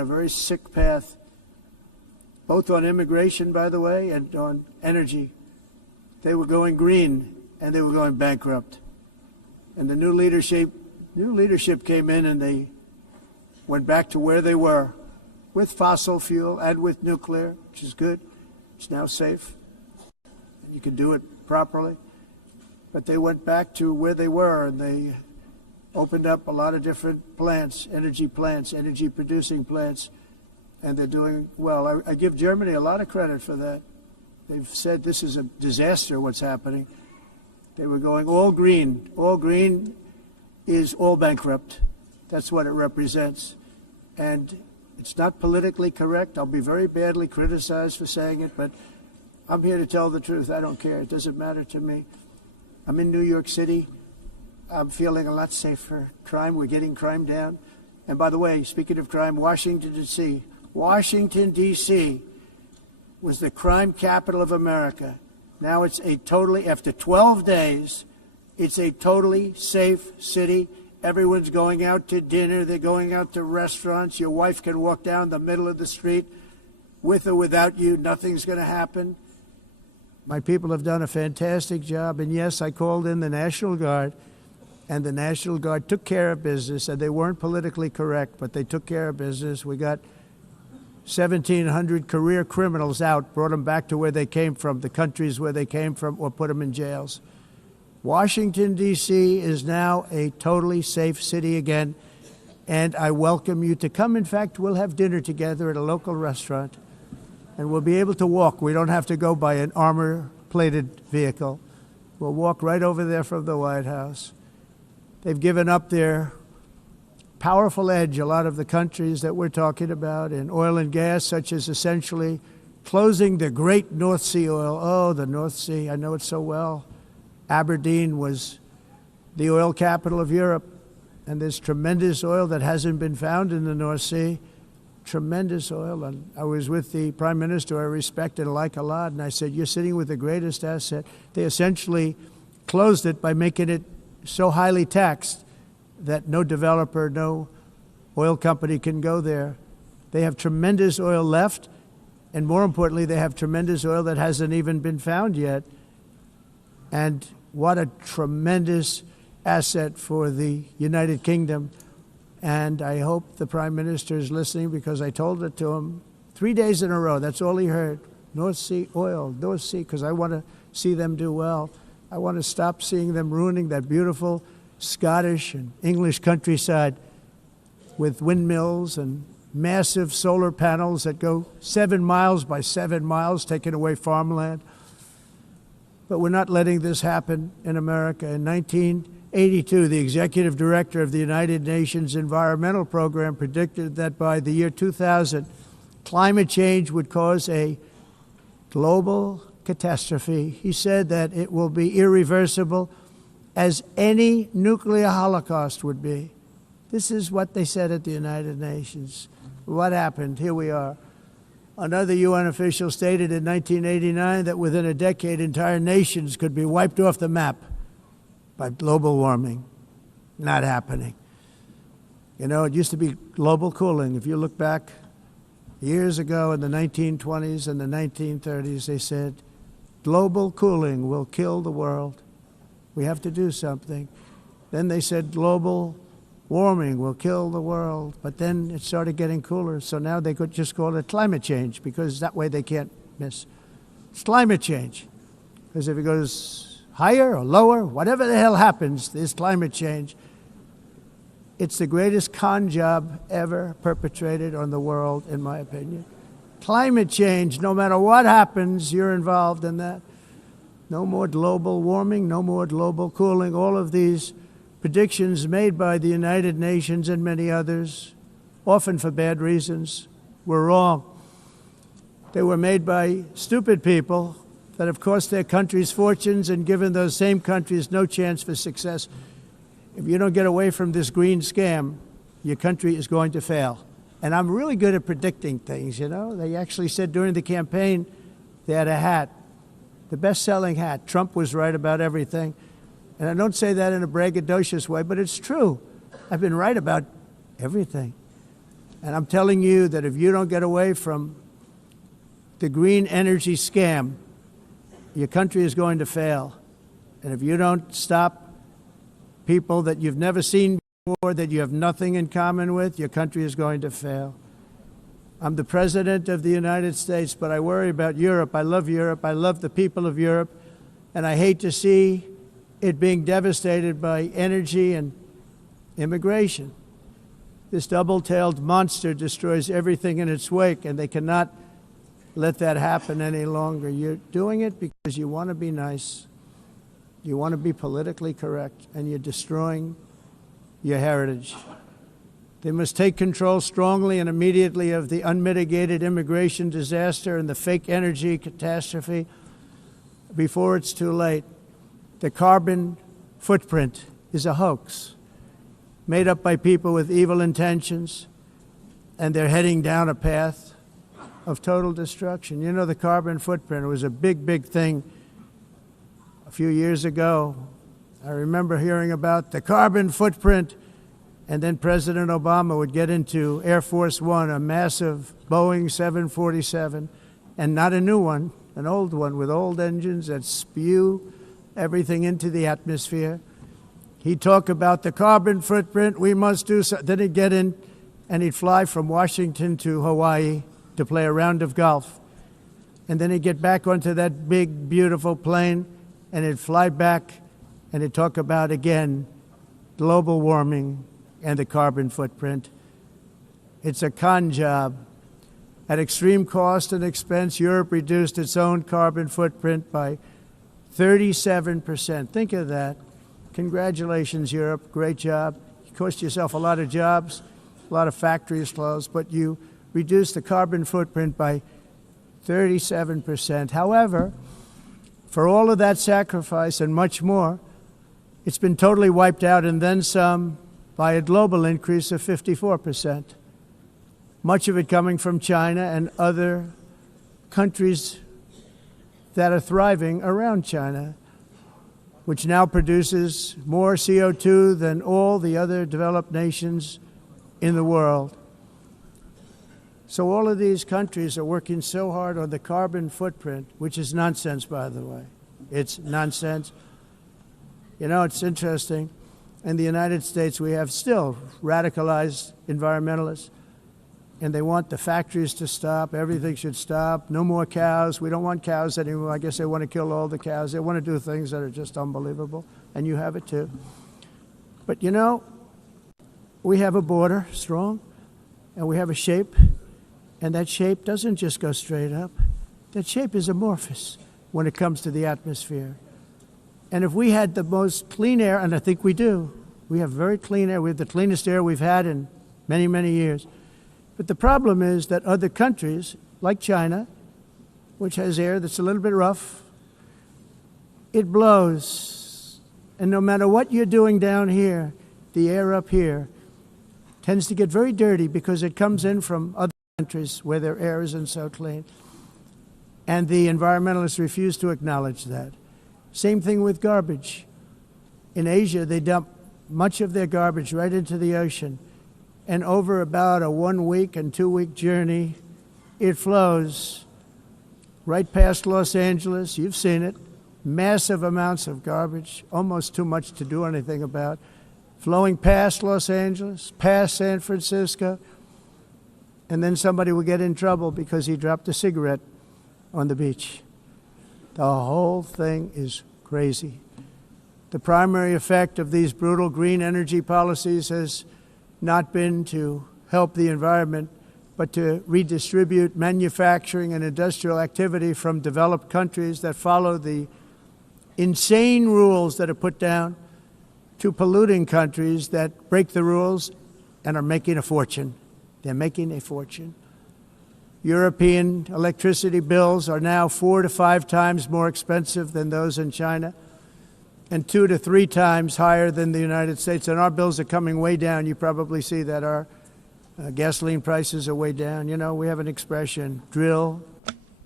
a very sick path, both on immigration, by the way, and on energy. They were going green, and they were going bankrupt. And the new leadership came in, and they went back to where they were, with fossil fuel and with nuclear, which is good. It's now safe. You can do it properly. But they went back to where they were, and they opened up a lot of different plants, energy producing plants, and they're doing well. I give Germany a lot of credit for that. They've said this is a disaster, what's happening. They were going all green. All green is all bankrupt. That's what it represents. And it's not politically correct. I'll be very badly criticized for saying it, but I'm here to tell the truth. I don't care. It doesn't matter to me. I'm in New York City. I'm feeling a lot safer. Crime, we're getting crime down. And by the way, speaking of crime, Washington, D.C. was the crime capital of America. Now it's after 12 days, it's a totally safe city. Everyone's going out to dinner. They're going out to restaurants. Your wife can walk down the middle of the street with or without you. Nothing's going to happen. My people have done a fantastic job. And yes, I called in the National Guard, and the National Guard took care of business, and they weren't politically correct, but they took care of business. We got 1,700 career criminals out, brought them back to where they came from, the countries where they came from, or put them in jails. Washington, D.C. is now a totally safe city again, and I welcome you to come. In fact, we'll have dinner together at a local restaurant, and we'll be able to walk. We don't have to go by an armor-plated vehicle. We'll walk right over there from the White House. They've given up their powerful edge, a lot of the countries that we're talking about, in oil and gas, such as essentially closing the great North Sea oil. Oh, the North Sea, I know it so well. Aberdeen was the oil capital of Europe, and there's tremendous oil that hasn't been found in the North Sea. Tremendous oil. And I was with the Prime Minister I respect and like a lot, and I said, you're sitting with the greatest asset. They essentially closed it by making it so highly taxed that no developer, no oil company can go there. They have tremendous oil left, and more importantly, they have tremendous oil that hasn't even been found yet. And what a tremendous asset for the United Kingdom. And I hope the Prime Minister is listening, because I told it to him 3 days in a row. That's all he heard. North Sea oil, North Sea, because I want to see them do well. I want to stop seeing them ruining that beautiful Scottish and English countryside with windmills and massive solar panels that go 7 miles by 7 miles, taking away farmland. But we're not letting this happen in America. In 1982, the executive director of the United Nations Environmental Program predicted that by the year 2000, climate change would cause a global catastrophe. He said that it will be irreversible, as any nuclear holocaust would be. This is what they said at the United Nations. What happened? Here we are. Another UN official stated in 1989 that within a decade, entire nations could be wiped off the map by global warming. Not happening. You know, it used to be global cooling. If you look back years ago in the 1920s and the 1930s, they said, global cooling will kill the world. We have to do something. Then they said global warming will kill the world. But then it started getting cooler. So now they could just call it climate change, because that way they can't miss. It's climate change. Because if it goes higher or lower, whatever the hell happens, there's climate change. It's the greatest con job ever perpetrated on the world, in my opinion. Climate change, no matter what happens, you're involved in that. No more global warming, no more global cooling. All of these predictions made by the United Nations and many others, often for bad reasons, were wrong. They were made by stupid people that have cost their countries fortunes and given those same countries no chance for success. If you don't get away from this green scam, your country is going to fail. And I'm really good at predicting things, you know. They actually said during the campaign they had a hat, the best-selling hat. Trump was right about everything. And I don't say that in a braggadocious way, but it's true. I've been right about everything. And I'm telling you that if you don't get away from the green energy scam, your country is going to fail. And if you don't stop people that you've never seen before, that you have nothing in common with, your country is going to fail. I'm the President of the United States, but I worry about Europe. I love Europe. I love the people of Europe. And I hate to see it being devastated by energy and immigration. This double-tailed monster destroys everything in its wake, and they cannot let that happen any longer. You're doing it because you want to be nice. You want to be politically correct, and you're destroying your heritage. They must take control strongly and immediately of the unmitigated immigration disaster and the fake energy catastrophe before it's too late. The carbon footprint is a hoax made up by people with evil intentions, and they're heading down a path of total destruction. You know, the carbon footprint was a big, big thing a few years ago. I remember hearing about the carbon footprint, and then President Obama would get into Air Force One, a massive Boeing 747, and not a new one, an old one with old engines that spew everything into the atmosphere. He'd talk about the carbon footprint, we must do so. Then he'd get in and he'd fly from Washington to Hawaii to play a round of golf. And then he'd get back onto that big, beautiful plane and he'd fly back and he'd talk about, again, global warming and the carbon footprint. It's a con job. At extreme cost and expense, Europe reduced its own carbon footprint by 37%. Think of that. Congratulations, Europe. Great job. You cost yourself a lot of jobs, a lot of factories closed, but you reduced the carbon footprint by 37%. However, for all of that sacrifice and much more, it's been totally wiped out and then some by a global increase of 54%. Much of it coming from China and other countries that are thriving around China, which now produces more CO2 than all the other developed nations in the world. So all of these countries are working so hard on the carbon footprint, which is nonsense, by the way. It's nonsense. You know, it's interesting. In the United States, we have still radicalized environmentalists, and they want the factories to stop. Everything should stop. No more cows. We don't want cows anymore. I guess they want to kill all the cows. They want to do things that are just unbelievable, and you have it too. But you know, we have a border, strong, and we have a shape, and that shape doesn't just go straight up. That shape is amorphous when it comes to the atmosphere. And if we had the most clean air, and I think we do, we have very clean air. We have the cleanest air we've had in many, many years. But the problem is that other countries, like China, which has air that's a little bit rough, it blows. And no matter what you're doing down here, the air up here tends to get very dirty because it comes in from other countries where their air isn't so clean. And the environmentalists refuse to acknowledge that. Same thing with garbage. In Asia, they dump much of their garbage right into the ocean. And over about a 1 week and 2 week journey, it flows right past Los Angeles. You've seen it. Massive amounts of garbage, almost too much to do anything about, flowing past Los Angeles, past San Francisco, and then somebody will get in trouble because he dropped a cigarette on the beach. The whole thing is crazy. The primary effect of these brutal green energy policies has not been to help the environment, but to redistribute manufacturing and industrial activity from developed countries that follow the insane rules that are put down to polluting countries that break the rules and are making a fortune. They're making a fortune. European electricity bills are now 4 to 5 times more expensive than those in China, and 2 to 3 times higher than the United States. And our bills are coming way down. You probably see that our gasoline prices are way down. You know, we have an expression, drill,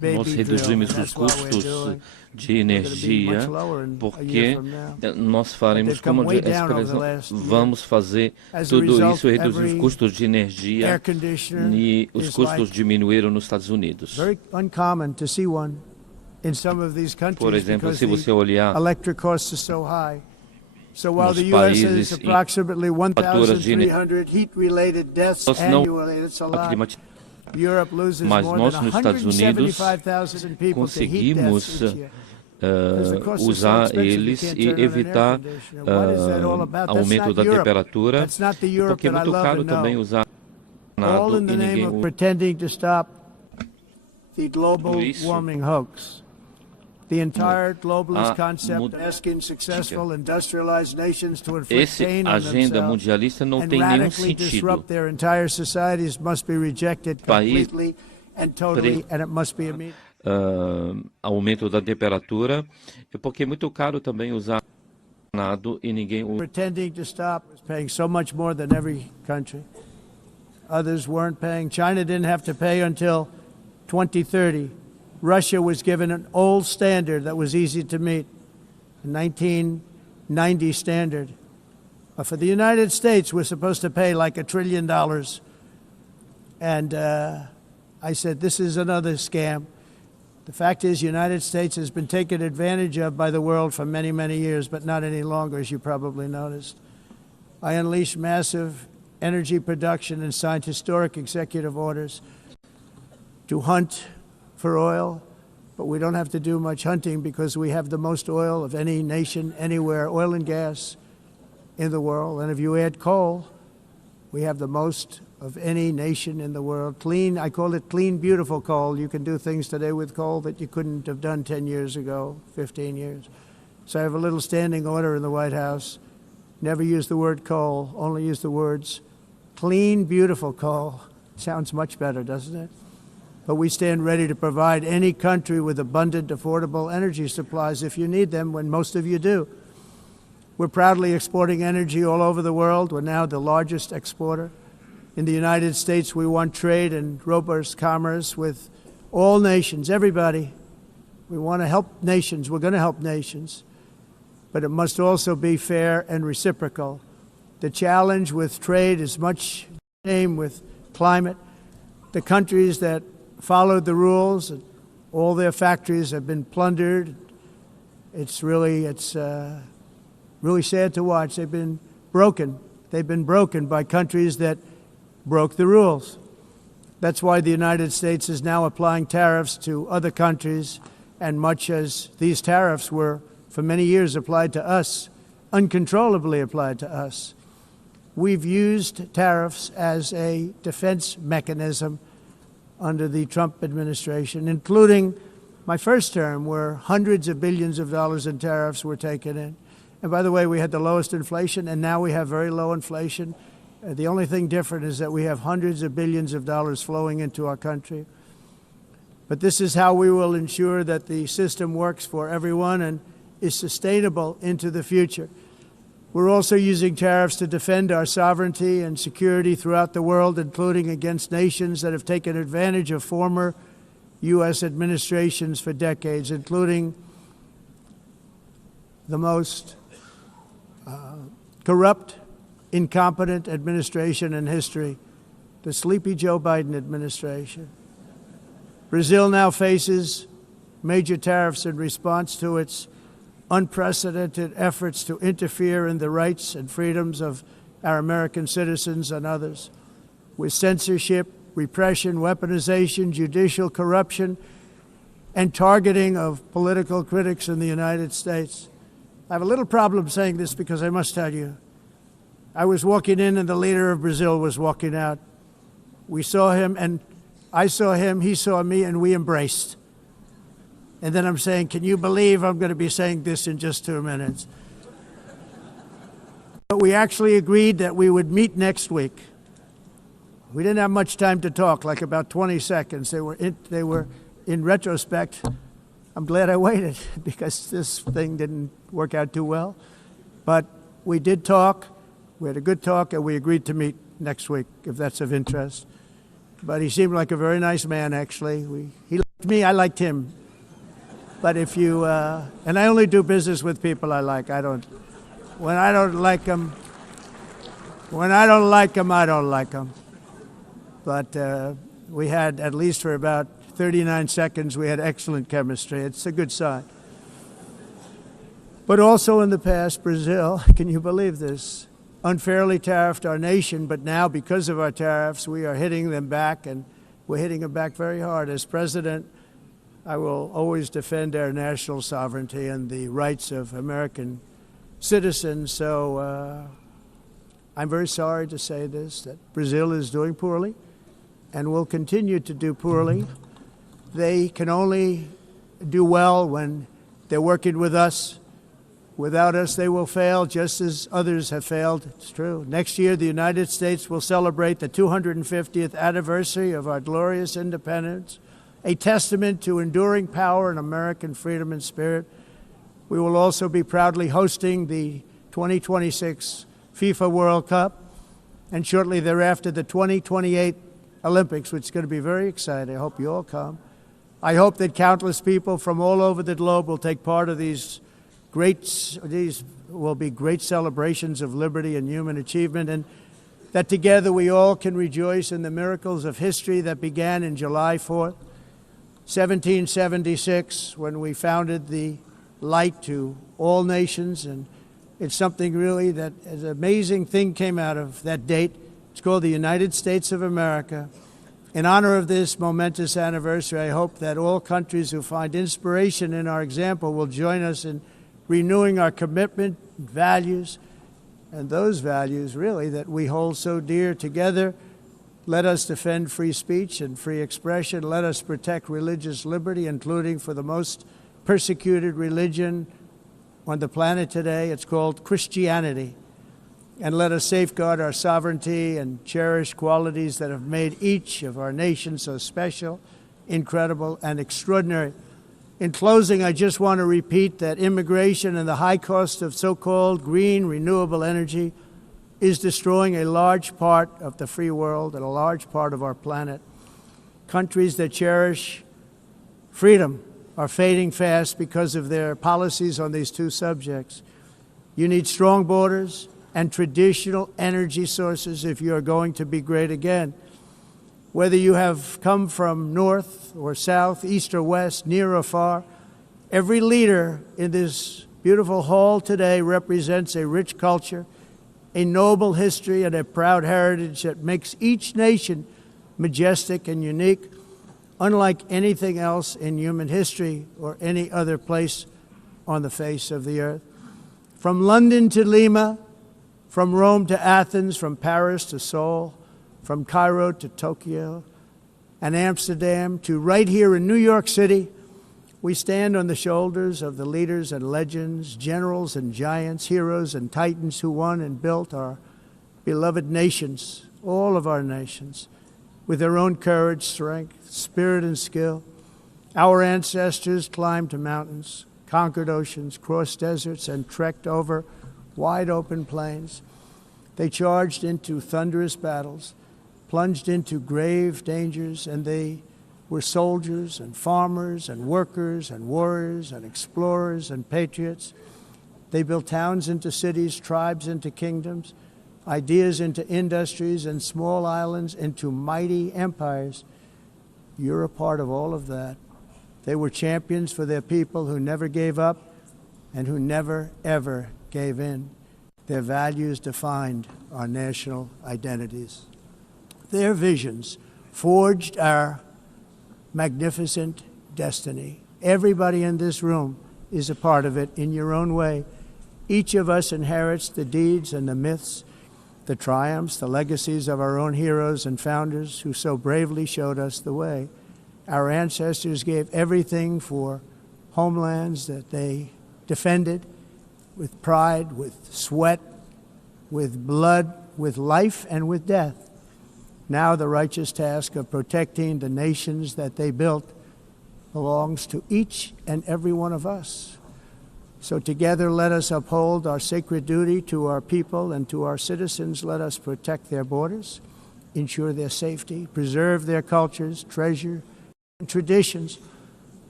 nós reduzimos os custos de energia, porque nós faremos, como a expressão, vamos fazer tudo isso, reduzir os custos de energia, e os custos diminuíram nos Estados Unidos. Por exemplo, se você olhar nos países em faturas de energia, nós não climatizamos. Mas nós, nos Estados Unidos, conseguimos usar eles e evitar aumento da temperatura, porque é muito caro também usar nada e ninguém usa. The entire globalist concept asking successful industrialized nations to inflict pain on themselves and radically disrupt their entire societies must be rejected completely and totally, and it must be immediate. Aumento da temperatura, porque é muito caro também usar nada e ninguém usa. Pretending to stop was paying so much more than every country. Others weren't paying. China didn't have to pay until 2030. Russia was given an old standard that was easy to meet, a 1990 standard. But for the United States, we're supposed to pay like $1 trillion. And I said, this is another scam. The fact is, the United States has been taken advantage of by the world for many, many years, but not any longer, as you probably noticed. I unleashed massive energy production and signed historic executive orders to hunt for oil, but we don't have to do much hunting because we have the most oil of any nation anywhere, oil and gas in the world. And if you add coal, we have the most of any nation in the world. Clean, I call it clean, beautiful coal. You can do things today with coal that you couldn't have done 10 years ago, 15 years. So I have a little standing order in the White House. Never use the word coal, only use the words clean, beautiful coal. Sounds much better, doesn't it? But we stand ready to provide any country with abundant, affordable energy supplies if you need them, when most of you do. We're proudly exporting energy all over the world. We're now the largest exporter. In the United States, we want trade and robust commerce with all nations, everybody. We want to help nations. We're going to help nations. But it must also be fair and reciprocal. The challenge with trade is much the same with climate. The countries that followed the rules, and all their factories have been plundered. It's really sad to watch. They've been broken. They've been broken by countries that broke the rules. That's why the United States is now applying tariffs to other countries, and much as these tariffs were for many years applied to us, uncontrollably applied to us. We've used tariffs as a defense mechanism under the Trump administration, including my first term, where hundreds of billions of dollars in tariffs were taken in. And by the way, we had the lowest inflation, and now we have very low inflation. The only thing different is that we have hundreds of billions of dollars flowing into our country. But this is how we will ensure that the system works for everyone and is sustainable into the future. We're also using tariffs to defend our sovereignty and security throughout the world, including against nations that have taken advantage of former U.S. administrations for decades, including the most corrupt, incompetent administration in history, the sleepy Joe Biden administration. Brazil now faces major tariffs in response to its unprecedented efforts to interfere in the rights and freedoms of our American citizens and others, with censorship, repression, weaponization, judicial corruption, and targeting of political critics in the United States. I have a little problem saying this because I must tell you, I was walking in and the leader of Brazil was walking out. We saw him, and I saw him, he saw me, and we embraced. And then I'm saying, can you believe I'm going to be saying this in just 2 minutes? But we actually agreed that we would meet next week. We didn't have much time to talk, like about 20 seconds. They were in retrospect, I'm glad I waited because this thing didn't work out too well. But we did talk. We had a good talk, and we agreed to meet next week, if that's of interest. But he seemed like a very nice man, actually. He left me, I liked him. But if you, and I only do business with people I like. When I don't like them, I don't like them. But we had, at least for about 39 seconds, we had excellent chemistry. It's a good sign. But also in the past, Brazil, can you believe this, unfairly tariffed our nation, but now because of our tariffs, we are hitting them back, and we're hitting them back very hard. As president, I will always defend our national sovereignty and the rights of American citizens. So I'm very sorry to say this, that Brazil is doing poorly and will continue to do poorly. They can only do well when they're working with us. Without us, they will fail, just as others have failed. It's true. Next year, the United States will celebrate the 250th anniversary of our glorious independence, a testament to enduring power and American freedom and spirit. We will also be proudly hosting the 2026 FIFA World Cup, and shortly thereafter, the 2028 Olympics, which is going to be very exciting. I hope you all come. I hope that countless people from all over the globe will take part of these will be great celebrations of liberty and human achievement, and that together we all can rejoice in the miracles of history that began in July 4th, 1776, when we founded the light to all nations. And it's something really that an amazing thing came out of that date. It's called the United States of America. In honor of this momentous anniversary, I hope that all countries who find inspiration in our example will join us in renewing our commitment, values, and those values really that we hold so dear. Together, let us defend free speech and free expression. Let us protect religious liberty, including for the most persecuted religion on the planet today. It's called Christianity. And let us safeguard our sovereignty and cherish qualities that have made each of our nations so special, incredible, and extraordinary. In closing, I just want to repeat that immigration and the high cost of so-called green renewable energy is destroying a large part of the free world and a large part of our planet. Countries that cherish freedom are fading fast because of their policies on these two subjects. You need strong borders and traditional energy sources if you are going to be great again. Whether you have come from north or south, east or west, near or far, every leader in this beautiful hall today represents a rich culture, a noble history, and a proud heritage that makes each nation majestic and unique, unlike anything else in human history or any other place on the face of the earth. From London to Lima, from Rome to Athens, from Paris to Seoul, from Cairo to Tokyo and Amsterdam to right here in New York City, we stand on the shoulders of the leaders and legends, generals and giants, heroes and titans who won and built our beloved nations, all of our nations, with their own courage, strength, spirit, and skill. Our ancestors climbed mountains, conquered oceans, crossed deserts, and trekked over wide open plains. They charged into thunderous battles, plunged into grave dangers, and they were soldiers and farmers and workers and warriors and explorers and patriots. They built towns into cities, tribes into kingdoms, ideas into industries, and small islands into mighty empires. You're a part of all of that. They were champions for their people who never gave up and who never, ever gave in. Their values defined our national identities. Their visions forged our magnificent destiny. Everybody in this room is a part of it in your own way. Each of us inherits the deeds and the myths, the triumphs, the legacies of our own heroes and founders who so bravely showed us the way. Our ancestors gave everything for homelands that they defended with pride, with sweat, with blood, with life, and with death. Now the righteous task of protecting the nations that they built belongs to each and every one of us. So together let us uphold our sacred duty to our people and to our citizens. Let us protect their borders, ensure their safety, preserve their cultures, treasure, and traditions,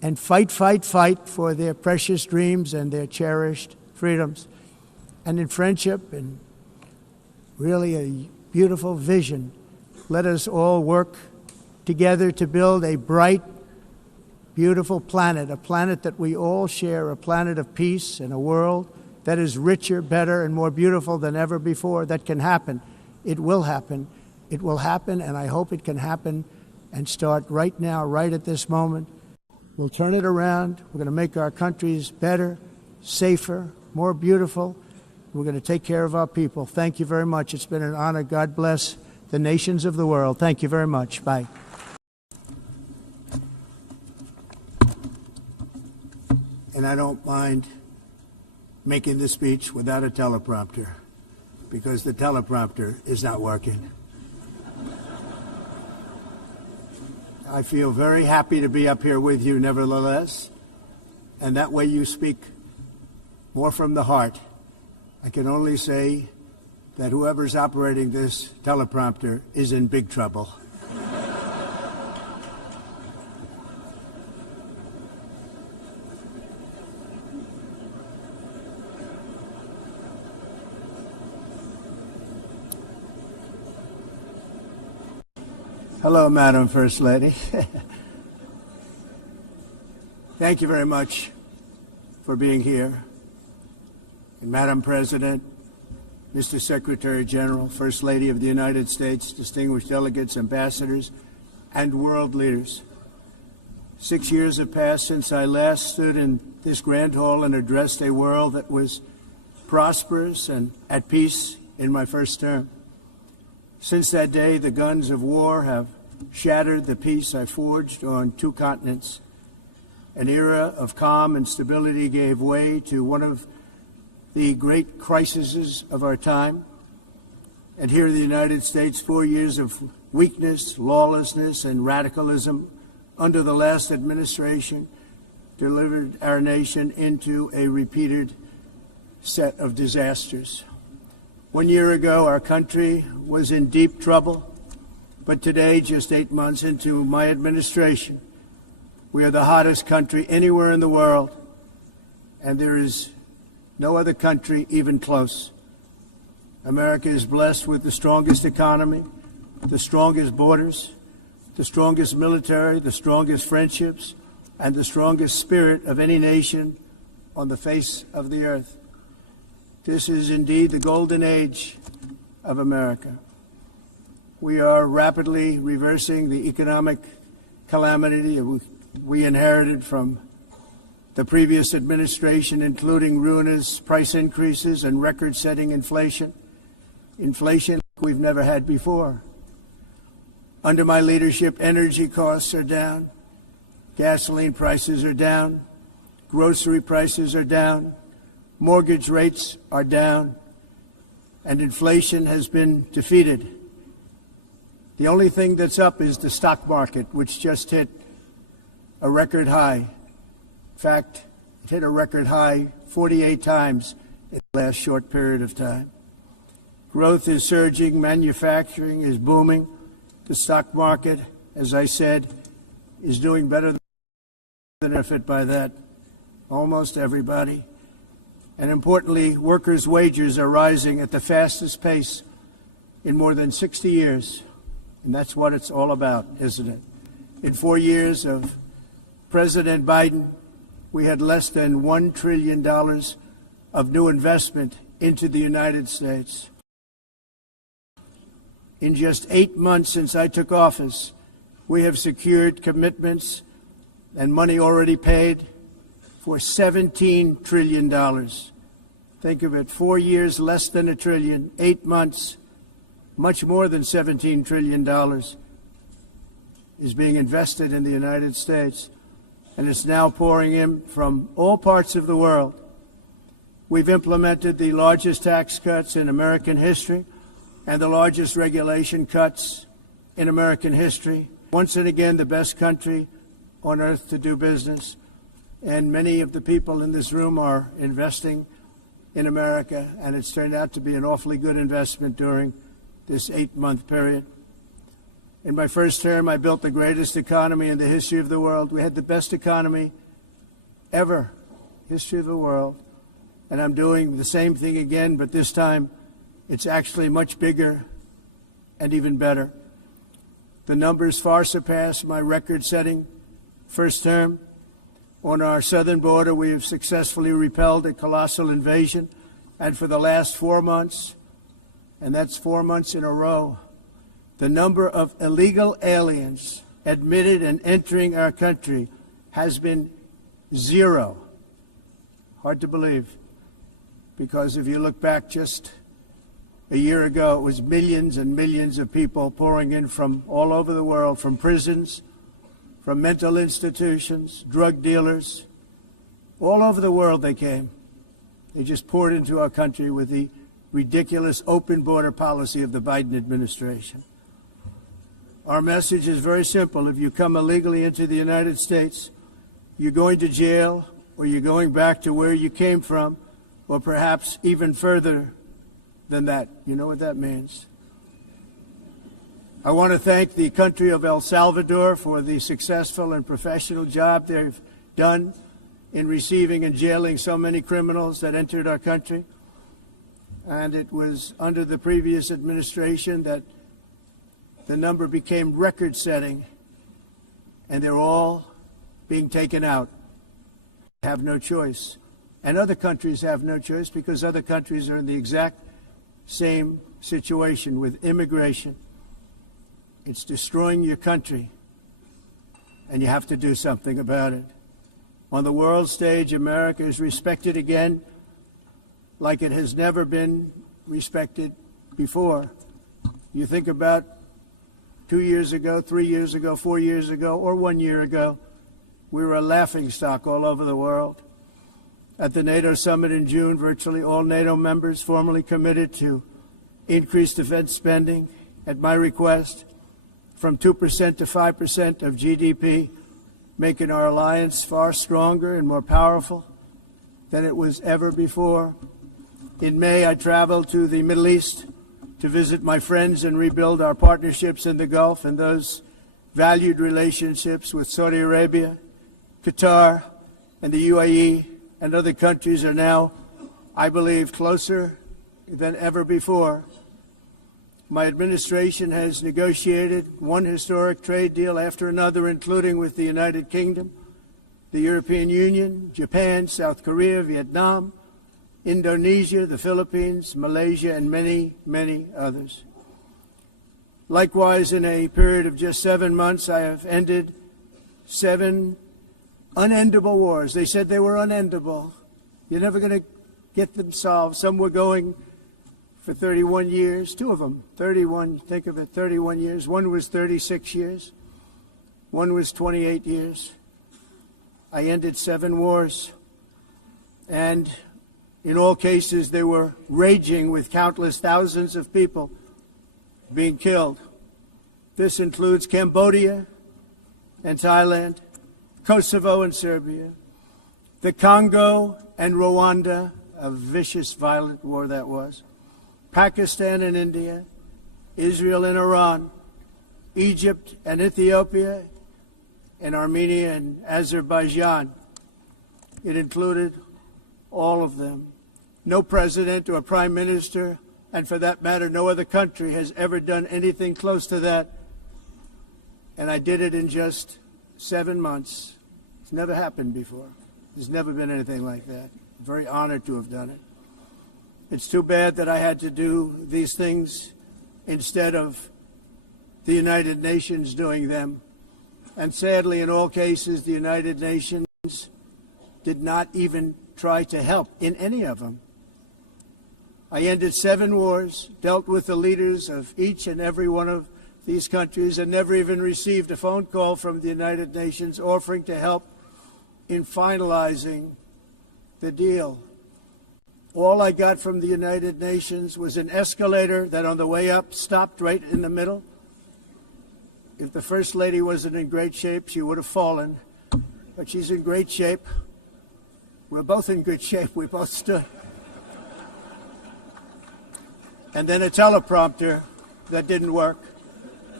and fight, fight, fight for their precious dreams and their cherished freedoms. And in friendship and really a beautiful vision, let us all work together to build a bright, beautiful planet, a planet that we all share, a planet of peace and a world that is richer, better, and more beautiful than ever before. That can happen. It will happen. It will happen, and I hope it can happen and start right now, right at this moment. We'll turn it around. We're going to make our countries better, safer, more beautiful. We're going to take care of our people. Thank you very much. It's been an honor. God bless the nations of the world. Thank you very much. Bye. And I don't mind making this speech without a teleprompter, because the teleprompter is not working. I feel very happy to be up here with you nevertheless, and that way you speak more from the heart. I can only say that whoever's operating this teleprompter is in big trouble. Hello, Madam First Lady. Thank you very much for being here. And Madam President, Mr. Secretary General, First Lady of the United States, distinguished delegates, ambassadors, and world leaders. 6 years have passed since I last stood in this grand hall and addressed a world that was prosperous and at peace in my first term. Since that day, the guns of war have shattered the peace I forged on 2 continents. An era of calm and stability gave way to one of the great crises of our time. And here in the United States, 4 years of weakness, lawlessness, and radicalism under the last administration delivered our nation into a repeated set of disasters. 1 year ago, our country was in deep trouble, but today, just 8 months into my administration, we are the hottest country anywhere in the world, and there is no other country even close. America is blessed with the strongest economy, the strongest borders, the strongest military, the strongest friendships, and the strongest spirit of any nation on the face of the earth. This is indeed the golden age of America. We are rapidly reversing the economic calamity we inherited from the previous administration, including ruinous price increases and record-setting inflation we've never had before. Under my leadership, energy costs are down, gasoline prices are down, grocery prices are down, mortgage rates are down, and inflation has been defeated. The only thing that's up is the stock market, which just hit a record high. In fact, it hit a record high 48 times in the last short period of time. Growth is surging, manufacturing is booming. The stock market, as I said, is doing better than benefit by that. Almost everybody. And importantly, workers' wages are rising at the fastest pace in more than 60 years. And that's what it's all about, isn't it? In 4 years of President Biden, we had less than $1 trillion of new investment into the United States. In just 8 months since I took office, we have secured commitments and money already paid for $17 trillion. Think of it, 4 years, less than $1 trillion, 8 months, much more than $17 trillion is being invested in the United States, and it's now pouring in from all parts of the world. We've implemented the largest tax cuts in American history and the largest regulation cuts in American history. Once and again, the best country on earth to do business, and many of the people in this room are investing in America, and it's turned out to be an awfully good investment during this 8-month period. In my first term, I built the greatest economy in the history of the world. We had the best economy ever, history of the world. And I'm doing the same thing again, but this time it's actually much bigger and even better. The numbers far surpass my record-setting first term. On our southern border, we have successfully repelled a colossal invasion. And for the last 4 months, and that's 4 months in a row, the number of illegal aliens admitted and entering our country has been 0. Hard to believe, because if you look back just a year ago, it was millions and millions of people pouring in from all over the world, from prisons, from mental institutions, drug dealers. All over the world they came. They just poured into our country with the ridiculous open border policy of the Biden administration. Our message is very simple. If you come illegally into the United States, you're going to jail, or you're going back to where you came from, or perhaps even further than that. You know what that means. I want to thank the country of El Salvador for the successful and professional job they've done in receiving and jailing so many criminals that entered our country. And it was under the previous administration that the number became record-setting, and they're all being taken out. Have no choice. And other countries have no choice, because other countries are in the exact same situation with immigration. It's destroying your country, and you have to do something about it. On the world stage, America is respected again like it has never been respected before. You think about 2 years ago, 3 years ago, 4 years ago, or 1 year ago, we were a laughingstock all over the world. At the NATO summit in June, virtually all NATO members formally committed to increase defense spending at my request from 2% to 5% of GDP, making our alliance far stronger and more powerful than it was ever before. In May, I traveled to the Middle East to visit my friends and rebuild our partnerships in the Gulf and those valued relationships with Saudi Arabia, Qatar, and the UAE and other countries are now, I believe, closer than ever before. My administration has negotiated one historic trade deal after another, including with the United Kingdom, the European Union, Japan, South Korea, Vietnam, Indonesia, the Philippines, Malaysia, and many, many others. Likewise, in a period of just 7 months, I have ended 7 unendable wars. They said they were unendable. You're never going to get them solved. Some were going for 31 years, 2 of them, 31, think of it, 31 years. One was 36 years. One was 28 years. I ended 7 wars. And in all cases, they were raging with countless thousands of people being killed. This includes Cambodia and Thailand, Kosovo and Serbia, the Congo and Rwanda, a vicious, violent war that was, Pakistan and India, Israel and Iran, Egypt and Ethiopia, and Armenia and Azerbaijan. It included all of them. No president or prime minister, and for that matter, no other country has ever done anything close to that. And I did it in just 7 months. It's never happened before. There's never been anything like that. I'm very honored to have done it. It's too bad that I had to do these things instead of the United Nations doing them. And sadly, in all cases, the United Nations did not even try to help in any of them. I ended 7 wars, dealt with the leaders of each and every one of these countries, and never even received a phone call from the United Nations offering to help in finalizing the deal. All I got from the United Nations was an escalator that on the way up stopped right in the middle. If the First Lady wasn't in great shape, she would have fallen. But she's in great shape. We're both in good shape. We both stood. And then a teleprompter that didn't work.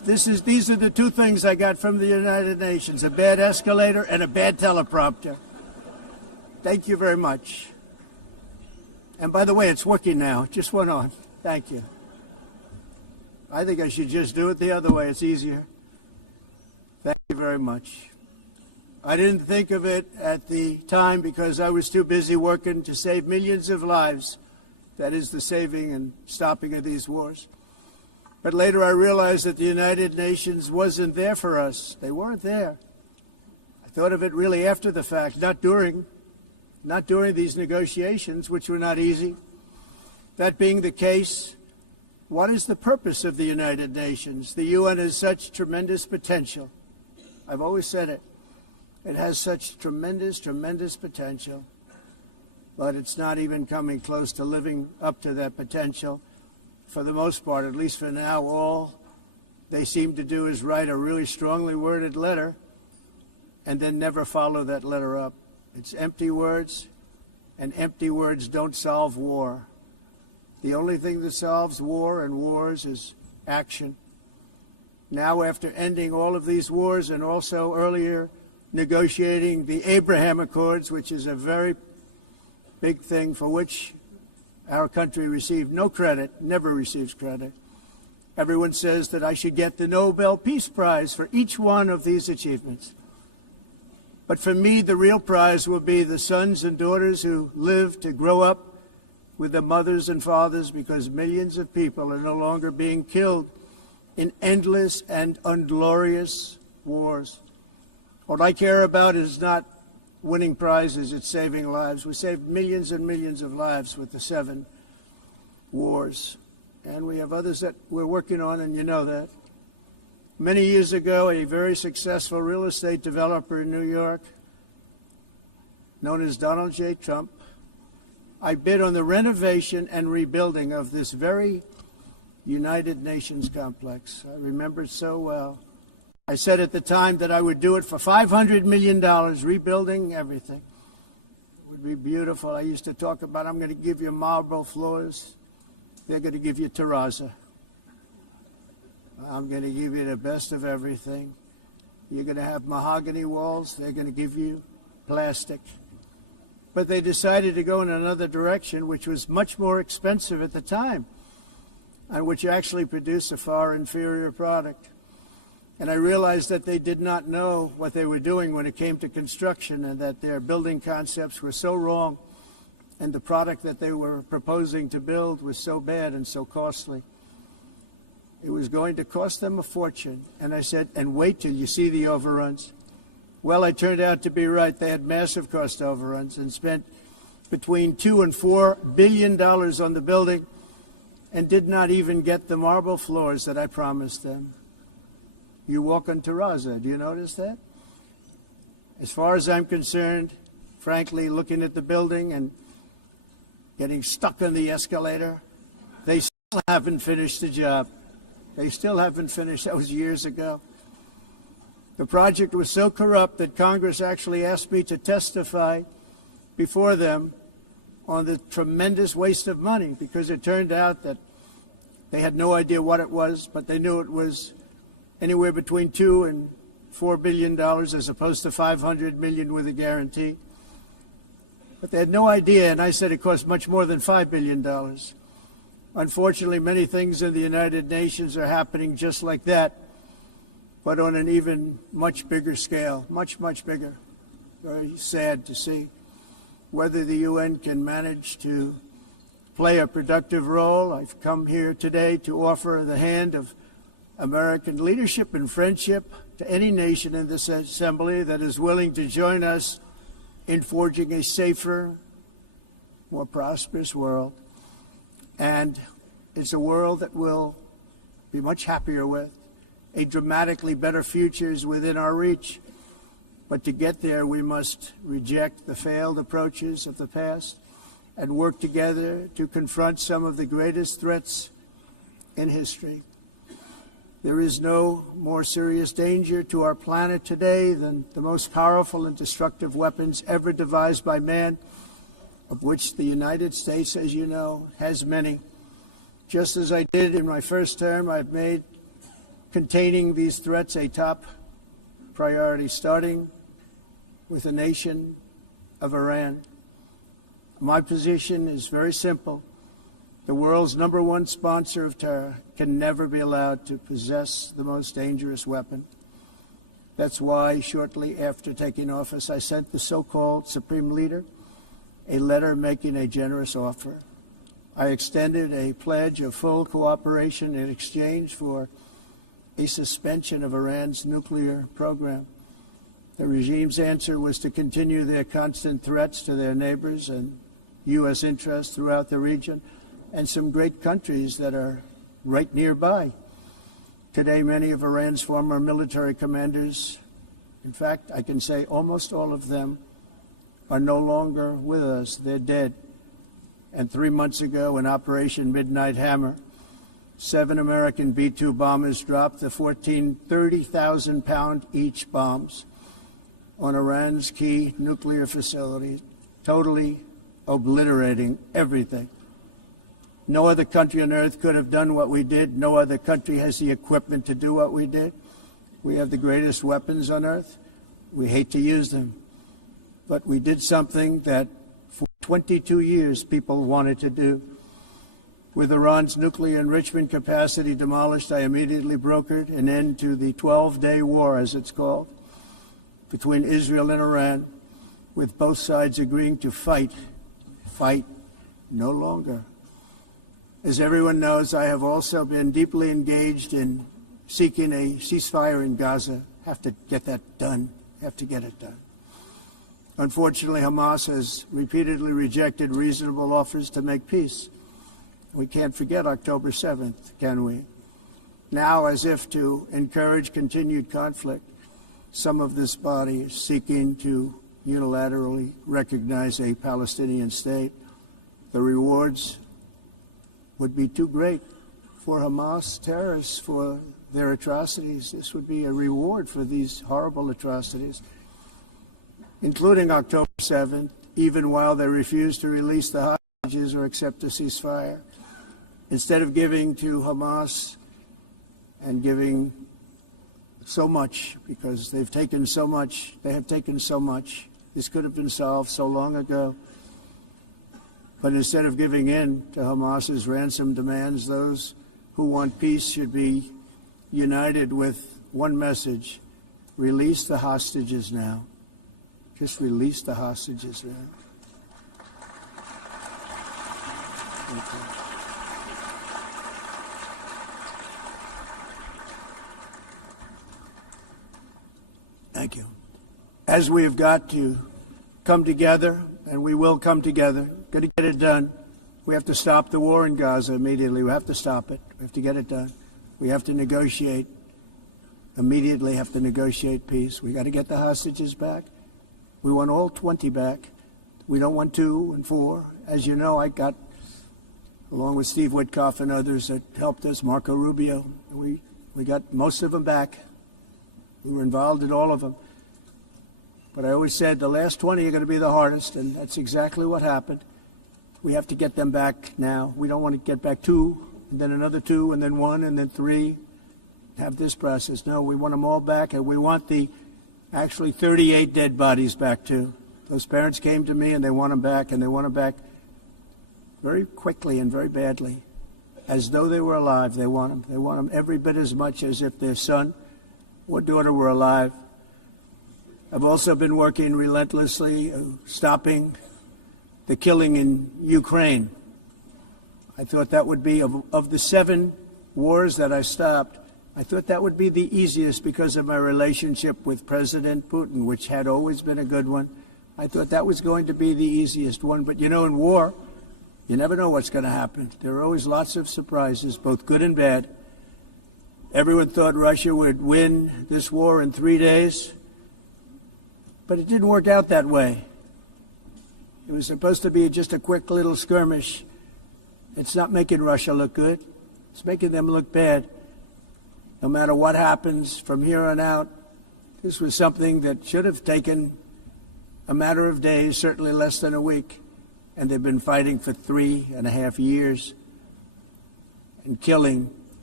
These are the two things I got from the United Nations, a bad escalator and a bad teleprompter. Thank you very much. And by the way, it's working now. It just went on. Thank you. I think I should just do it the other way. It's easier. Thank you very much. I didn't think of it at the time because I was too busy working to save millions of lives. That is the saving and stopping of these wars. But later I realized that the United Nations wasn't there for us. They weren't there. I thought of it really after the fact, not during these negotiations, which were not easy. That being the case, what is the purpose of the United Nations? The UN has such tremendous potential. I've always said it. It has such tremendous, tremendous potential, but it's not even coming close to living up to that potential. For the most part, at least for now, all they seem to do is write a really strongly worded letter and then never follow that letter up. It's empty words, and empty words don't solve war. The only thing that solves war and wars is action. Now, after ending all of these wars and also earlier negotiating the Abraham Accords, which is a very big thing for which our country received no credit, never receives credit. Everyone says that I should get the Nobel Peace Prize for each one of these achievements. But for me, the real prize will be the sons and daughters who live to grow up with the mothers and fathers, because millions of people are no longer being killed in endless and unglorious wars. What I care about is not winning prizes, it's saving lives. We saved millions and millions of lives with the 7 wars. And we have others that we're working on, and you know that. Many years ago, a very successful real estate developer in New York, known as Donald J. Trump, I bid on the renovation and rebuilding of this very United Nations complex. I remember it so well. I said at the time that I would do it for $500 million, rebuilding everything. It would be beautiful. I used to talk about, I'm going to give you marble floors. They're going to give you terrazzo. I'm going to give you the best of everything. You're going to have mahogany walls. They're going to give you plastic. But they decided to go in another direction, which was much more expensive at the time, and which actually produced a far inferior product. And I realized that they did not know what they were doing when it came to construction, and that their building concepts were so wrong, and the product that they were proposing to build was so bad and so costly. It was going to cost them a fortune. And I said, and wait till you see the overruns. Well, I turned out to be right. They had massive cost overruns and spent between $2 and $4 billion on the building and did not even get the marble floors that I promised them. You walk on terrazzo. Do you notice that? As far as I'm concerned, frankly, looking at the building and getting stuck on the escalator, they still haven't finished the job. They still haven't finished. That was years ago. The project was so corrupt that Congress actually asked me to testify before them on the tremendous waste of money, because it turned out that they had no idea what it was, but they knew it was anywhere between $2 and $4 billion as opposed to $500 million with a guarantee. But they had no idea, and I said it cost much more than $5 billion. Unfortunately, many things in the United Nations are happening just like that, but on an even much bigger scale, much, much bigger. Very sad to see. Whether the UN can manage to play a productive role, I've come here today to offer the hand of American leadership and friendship to any nation in this assembly that is willing to join us in forging a safer, more prosperous world. And it's a world that we'll be much happier with. A dramatically better future is within our reach. But to get there, we must reject the failed approaches of the past and work together to confront some of the greatest threats in history. There is no more serious danger to our planet today than the most powerful and destructive weapons ever devised by man, of which the United States, as you know, has many. Just as I did in my first term, I've made containing these threats a top priority, starting with the nation of Iran. My position is very simple. The world's #1 sponsor of terror can never be allowed to possess the most dangerous weapon. That's why, shortly after taking office, I sent the so-called Supreme Leader a letter making a generous offer. I extended a pledge of full cooperation in exchange for a suspension of Iran's nuclear program. The regime's answer was to continue their constant threats to their neighbors and U.S. interests throughout the region, and some great countries that are right nearby. Today, many of Iran's former military commanders, in fact, I can say almost all of them, are no longer with us. They're dead. And 3 months ago, in Operation Midnight Hammer, 7 American B-2 bombers dropped the 14 30,000-pound each bombs on Iran's key nuclear facilities, totally obliterating everything. No other country on earth could have done what we did. No other country has the equipment to do what we did. We have the greatest weapons on earth. We hate to use them. But we did something that for 22 years people wanted to do. With Iran's nuclear enrichment capacity demolished, I immediately brokered an end to the 12-day war, as it's called, between Israel and Iran, with both sides agreeing to fight no longer. As everyone knows, I have also been deeply engaged in seeking a ceasefire in Gaza. Have to get that done. Have to get it done. Unfortunately, Hamas has repeatedly rejected reasonable offers to make peace. We can't forget October 7th, can we? Now, as if to encourage continued conflict, some of this body is seeking to unilaterally recognize a Palestinian state. The rewards would be too great for Hamas terrorists for their atrocities. This would be a reward for these horrible atrocities, including October 7th, even while they refuse to release the hostages or accept a ceasefire. Instead of giving to Hamas and giving so much, because they've taken so much, they have taken so much. This could have been solved so long ago. But instead of giving in to Hamas's ransom demands, those who want peace should be united with one message: release the hostages now. Just release the hostages now. Thank you. Thank you. As we have got to come together, and we will come together, got to get it done. We have to stop the war in Gaza immediately. We have to stop it. We have to get it done. We have to negotiate, immediately have to negotiate peace. We got to get the hostages back. We want all 20 back. We don't want 2 and 4. As you know, I got, along with Steve Witkoff and others that helped us, Marco Rubio, we got most of them back. We were involved in all of them. But I always said the last 20 are going to be the hardest, and that's exactly what happened. We have to get them back now. We don't want to get back 2, and then another 2, and then 1, and then 3. Have this process. No, we want them all back, and we want the actually 38 dead bodies back too. Those parents came to me, and they want them back, and they want them back very quickly and very badly, as though they were alive. They want them. They want them every bit as much as if their son or daughter were alive. I've also been working relentlessly, stopping the killing in Ukraine. I thought that would be, of the 7 wars that I stopped, I thought that would be the easiest because of my relationship with President Putin, which had always been a good one. I thought that was going to be the easiest one. But, you know, in war, you never know what's going to happen. There are always lots of surprises, both good and bad. Everyone thought Russia would win this war in 3 days, but it didn't work out that way. It was supposed to be just a quick little skirmish. It's not making Russia look good. It's making them look bad. No matter what happens from here on out, this was something that should have taken a matter of days, certainly less than a week. And they've been fighting for 3.5 years and killing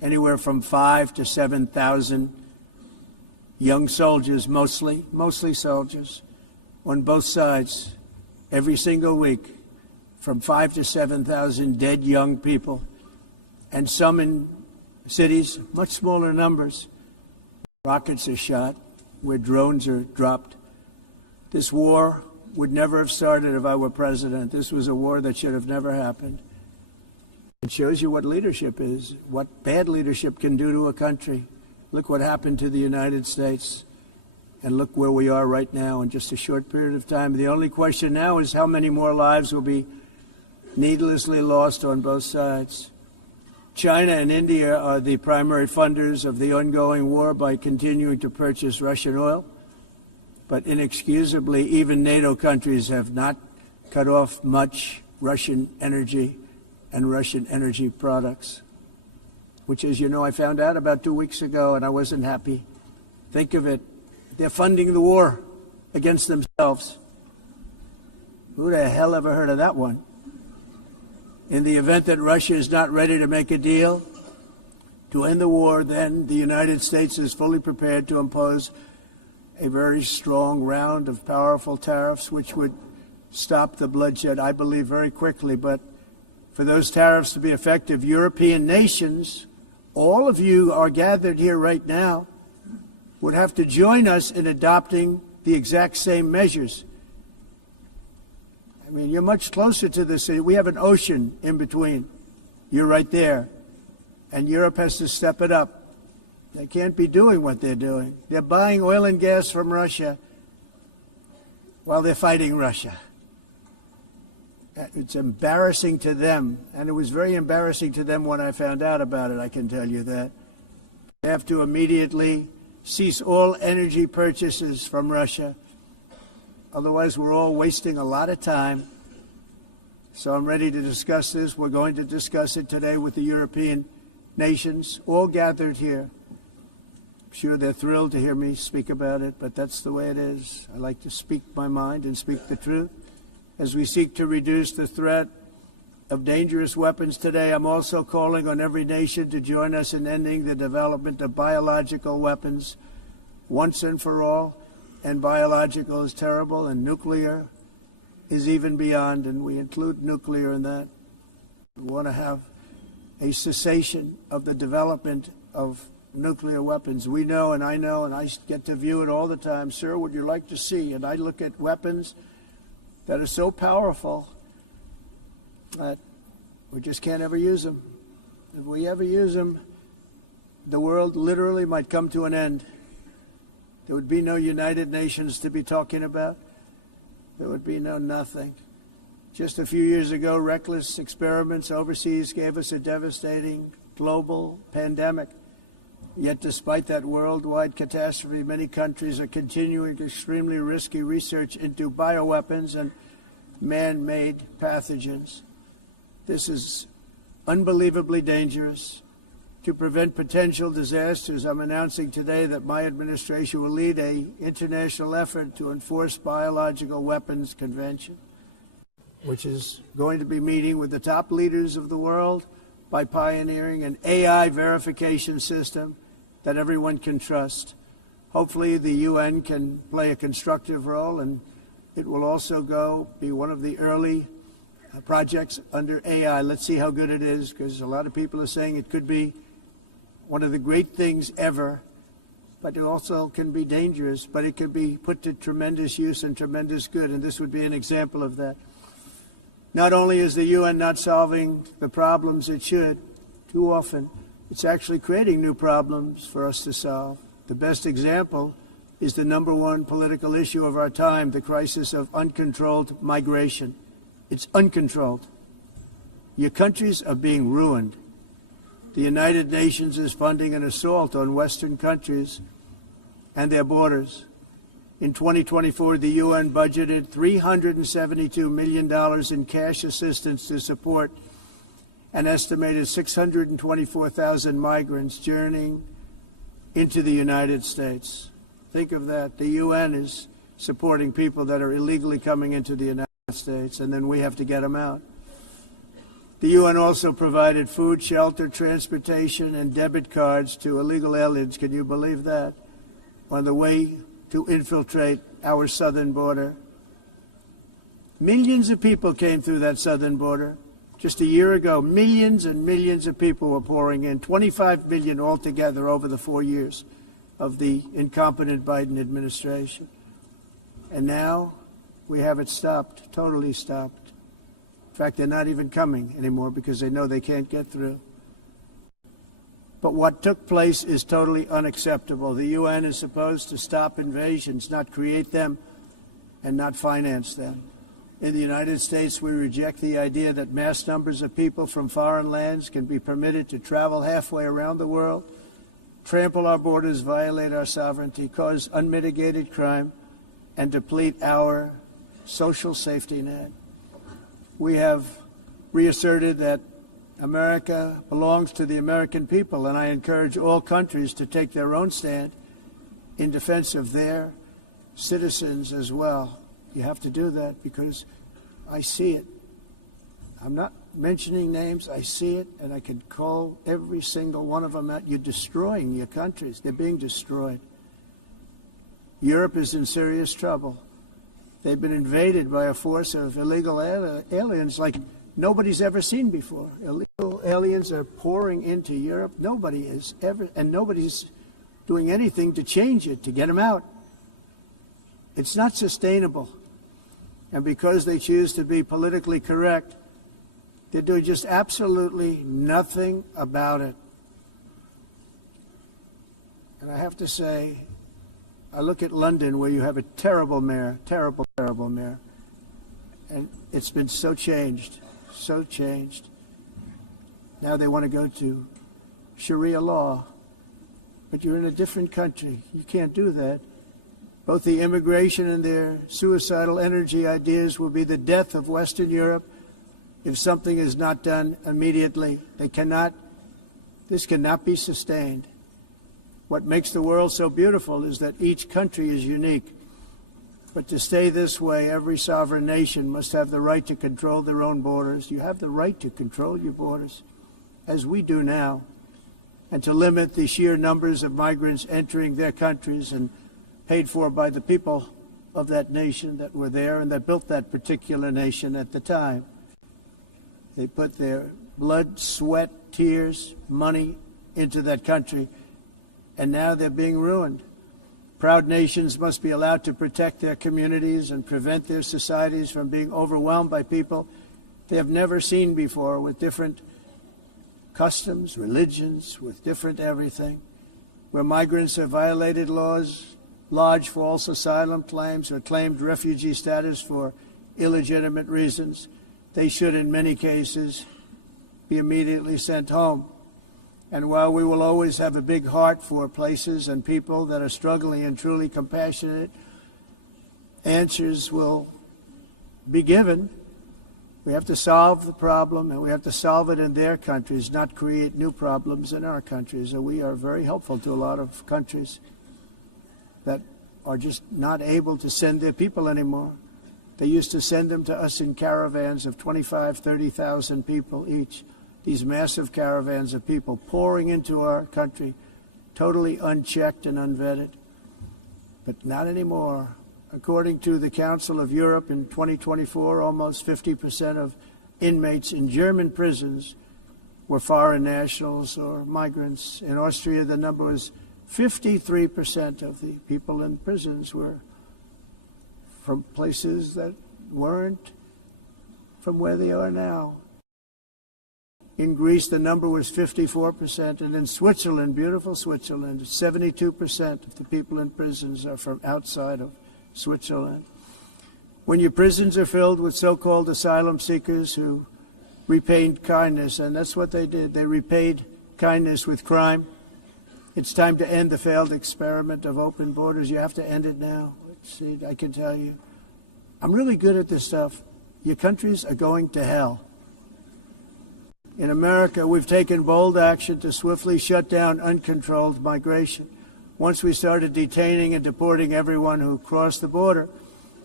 anywhere from 5,000 to 7,000 young soldiers, mostly soldiers, on both sides, every single week, from 5,000 to 7,000 dead young people, and some in cities, much smaller numbers. Rockets are shot, where drones are dropped. This war would never have started if I were president. This was a war that should have never happened. It shows you what leadership is, what bad leadership can do to a country. Look what happened to the United States, and look where we are right now in just a short period of time. The only question now is how many more lives will be needlessly lost on both sides. China and India are the primary funders of the ongoing war by continuing to purchase Russian oil. But inexcusably, even NATO countries have not cut off much Russian energy and Russian energy products, which, as you know, I found out about 2 weeks ago, and I wasn't happy. Think of it. They're funding the war against themselves. Who the hell ever heard of that one? In the event that Russia is not ready to make a deal to end the war, then the United States is fully prepared to impose a very strong round of powerful tariffs, which would stop the bloodshed, I believe, very quickly. But for those tariffs to be effective, European nations, all of you are gathered here right now, would have to join us in adopting the exact same measures. I mean, you're much closer to the city. We have an ocean in between. You're right there. And Europe has to step it up. They can't be doing what they're doing. They're buying oil and gas from Russia while they're fighting Russia. It's embarrassing to them, and it was very embarrassing to them when I found out about it, I can tell you that. They have to immediately cease all energy purchases from Russia. Otherwise, we're all wasting a lot of time. So I'm ready to discuss this. We're going to discuss it today with the European nations, all gathered here. I'm sure they're thrilled to hear me speak about it, but that's the way it is. I like to speak my mind and speak the truth. As we seek to reduce the threat of dangerous weapons today, I'm also calling on every nation to join us in ending the development of biological weapons once and for all. And biological is terrible, and nuclear is even beyond, and we include nuclear in that. We want to have a cessation of the development of nuclear weapons. We know, and I get to view it all the time. Sir, would you like to see? And I look at weapons that are so powerful that we just can't ever use them. If we ever use them, the world literally might come to an end. There would be no United Nations to be talking about. There would be no nothing. Just a few years ago, reckless experiments overseas gave us a devastating global pandemic. Yet despite that worldwide catastrophe, many countries are continuing extremely risky research into bioweapons and man-made pathogens. This is unbelievably dangerous. To prevent potential disasters, I'm announcing today that my administration will lead an international effort to enforce biological weapons convention, which is going to be meeting with the top leaders of the world by pioneering an AI verification system that everyone can trust. Hopefully the UN can play a constructive role, and it will also be one of the early projects under AI. Let's see how good it is, because a lot of people are saying it could be one of the great things ever, but it also can be dangerous, but it can be put to tremendous use and tremendous good, and this would be an example of that. Not only is the UN not solving the problems it should, too often, it's actually creating new problems for us to solve. The best example is the #1 political issue of our time, the crisis of uncontrolled migration. It's uncontrolled. Your countries are being ruined. The United Nations is funding an assault on Western countries and their borders. In 2024, the UN budgeted $372 million in cash assistance to support an estimated 624,000 migrants journeying into the United States. Think of that. The UN is supporting people that are illegally coming into the United States, and then we have to get them out. The UN also provided food, shelter, transportation, and debit cards to illegal aliens. Can you believe that? On the way to infiltrate our southern border. Millions of people came through that southern border. Just a year ago, millions and millions of people were pouring in, 25 million altogether over the 4 years of the incompetent Biden administration. And now we have it stopped, totally stopped. In fact, they're not even coming anymore because they know they can't get through. But what took place is totally unacceptable. The UN is supposed to stop invasions, not create them and not finance them. In the United States, we reject the idea that mass numbers of people from foreign lands can be permitted to travel halfway around the world, trample our borders, violate our sovereignty, cause unmitigated crime, and deplete our social safety net. We have reasserted that America belongs to the American people, and I encourage all countries to take their own stand in defense of their citizens as well. You have to do that because I see it. I'm not mentioning names. I see it, and I can call every single one of them out. You're destroying your countries. They're being destroyed. Europe is in serious trouble. They've been invaded by a force of illegal aliens like nobody's ever seen before. Illegal aliens are pouring into Europe. Nobody is ever, and nobody's doing anything to change it, to get them out. It's not sustainable. And because they choose to be politically correct, they're doing just absolutely nothing about it. And I have to say, I look at London, where you have a terrible mayor, terrible mayor, and it's been so changed, so changed. Now they want to go to Sharia law, but you're in a different country. You can't do that. Both the immigration and their suicidal energy ideas will be the death of Western Europe if something is not done immediately. This cannot be sustained. What makes the world so beautiful is that each country is unique. But to stay this way, every sovereign nation must have the right to control their own borders. You have the right to control your borders, as we do now, and to limit the sheer numbers of migrants entering their countries and paid for by the people of that nation that were there and that built that particular nation at the time. They put their blood, sweat, tears, money into that country, and now they're being ruined. Proud nations must be allowed to protect their communities and prevent their societies from being overwhelmed by people they have never seen before, with different customs, religions, with different everything. Where migrants have violated laws, lodged false asylum claims, or claimed refugee status for illegitimate reasons, they should, in many cases, be immediately sent home. And while we will always have a big heart for places and people that are struggling and truly compassionate, answers will be given. We have to solve the problem, and we have to solve it in their countries, not create new problems in our countries. And we are very helpful to a lot of countries that are just not able to send their people anymore. They used to send them to us in caravans of 25,000, 30,000 people each. These massive caravans of people pouring into our country, totally unchecked and unvetted. But not anymore. According to the Council of Europe, in 2024, almost 50% of inmates in German prisons were foreign nationals or migrants. In Austria, the number was 53% of the people in prisons were from places that weren't from where they are now. In Greece, the number was 54%, and in Switzerland, beautiful Switzerland, 72% of the people in prisons are from outside of Switzerland. When your prisons are filled with so-called asylum seekers who repaid kindness, and that's what they did, they repaid kindness with crime, it's time to end the failed experiment of open borders. You have to end it now. Let's see, I can tell you, I'm really good at this stuff. Your countries are going to hell. In America, we've taken bold action to swiftly shut down uncontrolled migration. Once we started detaining and deporting everyone who crossed the border,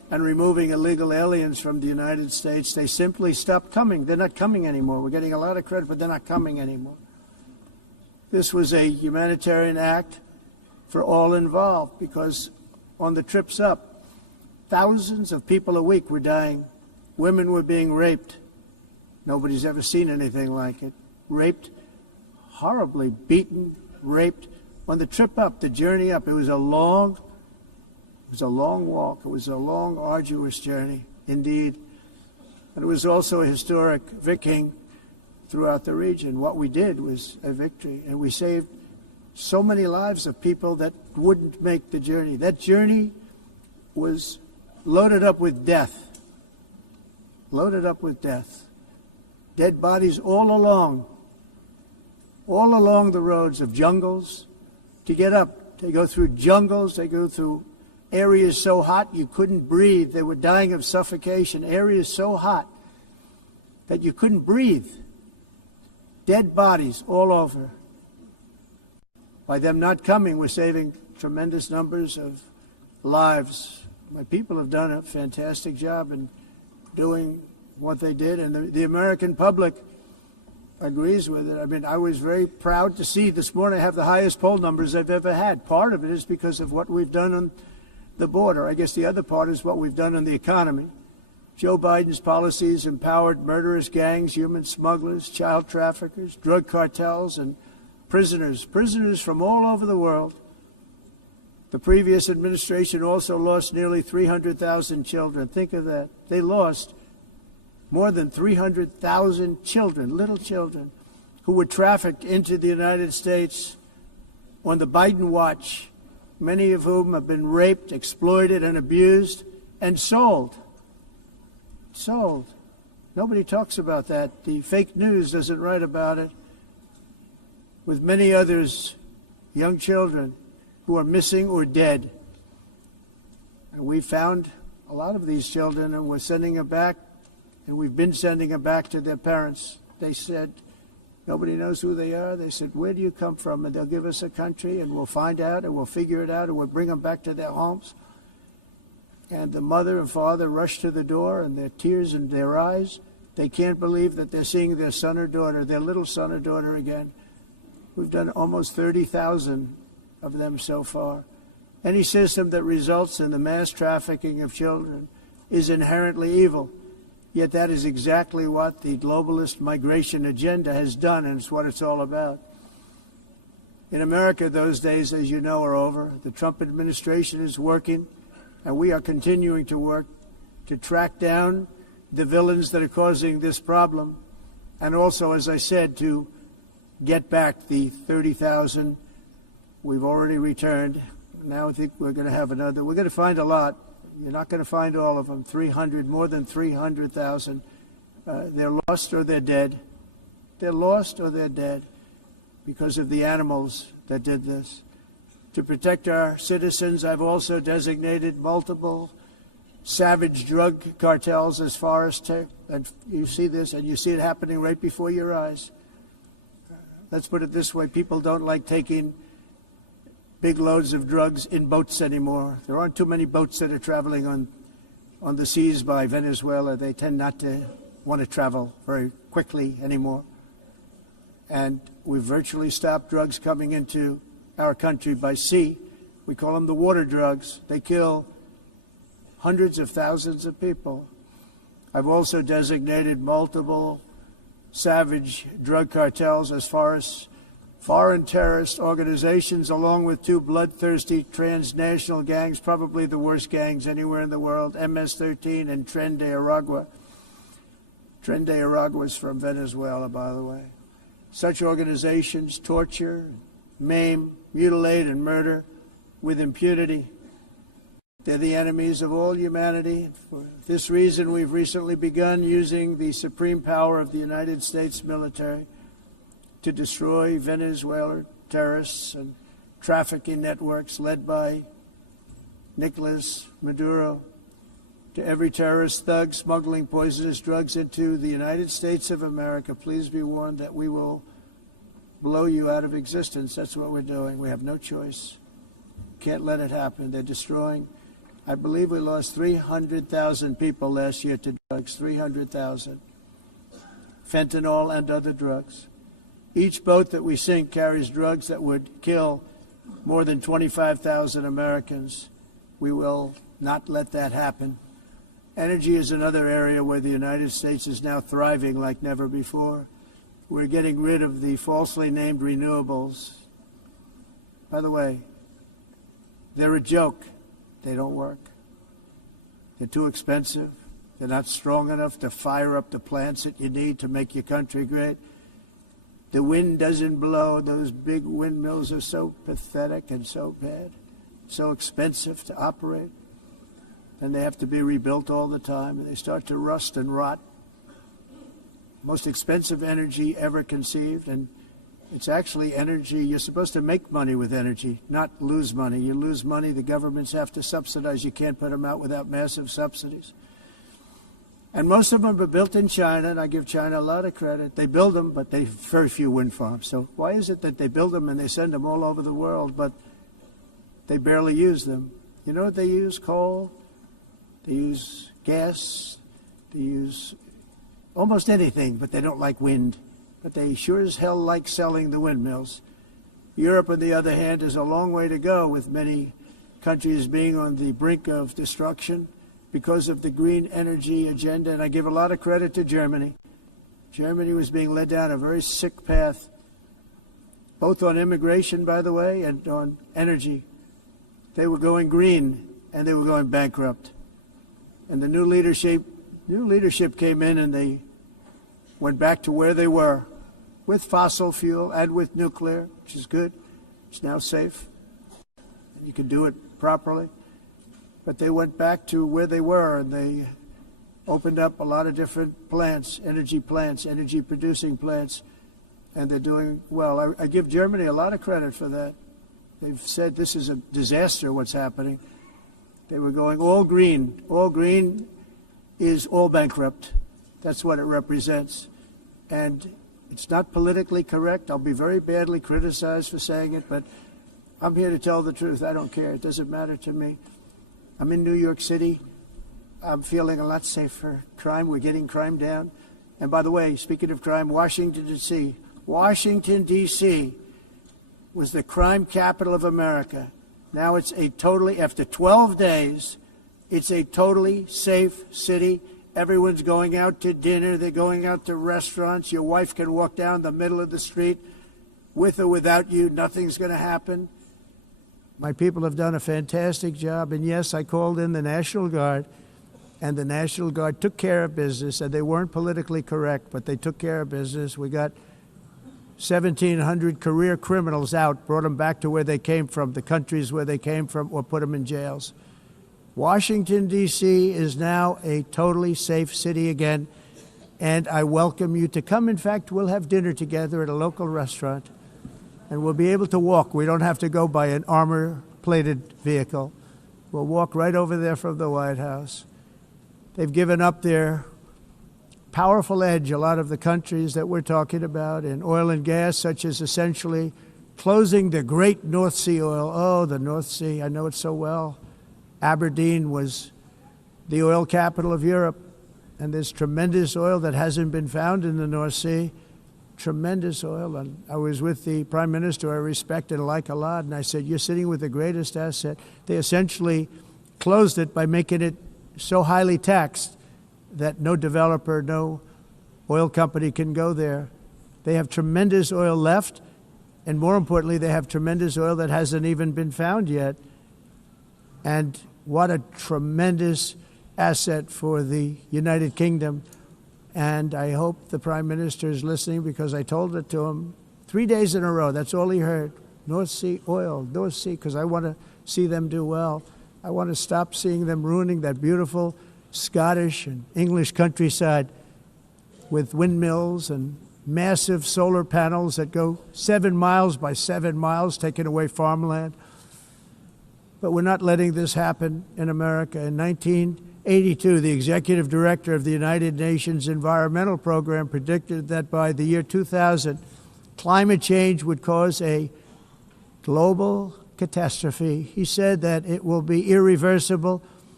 and removing illegal aliens from the United States, they simply stopped coming. They're not coming anymore. We're getting a lot of credit, but they're not coming anymore. This was a humanitarian act for all involved, because on the trips up, thousands of people a week were dying. Women were being raped. Nobody's ever seen anything like it. Raped, horribly beaten, raped. On the trip up, the journey up, it was a long walk. It was a long, arduous journey, indeed. And it was also a historic victory throughout the region. What we did was a victory, and we saved so many lives of people that wouldn't make the journey. That journey was loaded up with death. Loaded up with death. Dead bodies all along the roads of jungles to get up. They go through jungles, they go through areas so hot you couldn't breathe. They were dying of suffocation. Areas so hot that you couldn't breathe. Dead bodies all over. By them not coming, we're saving tremendous numbers of lives. My people have done a fantastic job in doing what they did, and the American public agrees with it. I mean, I was very proud to see this morning I have the highest poll numbers I've ever had. Part of it is because of what we've done on the border. I guess the other part is what we've done on the economy. Joe Biden's policies empowered murderous gangs, human smugglers, child traffickers, drug cartels, and prisoners from all over the world. The previous administration also lost nearly 300,000 children. Think of that. They lost more than 300,000 children, little children, who were trafficked into the United States on the Biden watch, many of whom have been raped, exploited, and abused, and sold. Sold. Nobody talks about that. The fake news doesn't write about it. With many others, young children who are missing or dead. And we found a lot of these children, and we're sending them back, and we've been sending them back to their parents. They said, nobody knows who they are. They said, where do you come from? And they'll give us a country, and we'll find out, and we'll figure it out, and we'll bring them back to their homes. And the mother and father rush to the door, and their tears in their eyes. They can't believe that they're seeing their son or daughter, their little son or daughter again. We've done almost 30,000 of them so far. Any system that results in the mass trafficking of children is inherently evil. Yet that is exactly what the globalist migration agenda has done, and it's what it's all about. In America, those days, as you know, are over. The Trump administration is working, and we are continuing to work to track down the villains that are causing this problem, and also, as I said, to get back the 30,000 we've already returned. Now I think we're going to have another. We're going to find a lot. You're not going to find all of them. 300, more than 300,000. They're lost or they're dead. They're lost or they're dead because of the animals that did this. To protect our citizens, I've also designated multiple savage drug cartels as far as and you see this, and you see it happening right before your eyes. Let's put it this way. People don't like taking big loads of drugs in boats anymore. There aren't too many boats that are traveling on the seas by Venezuela. They tend not to want to travel very quickly anymore. And we've virtually stopped drugs coming into our country by sea. We call them the water drugs. They kill hundreds of thousands of people. I've also designated multiple savage drug cartels as far as foreign terrorist organizations, along with two bloodthirsty transnational gangs, probably the worst gangs anywhere in the world, MS-13 and Tren de Aragua. Tren de Aragua is from Venezuela, by the way. Such organizations torture, maim, mutilate, and murder with impunity. They're the enemies of all humanity. For this reason, we've recently begun using the supreme power of the United States military to destroy Venezuelan terrorists and trafficking networks led by Nicolas Maduro. To every terrorist thug smuggling poisonous drugs into the United States of America, please be warned that we will blow you out of existence. That's what we're doing. We have no choice. Can't let it happen. They're destroying I believe we lost 300,000 people last year to drugs, 300,000. Fentanyl and other drugs. Each boat that we sink carries drugs that would kill more than 25,000 Americans. We will not let that happen. Energy is another area where the United States is now thriving like never before. We're getting rid of the falsely named renewables. By the way, they're a joke. They don't work. They're too expensive. They're not strong enough to fire up the plants that you need to make your country great. The wind doesn't blow. Those big windmills are so pathetic and so bad, so expensive to operate. And they have to be rebuilt all the time, and they start to rust and rot. Most expensive energy ever conceived, and it's actually energy. You're supposed to make money with energy, not lose money. You lose money, the governments have to subsidize. You can't put them out without massive subsidies. And most of them are built in China, and I give China a lot of credit. They build them, but they have very few wind farms. So why is it that they build them and they send them all over the world, but they barely use them? You know what they use? Coal. They use gas. They use almost anything, but they don't like wind. But they sure as hell like selling the windmills. Europe, on the other hand, has a long way to go, with many countries being on the brink of destruction because of the green energy agenda. And I give a lot of credit to Germany. Germany was being led down a very sick path, both on immigration, by the way, and on energy. They were going green, and they were going bankrupt. And the new leadership came in, and they went back to where they were, with fossil fuel and with nuclear, which is good. It's now safe. You can do it properly. But they went back to where they were, and they opened up a lot of different plants, energy-producing plants, and they're doing well. I give Germany a lot of credit for that. They've said this is a disaster, what's happening. They were going all green. All green is all bankrupt. That's what it represents. And it's not politically correct. I'll be very badly criticized for saying it, but I'm here to tell the truth. I don't care. It doesn't matter to me. I'm in New York City. I'm feeling a lot safer. Crime, we're getting crime down. And by the way, speaking of crime, Washington, D.C. was the crime capital of America. Now it's after 12 days, it's a totally safe city. Everyone's going out to dinner. They're going out to restaurants. Your wife can walk down the middle of the street with or without you. Nothing's going to happen. My people have done a fantastic job. And yes, I called in the National Guard, and the National Guard took care of business. And they weren't politically correct, but they took care of business. We got 1,700 career criminals out, brought them back to where they came from, the countries where they came from, or put them in jails. Washington, D.C. is now a totally safe city again, and I welcome you to come. In fact, we'll have dinner together at a local restaurant, and we'll be able to walk. We don't have to go by an armor-plated vehicle. We'll walk right over there from the White House. They've given up their powerful edge, a lot of the countries that we're talking about, in oil and gas, such as essentially closing the great North Sea oil. Oh, the North Sea, I know it so well. Aberdeen was the oil capital of Europe, and there's tremendous oil that hasn't been found in the North Sea, tremendous oil. And I was with the Prime Minister I respect and like a lot, and I said, you're sitting with the greatest asset. They essentially closed it by making it so highly taxed that no developer, no oil company can go there. They have tremendous oil left, and more importantly, they have tremendous oil that hasn't even been found yet. And what a tremendous asset for the United Kingdom. And I hope the Prime Minister is listening, because I told it to him 3 days in a row. That's all he heard. North Sea oil, North Sea, because I want to see them do well. I want to stop seeing them ruining that beautiful Scottish and English countryside with windmills and massive solar panels that go 7 miles by 7 miles, taking away farmland. But we're not letting this happen in America. In 1982, the executive director of the United Nations Environmental Program predicted that by the year 2000, climate change would cause a global catastrophe. He said that it will be irreversible,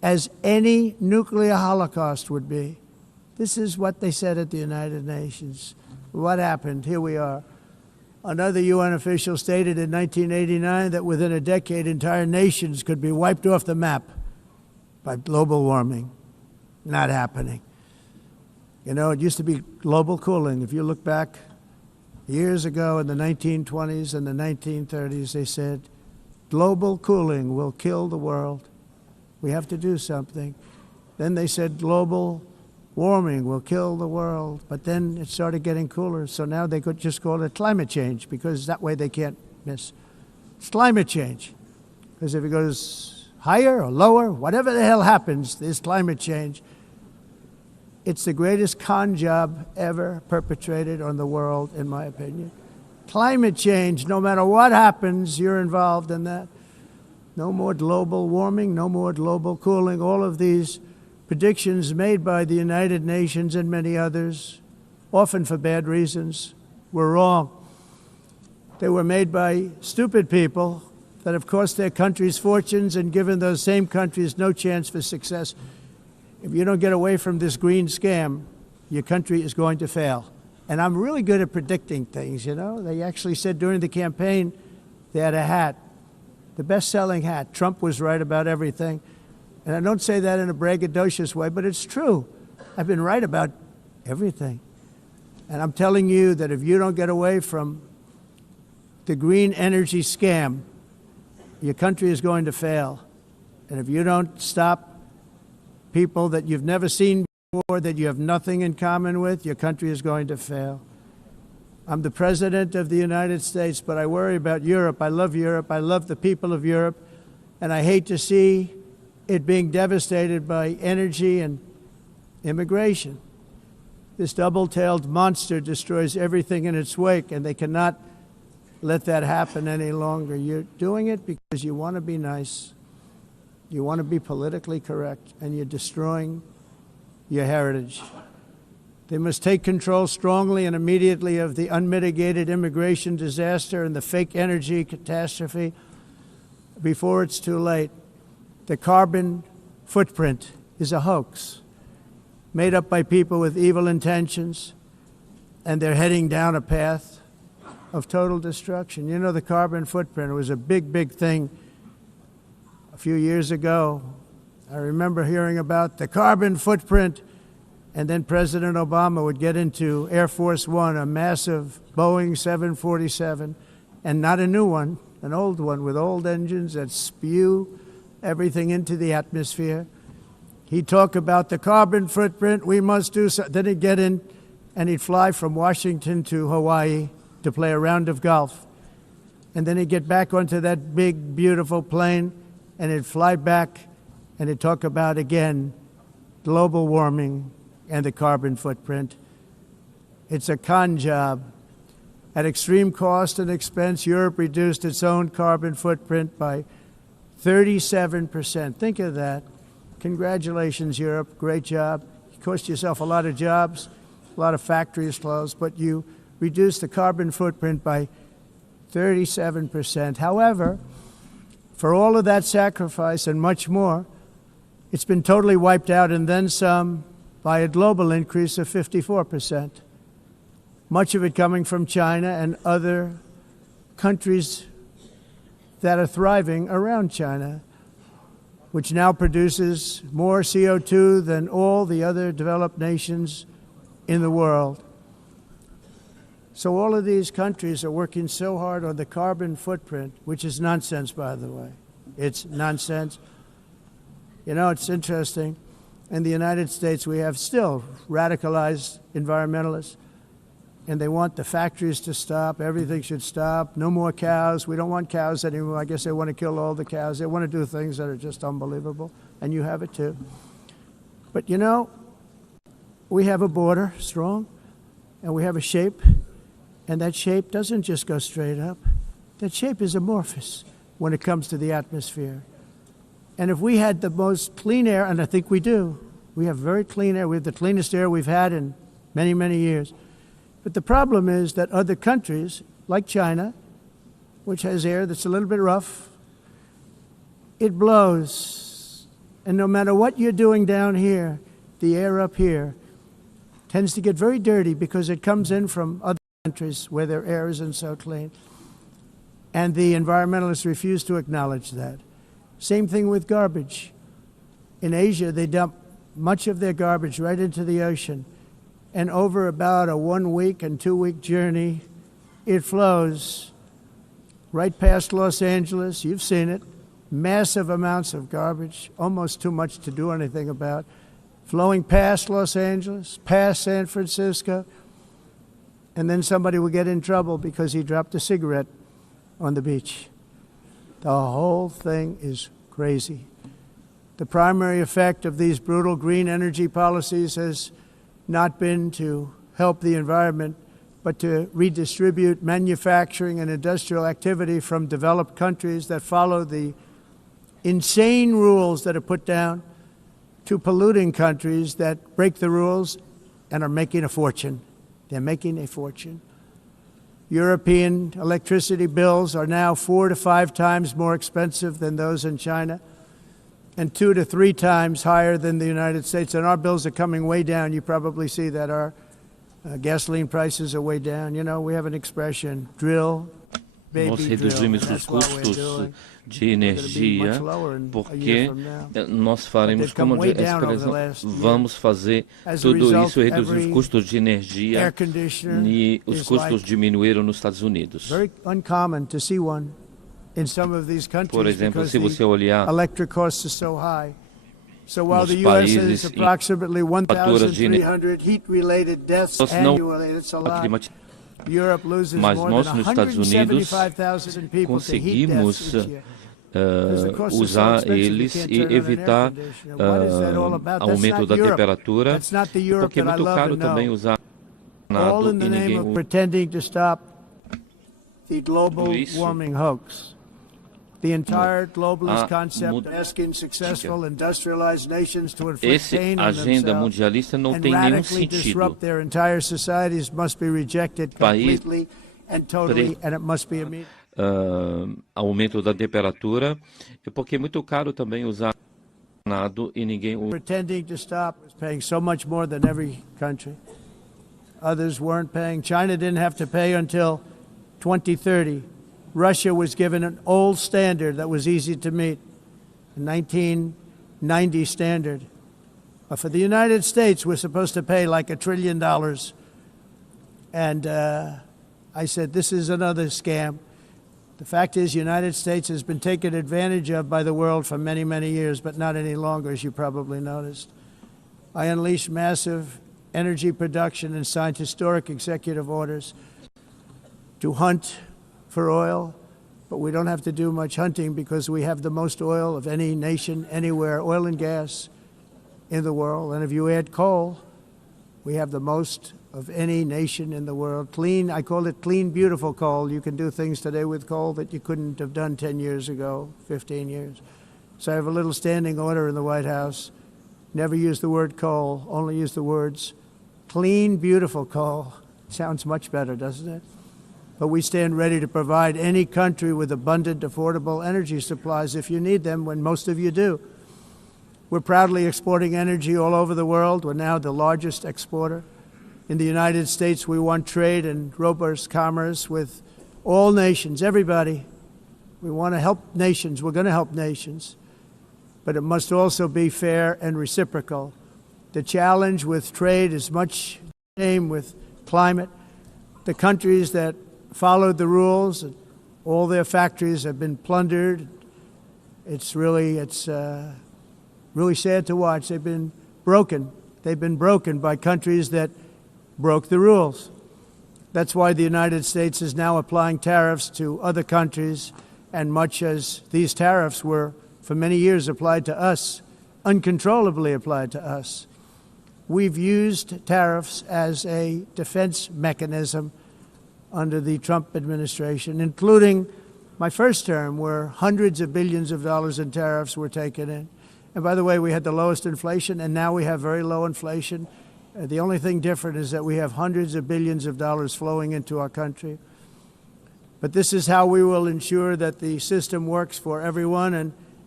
as any nuclear holocaust would be. This is what they said at the United Nations. What happened? Here we are. Another UN official stated in 1989 that within a decade, entire nations could be wiped off the map by global warming. Not happening. You know, it used to be global cooling. If you look back years ago in the 1920s and the 1930s, they said, global cooling will kill the world. We have to do something. Then they said global warming will kill the world. But then it started getting cooler. So now they could just call it climate change because that way they can't miss. It's climate change. Because if it goes higher or lower, whatever the hell happens, there's climate change. It's the greatest con job ever perpetrated on the world, in my opinion. Climate change, no matter what happens, you're involved in that. No more global warming, no more global cooling. All of these predictions made by the United Nations and many others, often for bad reasons, were wrong. They were made by stupid people that have cost their countries fortunes and given those same countries no chance for success. If you don't get away from this green scam, your country is going to fail. And I'm really good at predicting things, you know. They actually said during the campaign they had a hat, the best-selling hat. Trump was right about everything. And I don't say that in a braggadocious way, but it's true. I've been right about everything. And I'm telling you that if you don't get away from the green energy scam, your country is going to fail. And if you don't stop people that you've never seen before, that you have nothing in common with, your country is going to fail. I'm the president of the United States, but I worry about Europe. I love Europe. I love the people of Europe. And I hate to see it being devastated by energy and immigration. This double-tailed monster destroys everything in its wake, and they cannot let that happen any longer. You're doing it because you want to be nice. You want to be politically correct, and you're destroying your heritage. They must take control strongly and immediately of the unmitigated immigration disaster and the fake energy catastrophe before it's too late. The carbon footprint is a hoax made up by people with evil intentions, and they're heading down a path of total destruction. You know, the carbon footprint was a big, big thing a few years ago. I remember hearing about the carbon footprint, and then President Obama would get into Air Force One, a massive Boeing 747, and not a new one, an old one with old engines that spew everything into the atmosphere. He'd talk about the carbon footprint, we must do so. Then he'd get in and he'd fly from Washington to Hawaii to play a round of golf. And then he'd get back onto that big, beautiful plane and he'd fly back and he'd talk about, again, global warming and the carbon footprint. It's a con job. At extreme cost and expense, Europe reduced its own carbon footprint by 37%. Think of that. Congratulations, Europe. Great job. You cost yourself a lot of jobs, a lot of factories closed, but you reduced the carbon footprint by 37%. However, for all of that sacrifice and much more, it's been totally wiped out and then some by a global increase of 54%. Much of it coming from China and other countries that are thriving around China, which now produces more CO2 than all the other developed nations in the world. So all of these countries are working so hard on the carbon footprint, which is nonsense, by the way. It's nonsense. You know, it's interesting. In the United States, we have still radicalized environmentalists, and they want the factories to stop. Everything should stop. No more cows. We don't want cows anymore. I guess they want to kill all the cows. They want to do things that are just unbelievable, and you have it too. But you know, we have a border, strong, and we have a shape, and that shape doesn't just go straight up. That shape is amorphous when it comes to the atmosphere. And if we had the most clean air, and I think we do, we have very clean air. We have the cleanest air we've had in many, many years. But the problem is that other countries, like China, which has air that's a little bit rough, it blows And no matter what you're doing down here, the air up here tends to get very dirty because it comes in from other countries where their air isn't so clean. And the environmentalists refuse to acknowledge that. Same thing with garbage. In Asia, they dump much of their garbage right into the ocean. And over about a 1 week and 2 week journey, it flows right past Los Angeles. You've seen it. Massive amounts of garbage, almost too much to do anything about, flowing past Los Angeles, past San Francisco, and then somebody will get in trouble because he dropped a cigarette on the beach. The whole thing is crazy. The primary effect of these brutal green energy policies has not been to help the environment, but to redistribute manufacturing and industrial activity from developed countries that follow the insane rules that are put down to polluting countries that break the rules and are making a fortune. They're making a fortune. European electricity bills are now 4 to 5 times more expensive than those in China and 2 to 3 times higher than the United States. And our bills are coming way down. You probably see that our gasoline prices are way down. You know, we have an expression, drill, Nós reduzimos os custos de energia porque nós faremos, como a expressão, vamos fazer tudo isso e reduzir os custos de energia e os custos diminuíram nos Estados Unidos. Por exemplo, se você olhar nos países e faturas de energia mas nós nos Estados Unidos conseguimos usar eles e evitar aumento da temperatura, porque é muito caro também usar nada e ninguém usa isso. The entire globalist concept asking successful industrialized nations to inflict pain on themselves and radically disrupt their entire societies must be rejected completely and totally, and it must be immediate. Aumento da temperatura, porque é muito caro também usar nada e ninguém usa. Pretending to stop is paying so much more than every country. Others weren't paying. China didn't have to pay until 2030. Russia was given an old standard that was easy to meet, a 1990 standard. But for the United States, we're supposed to pay like $1 trillion. And I said, this is another scam. The fact is, the United States has been taken advantage of by the world for many, many years, but not any longer, as you probably noticed. I unleashed massive energy production and signed historic executive orders to hunt for oil, but we don't have to do much hunting because we have the most oil of any nation anywhere, oil and gas in the world. And if you add coal, we have the most of any nation in the world. Clean, I call it clean, beautiful coal. You can do things today with coal that you couldn't have done 10 years ago, 15 years. So I have a little standing order in the White House. Never use the word coal, only use the words clean, beautiful coal. Sounds much better, doesn't it? But we stand ready to provide any country with abundant, affordable energy supplies if you need them, when most of you do. We're proudly exporting energy all over the world. We're now the largest exporter. In the United States, we want trade and robust commerce with all nations, everybody. We want to help nations. We're going to help nations. But it must also be fair and reciprocal. The challenge with trade is much the same with climate. The countries that followed the rules, all their factories have been plundered. It's really sad to watch. They've been broken. They've been broken by countries that broke the rules. That's why the United States is now applying tariffs to other countries, and much as these tariffs were for many years applied to us, uncontrollably applied to us. We've used tariffs as a defense mechanism under the Trump administration, including my first term, where hundreds of billions of dollars in tariffs were taken in. And by the way, we had the lowest inflation, and now we have very low inflation. The only thing different is that we have hundreds of billions of dollars flowing into our country. But this is how we will ensure that the system works for everyone, and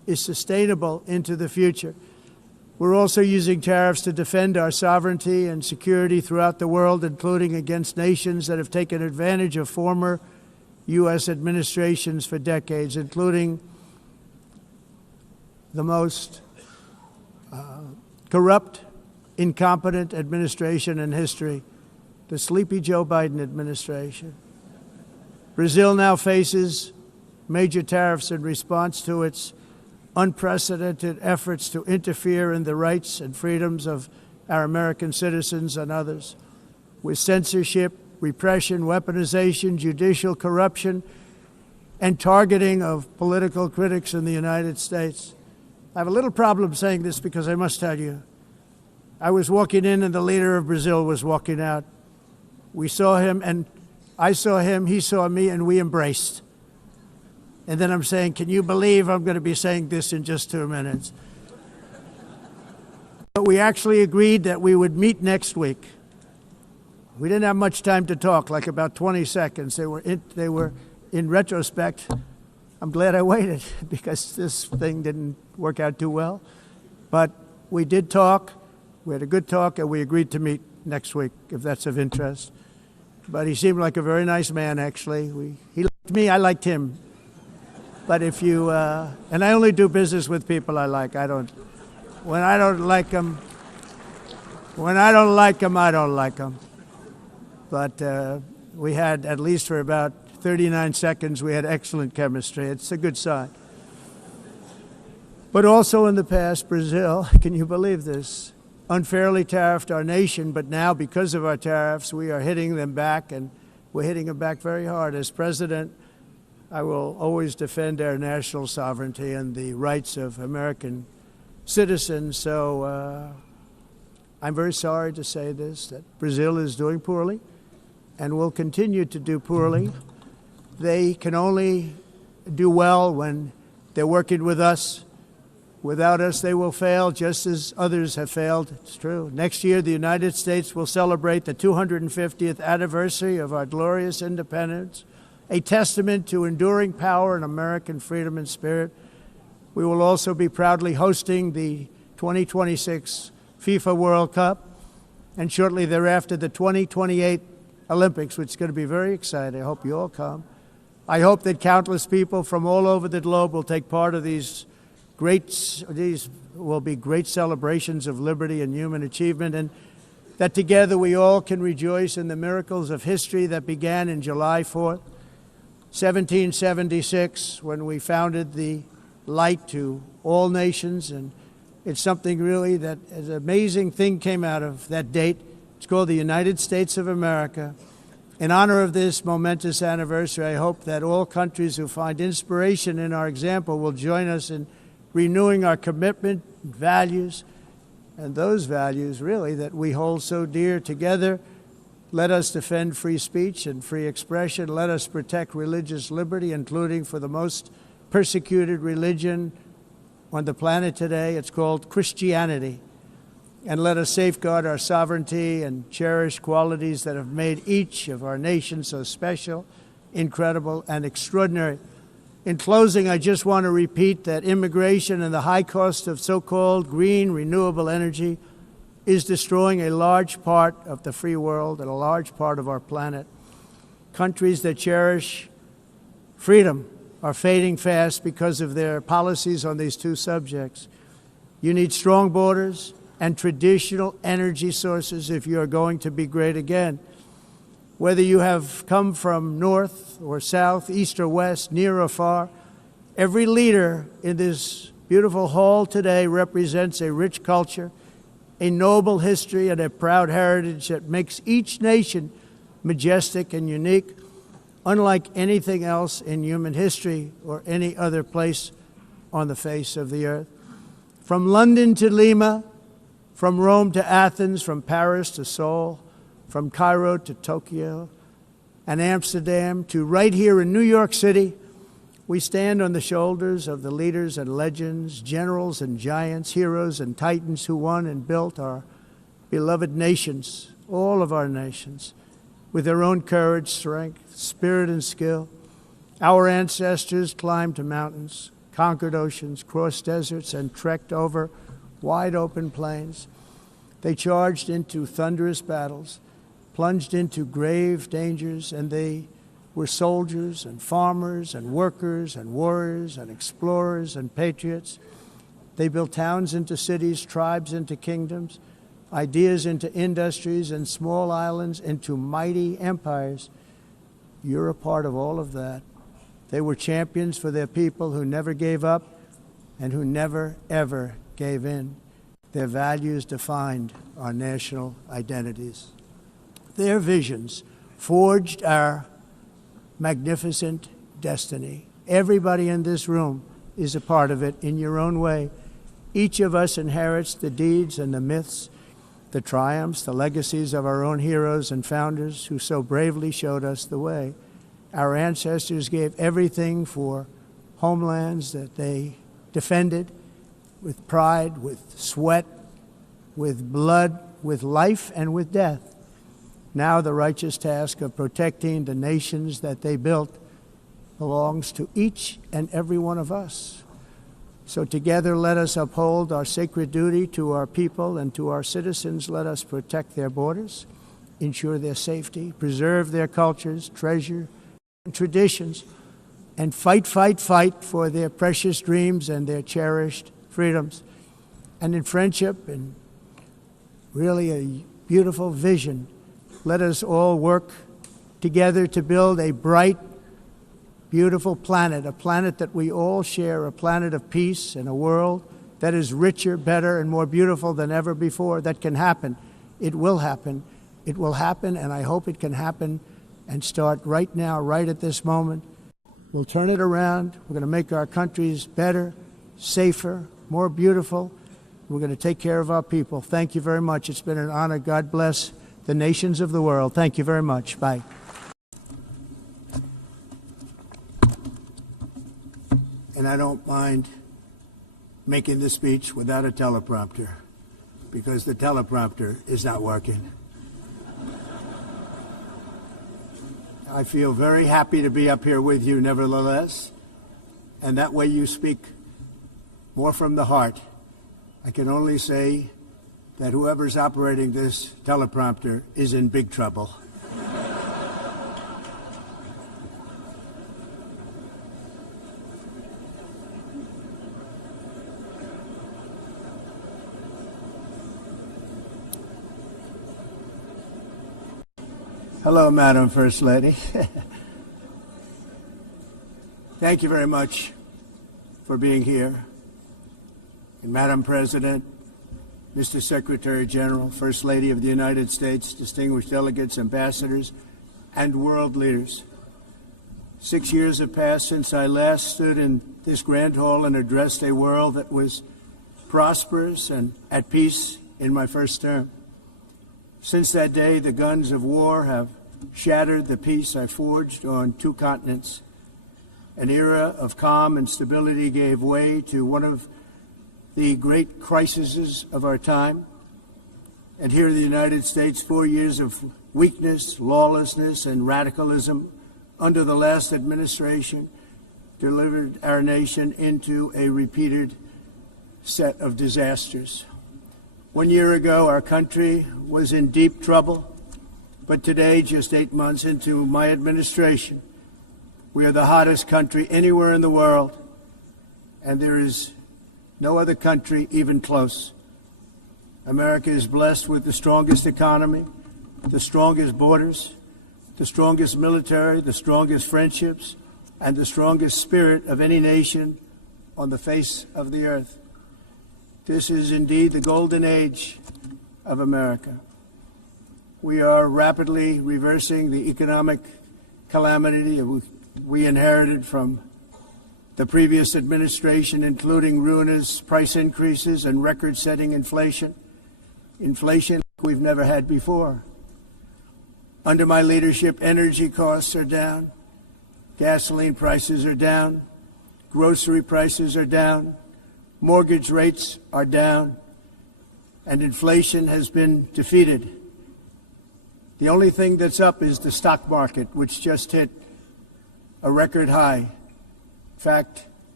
is sustainable into the future. We're also using tariffs to defend our sovereignty and security throughout the world, including against nations that have taken advantage of former U.S. administrations for decades, including the most corrupt, incompetent administration in history, the sleepy Joe Biden administration. Brazil now faces major tariffs in response to its unprecedented efforts to interfere in the rights and freedoms of our American citizens and others, with censorship, repression, weaponization, judicial corruption, and targeting of political critics in the United States. I have a little problem saying this because I must tell you, I was walking in and the leader of Brazil was walking out. We saw him and I saw him, he saw me, and we embraced. And then I'm saying, can you believe I'm going to be saying this in just 2 minutes? But we actually agreed that we would meet next week. We didn't have much time to talk, like about 20 seconds. They were in retrospect, I'm glad I waited because this thing didn't work out too well. But we did talk, we had a good talk, and we agreed to meet next week, if that's of interest. But he seemed like a very nice man, actually. He liked me, I liked him. But if you, and I only do business with people I like. When I don't like them, I don't like them. But we had, at least for about 39 seconds, we had excellent chemistry. It's a good sign. But also in the past, Brazil, can you believe this, unfairly tariffed our nation, but now because of our tariffs, we are hitting them back, and we're hitting them back very hard. As president, I will always defend our national sovereignty and the rights of American citizens. So I'm very sorry to say this, that Brazil is doing poorly and will continue to do poorly. They can only do well when they're working with us. Without us, they will fail, just as others have failed. It's true. Next year, the United States will celebrate the 250th anniversary of our glorious independence, a testament to enduring power and American freedom and spirit. We will also be proudly hosting the 2026 FIFA World Cup, and shortly thereafter, the 2028 Olympics, which is going to be very exciting. I hope you all come. I hope that countless people from all over the globe will take part of these will be great celebrations of liberty and human achievement, and that together we all can rejoice in the miracles of history that began in July 4th, 1776, when we founded the light to all nations. And it's something really that an amazing thing came out of that date. It's called the United States of America. In honor of this momentous anniversary, I hope that all countries who find inspiration in our example will join us in renewing our commitment, values, and those values really that we hold so dear together. Let us defend free speech and free expression. Let us protect religious liberty, including for the most persecuted religion on the planet today. It's called Christianity. And let us safeguard our sovereignty and cherish qualities that have made each of our nations so special, incredible, and extraordinary. In closing, I just want to repeat that immigration and the high cost of so-called green renewable energy is destroying a large part of the free world and a large part of our planet. Countries that cherish freedom are fading fast because of their policies on these two subjects. You need strong borders and traditional energy sources if you are going to be great again. Whether you have come from north or south, east or west, near or far, every leader in this beautiful hall today represents a rich culture, a noble history, and a proud heritage that makes each nation majestic and unique, unlike anything else in human history or any other place on the face of the earth. From London to Lima, from Rome to Athens, from Paris to Seoul, from Cairo to Tokyo and Amsterdam to right here in New York City, we stand on the shoulders of the leaders and legends, generals and giants, heroes and titans who won and built our beloved nations, all of our nations, with their own courage, strength, spirit, and skill. Our ancestors climbed mountains, conquered oceans, crossed deserts, and trekked over wide open plains. They charged into thunderous battles, plunged into grave dangers, and they were soldiers and farmers and workers and warriors and explorers and patriots. They built towns into cities, tribes into kingdoms, ideas into industries, and small islands into mighty empires. You're a part of all of that. They were champions for their people who never gave up and who never, ever gave in. Their values defined our national identities. Their visions forged our magnificent destiny. Everybody in this room is a part of it in your own way. Each of us inherits the deeds and the myths, the triumphs, the legacies of our own heroes and founders who so bravely showed us the way. Our ancestors gave everything for homelands that they defended with pride, with sweat, with blood, with life, and with death. Now the righteous task of protecting the nations that they built belongs to each and every one of us. So together let us uphold our sacred duty to our people and to our citizens. Let us protect their borders, ensure their safety, preserve their cultures, treasure and traditions, and fight for their precious dreams and their cherished freedoms. And in friendship and really a beautiful vision, let us all work together to build a bright, beautiful planet, a planet that we all share, a planet of peace and a world that is richer, better, and more beautiful than ever before. That can happen. It will happen. It will happen, and I hope it can happen and start right now, right at this moment. We'll turn it around. We're going to make our countries better, safer, more beautiful. We're going to take care of our people. Thank you very much. It's been an honor. God bless the nations of the world. Thank you very much. Bye. And I don't mind making this speech without a teleprompter, because the teleprompter is not working. I feel very happy to be up here with you nevertheless, and that way you speak more from the heart. I can only say that whoever's operating this teleprompter is in big trouble. Hello, Madam First Lady. Thank you very much for being here. And Madam President, Mr. Secretary General, First Lady of the United States, distinguished delegates, ambassadors, and world leaders. 6 years have passed since I last stood in this grand hall and addressed a world that was prosperous and at peace in my first term. Since that day, the guns of war have shattered the peace I forged on 2 continents. An era of calm and stability gave way to one of the great crises of our time. And here in the United States, 4 years of weakness, lawlessness, and radicalism under the last administration delivered our nation into a repeated set of disasters. 1 year ago, our country was in deep trouble, but today, just 8 months into my administration, we are the hottest country anywhere in the world, and there is no other country even close. America is blessed with the strongest economy, the strongest borders, the strongest military, the strongest friendships, and the strongest spirit of any nation on the face of the earth. This is indeed the golden age of America. We are rapidly reversing the economic calamity we inherited from the previous administration, including ruinous price increases and record-setting inflation we've never had before. Under my leadership, energy costs are down, gasoline prices are down, grocery prices are down, mortgage rates are down, and inflation has been defeated. The only thing that's up is the stock market, which just hit a record high. In fact,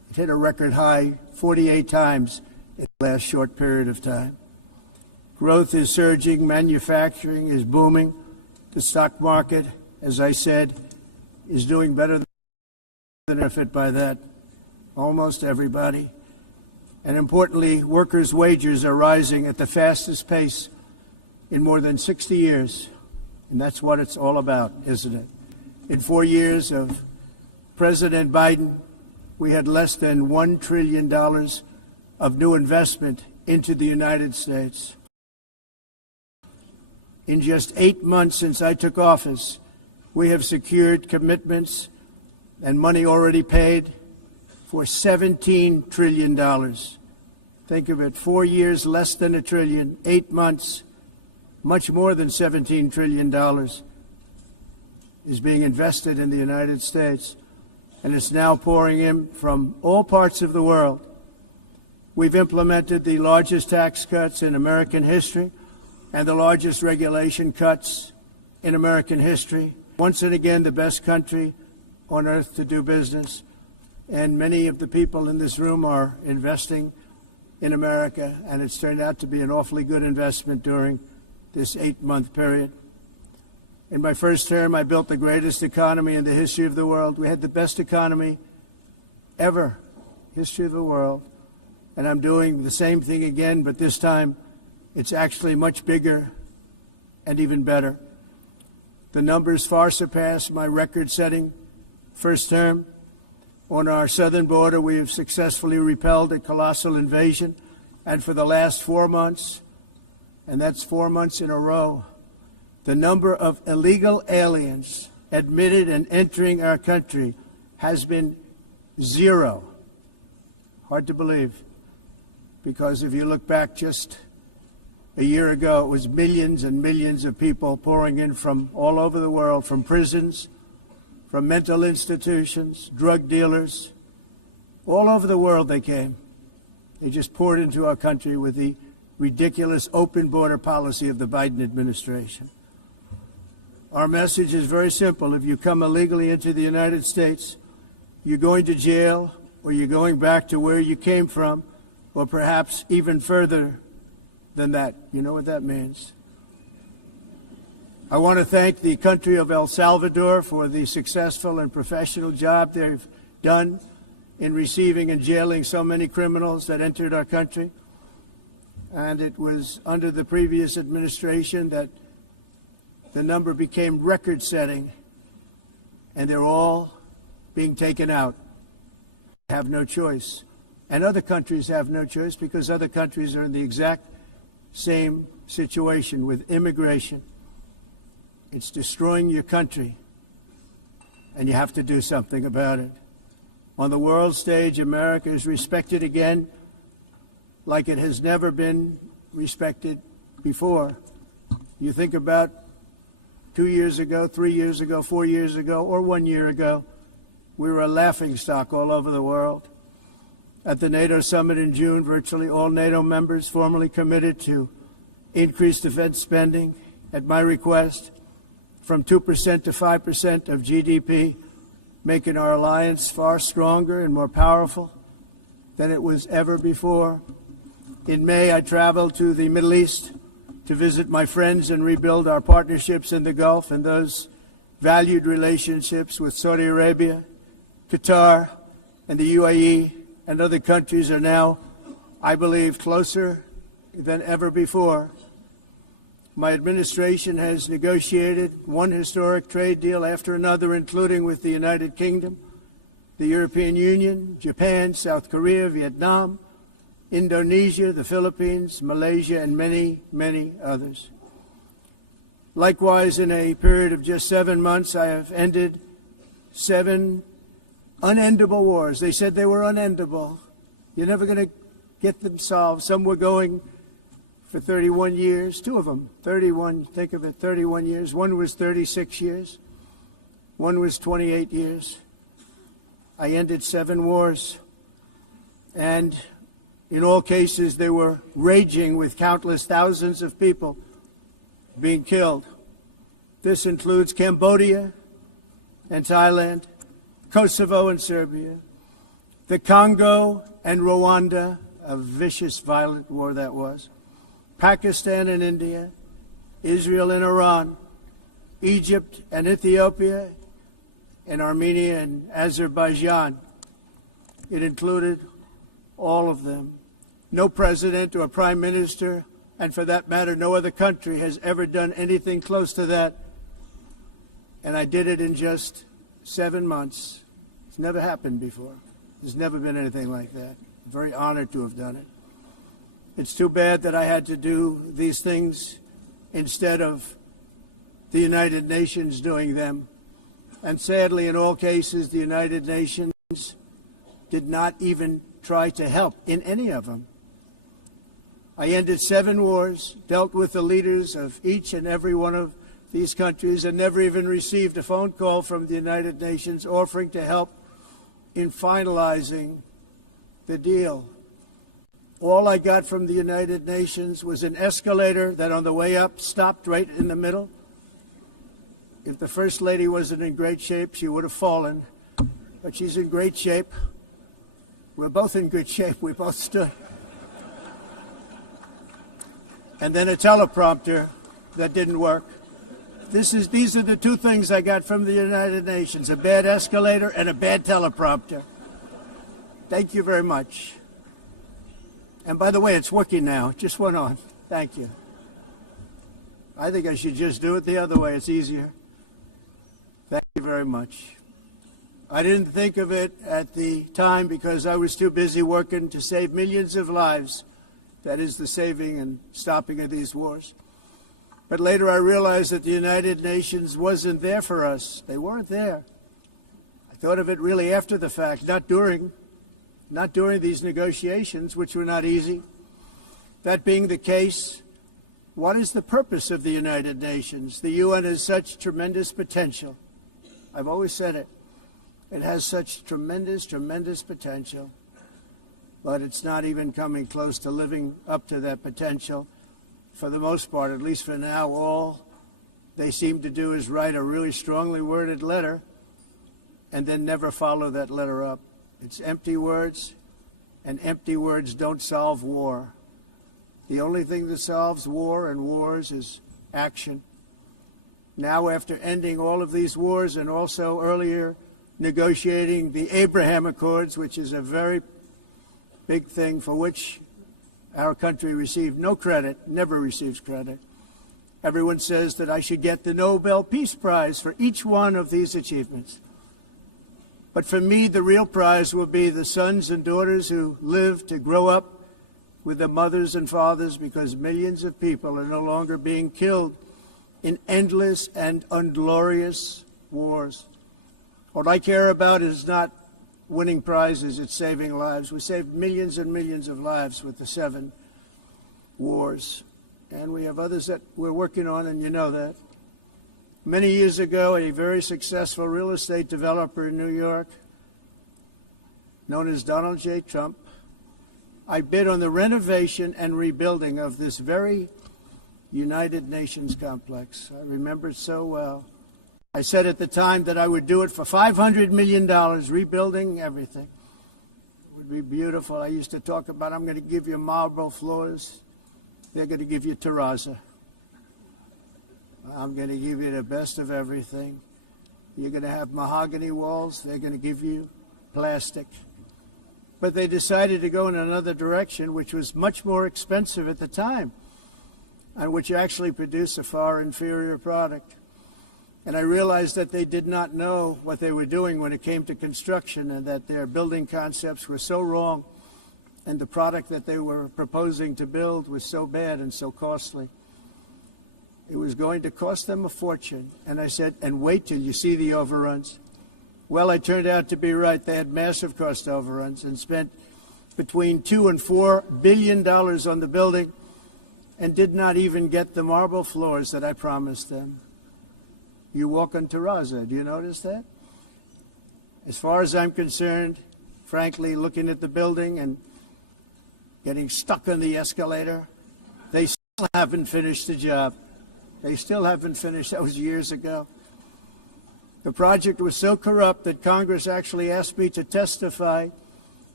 It hit a record high 48 times in the last short period of time. Growth is surging, manufacturing is booming. The stock market, as I said, is doing better than benefit by that. Almost everybody. And importantly, workers' wages are rising at the fastest pace in more than 60 years. And that's what it's all about, isn't it? In 4 years of President Biden, we had less than $1 trillion of new investment into the United States. In just 8 months since I took office, we have secured commitments and money already paid for $17 trillion. Think of it, 4 years, less than $1 trillion, 8 months, much more than $17 trillion is being invested in the United States, and it's now pouring in from all parts of the world. We've implemented the largest tax cuts in American history and the largest regulation cuts in American history. Once and again, the best country on earth to do business, and many of the people in this room are investing in America, and it's turned out to be an awfully good investment during this 8-month period. In my first term, I built the greatest economy in the history of the world. We had the best economy ever, history of the world. And I'm doing the same thing again, but this time it's actually much bigger and even better. The numbers far surpass my record-setting first term. On our southern border, we have successfully repelled a colossal invasion. And for the last 4 months, and that's 4 months in a row, the number of illegal aliens admitted and entering our country has been 0. Hard to believe, because if you look back just a year ago, it was millions and millions of people pouring in from all over the world, from prisons, from mental institutions, drug dealers. All over the world they came. They just poured into our country with the ridiculous open border policy of the Biden administration. Our message is very simple. If you come illegally into the United States, you're going to jail, or you're going back to where you came from, or perhaps even further than that. You know what that means. I want to thank the country of El Salvador for the successful and professional job they've done in receiving and jailing so many criminals that entered our country. And it was under the previous administration that the number became record-setting, and they're all being taken out. They have no choice. And other countries have no choice, because other countries are in the exact same situation with immigration. It's destroying your country, and you have to do something about it. On the world stage, America is respected again like it has never been respected before. You think about 2 years ago, 3 years ago, 4 years ago, or 1 year ago, we were a laughingstock all over the world. At the NATO summit in June, virtually all NATO members formally committed to increase defense spending at my request from 2% to 5% of GDP, making our alliance far stronger and more powerful than it was ever before. In May, I traveled to the Middle East to visit my friends and rebuild our partnerships in the Gulf, and those valued relationships with Saudi Arabia, Qatar, and the UAE and other countries are now, I believe, closer than ever before. My administration has negotiated one historic trade deal after another, including with the United Kingdom, the European Union, Japan, South Korea, Vietnam, Indonesia, the Philippines, Malaysia, and many, many others. Likewise, in a period of just 7 months, I have ended 7 unendable wars. They said they were unendable. You're never going to get them solved. Some were going for 31 years, 2 of them, 31, think of it, 31 years. One was 36 years. One was 28 years. I ended 7 wars. And in all cases, they were raging with countless thousands of people being killed. This includes Cambodia and Thailand, Kosovo and Serbia, The Congo and Rwanda, a vicious, violent war that was. Pakistan and India, Israel and Iran, Egypt and Ethiopia, and Armenia and Azerbaijan. It included all of them. No president or prime minister, and for that matter, no other country has ever done anything close to that. And I did it in just 7 months. It's never happened before. There's never been anything like that. I'm very honored to have done it. It's too bad that I had to do these things instead of the United Nations doing them. And sadly, in all cases, the United Nations did not even try to help in any of them. I ended 7 wars, dealt with the leaders of each and every one of these countries, and never even received a phone call from the United Nations offering to help in finalizing the deal. All I got from the United Nations was an escalator that on the way up stopped right in the middle. If the First Lady wasn't in great shape, she would have fallen. But she's in great shape. We're both in good shape. We both stood. And then a teleprompter that didn't work. These are the 2 things I got from the United Nations, a bad escalator and a bad teleprompter. Thank you very much. And by the way, it's working now. It just went on. Thank you. I think I should just do it the other way. It's easier. Thank you very much. I didn't think of it at the time because I was too busy working to save millions of lives. That is the saving and stopping of these wars. But later I realized that the United Nations wasn't there for us. They weren't there. I thought of it really after the fact, not during these negotiations, which were not easy. That being the case, what is the purpose of the United Nations? The UN has such tremendous potential. I've always said it. It has such tremendous, tremendous potential. But it's not even coming close to living up to that potential. For the most part, at least for now, all they seem to do is write a really strongly worded letter and then never follow that letter up. It's empty words, and empty words don't solve war. The only thing that solves war and wars is action. Now, after ending all of these wars and also earlier negotiating the Abraham Accords, which is a very big thing for which our country received no credit, never receives credit. Everyone says that I should get the Nobel Peace Prize for each one of these achievements. But for me, the real prize will be the sons and daughters who live to grow up with their mothers and fathers, because millions of people are no longer being killed in endless and unglorious wars. What I care about is not winning prizes, it's saving lives. We saved millions and millions of lives with the 7 wars. And we have others that we're working on, and you know that. Many years ago, a very successful real estate developer in New York, known as Donald J. Trump, I bid on the renovation and rebuilding of this very United Nations complex. I remember it so well. I said at the time that I would do it for $500 million, rebuilding everything. It would be beautiful. I used to talk about, I'm going to give you marble floors. They're going to give you terrazzo. I'm going to give you the best of everything. You're going to have mahogany walls. They're going to give you plastic. But they decided to go in another direction, which was much more expensive at the time, and which actually produced a far inferior product. And I realized that they did not know what they were doing when it came to construction, and that their building concepts were so wrong, and the product that they were proposing to build was so bad and so costly. It was going to cost them a fortune. And I said, and wait till you see the overruns. Well, I turned out to be right. They had massive cost overruns and spent between $2 and $4 billion on the building and did not even get the marble floors that I promised them. You walk on terrazzo. Do you notice that? As far as I'm concerned, frankly, looking at the building and getting stuck on the escalator, they still haven't finished the job. They still haven't finished. That was years ago. The project was so corrupt that Congress actually asked me to testify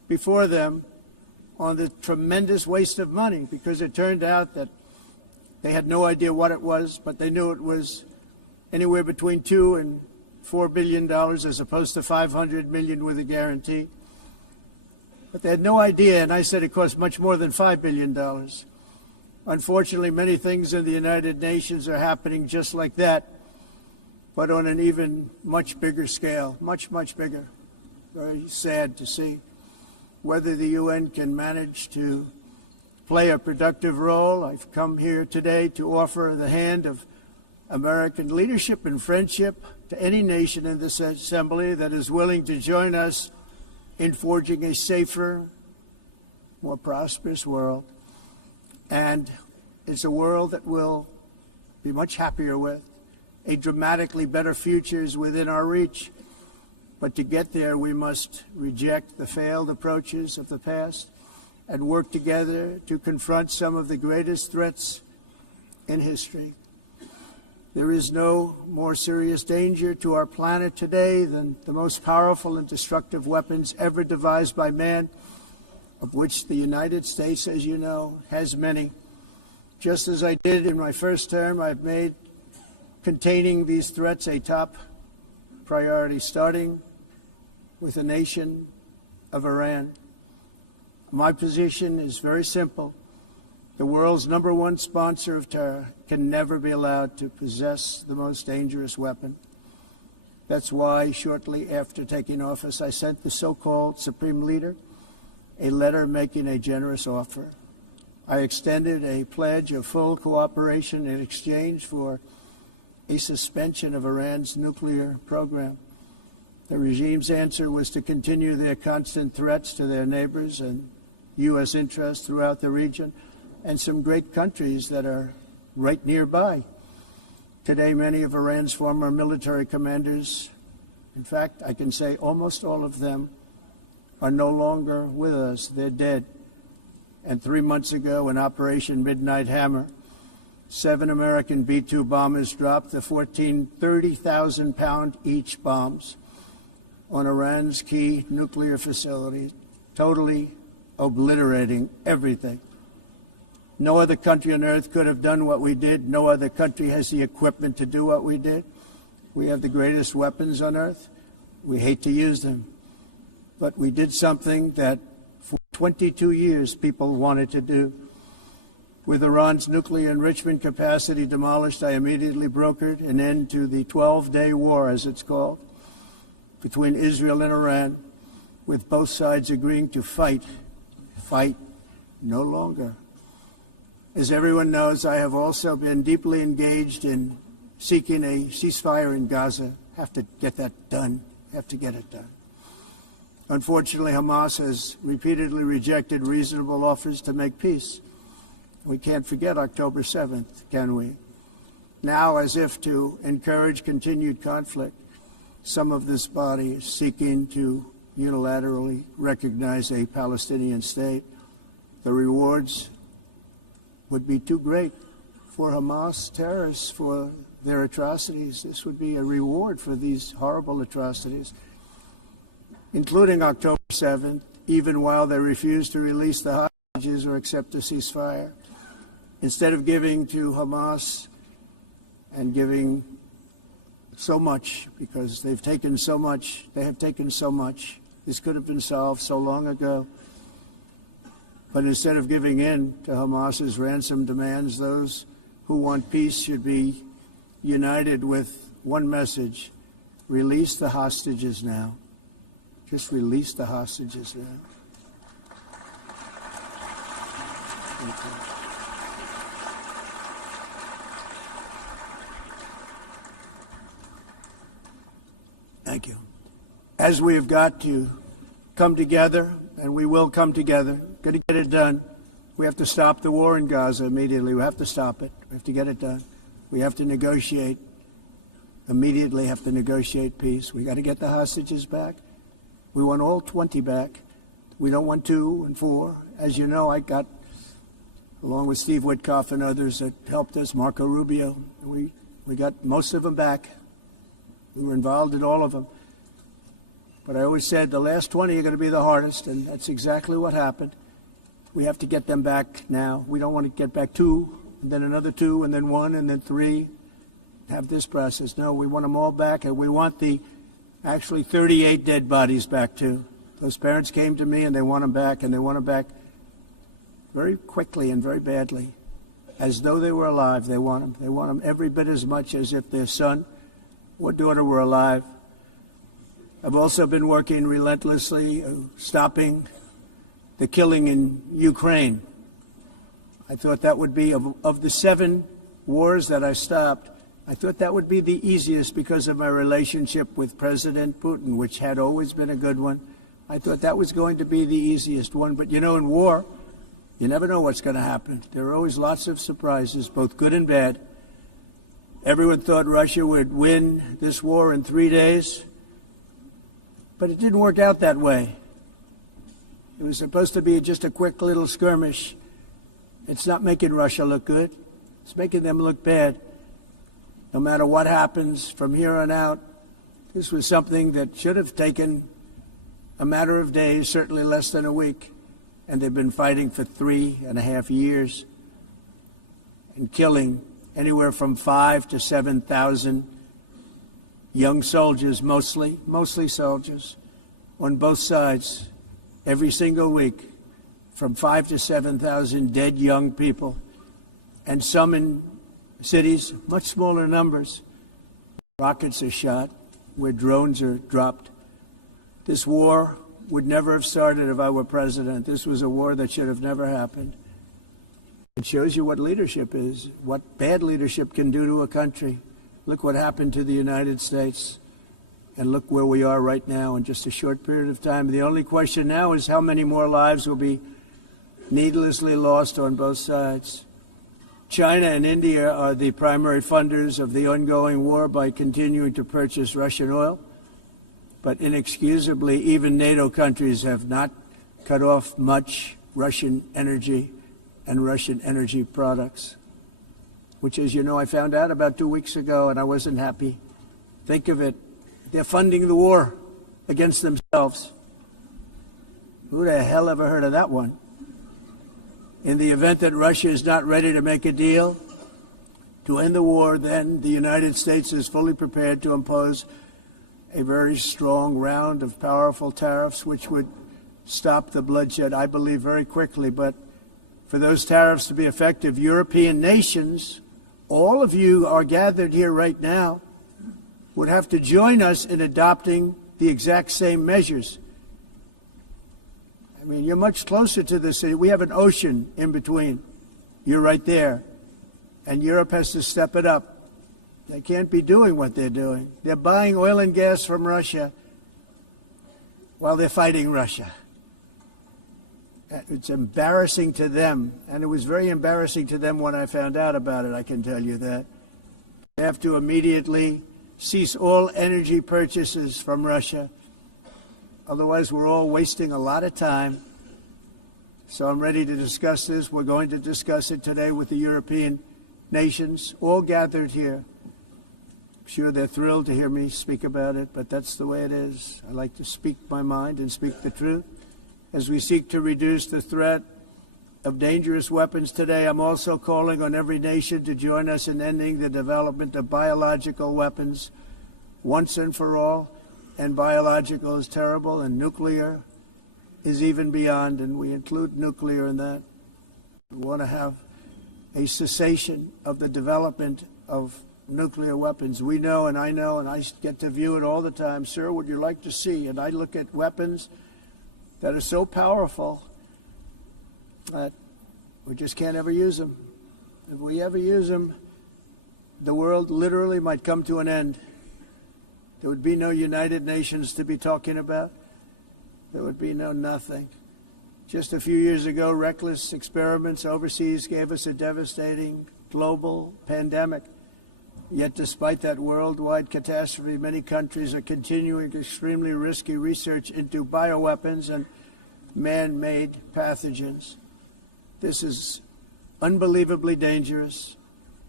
before them on the tremendous waste of money, because it turned out that they had no idea what it was, but they knew it was anywhere between $2 and $4 billion as opposed to $500 million with a guarantee. But they had no idea, and I said it cost much more than $5 billion. Unfortunately, many things in the United Nations are happening just like that, but on an even much bigger scale, much, much bigger. Very sad to see. Whether the UN can manage to play a productive role, I've come here today to offer the hand of American leadership and friendship to any nation in this assembly that is willing to join us in forging a safer, more prosperous world. And it's a world that we'll be much happier with. A dramatically better future is within our reach. But to get there, we must reject the failed approaches of the past and work together to confront some of the greatest threats in history. There is no more serious danger to our planet today than the most powerful and destructive weapons ever devised by man, of which the United States, as you know, has many. Just as I did in my first term, I've made containing these threats a top priority, starting with the nation of Iran. My position is very simple. The world's #1 sponsor of terror can never be allowed to possess the most dangerous weapon. That's why shortly after taking office, I sent the so-called Supreme Leader a letter making a generous offer. I extended a pledge of full cooperation in exchange for a suspension of Iran's nuclear program. The regime's answer was to continue their constant threats to their neighbors and U.S. interests throughout the region and some great countries that are right nearby. Today, many of Iran's former military commanders, in fact, I can say almost all of them, are no longer with us. They're dead. And 3 months ago, in Operation Midnight Hammer, 7 American B-2 bombers dropped the 14 30,000-pound each bombs on Iran's key nuclear facilities, totally obliterating everything. No other country on earth could have done what we did. No other country has the equipment to do what we did. We have the greatest weapons on earth. We hate to use them. But we did something that for 22 years people wanted to do. With Iran's nuclear enrichment capacity demolished, I immediately brokered an end to the 12-day war, as it's called, between Israel and Iran, with both sides agreeing to fight no longer. As everyone knows, I have also been deeply engaged in seeking a ceasefire in Gaza. Have to get that done. Have to get it done. Unfortunately, Hamas has repeatedly rejected reasonable offers to make peace. We can't forget October 7th, can we? Now, as if to encourage continued conflict, some of this body is seeking to unilaterally recognize a Palestinian state. The rewards would be too great for Hamas terrorists for their atrocities. This would be a reward for these horrible atrocities, including October 7th, even while they refuse to release the hostages or accept a ceasefire. Instead of giving to Hamas and giving so much, because they've taken so much, they have taken so much. This could have been solved so long ago. But instead of giving in to Hamas's ransom demands, those who want peace should be united with one message: release the hostages now. Just release the hostages now. Thank you. Thank you. As we have got to come together, and we will come together, going to get it done. We have to stop the war in Gaza immediately. We have to stop it. We have to get it done. We have to negotiate, immediately have to negotiate peace. We got to get the hostages back. We want all 20 back. We don't want 2 and 4. As you know, I got, along with Steve Witkoff and others that helped us, Marco Rubio, we got most of them back. We were involved in all of them. But I always said the last 20 are going to be the hardest, and that's exactly what happened. We have to get them back now. We don't want to get back 2, and then another 2, and then 1, and then 3. Have this process. No, we want them all back, and we want the actually 38 dead bodies back too. Those parents came to me, and they want them back, and they want them back very quickly and very badly, as though they were alive. They want them. They want them every bit as much as if their son or daughter were alive. I've also been working relentlessly, stopping the killing in Ukraine. I thought that would be, of the 7 wars that I stopped, I thought that would be the easiest because of my relationship with President Putin, which had always been a good one. I thought that was going to be the easiest one. But, you know, in war, you never know what's going to happen. There are always lots of surprises, both good and bad. Everyone thought Russia would win this war in 3 days, but it didn't work out that way. It was supposed to be just a quick little skirmish. It's not making Russia look good. It's making them look bad. No matter what happens from here on out, this was something that should have taken a matter of days, certainly less than a week. And they've been fighting for 3.5 years and killing anywhere from 5,000 to 7,000 young soldiers, mostly soldiers, on both sides, every single week, from 5,000 to 7,000 dead young people, and some in cities, much smaller numbers. Rockets are shot, where drones are dropped. This war would never have started if I were president. This was a war that should have never happened. It shows you what leadership is, what bad leadership can do to a country. Look what happened to the United States, and look where we are right now in just a short period of time. The only question now is how many more lives will be needlessly lost on both sides. China and India are the primary funders of the ongoing war by continuing to purchase Russian oil. But inexcusably, even NATO countries have not cut off much Russian energy and Russian energy products, which, as you know, I found out about 2 weeks ago, and I wasn't happy. Think of it. They're funding the war against themselves. Who the hell ever heard of that one? In the event that Russia is not ready to make a deal to end the war, then the United States is fully prepared to impose a very strong round of powerful tariffs, which would stop the bloodshed, I believe, very quickly. But for those tariffs to be effective, European nations, all of you are gathered here right now, would have to join us in adopting the exact same measures. I mean, you're much closer to the city. We have an ocean in between. You're right there. And Europe has to step it up. They can't be doing what they're doing. They're buying oil and gas from Russia while they're fighting Russia. It's embarrassing to them, and it was very embarrassing to them when I found out about it, I can tell you that. They have to immediately cease all energy purchases from Russia. Otherwise, we're all wasting a lot of time. So I'm ready to discuss this. We're going to discuss it today with the European nations, all gathered here. I'm sure they're thrilled to hear me speak about it, but that's the way it is. I like to speak my mind and speak the truth. As we seek to reduce the threat of dangerous weapons today, I'm also calling on every nation to join us in ending the development of biological weapons once and for all. And biological is terrible, and nuclear is even beyond, and we include nuclear in that. We want to have a cessation of the development of nuclear weapons. We know, and I get to view it all the time. Sir, would you like to see? And I look at weapons that are so powerful that we just can't ever use them. If we ever use them, the world literally might come to an end. There would be no United Nations to be talking about. There would be no nothing. Just a few years ago, reckless experiments overseas gave us a devastating global pandemic. Yet despite that worldwide catastrophe, many countries are continuing extremely risky research into bioweapons and man-made pathogens. This is unbelievably dangerous.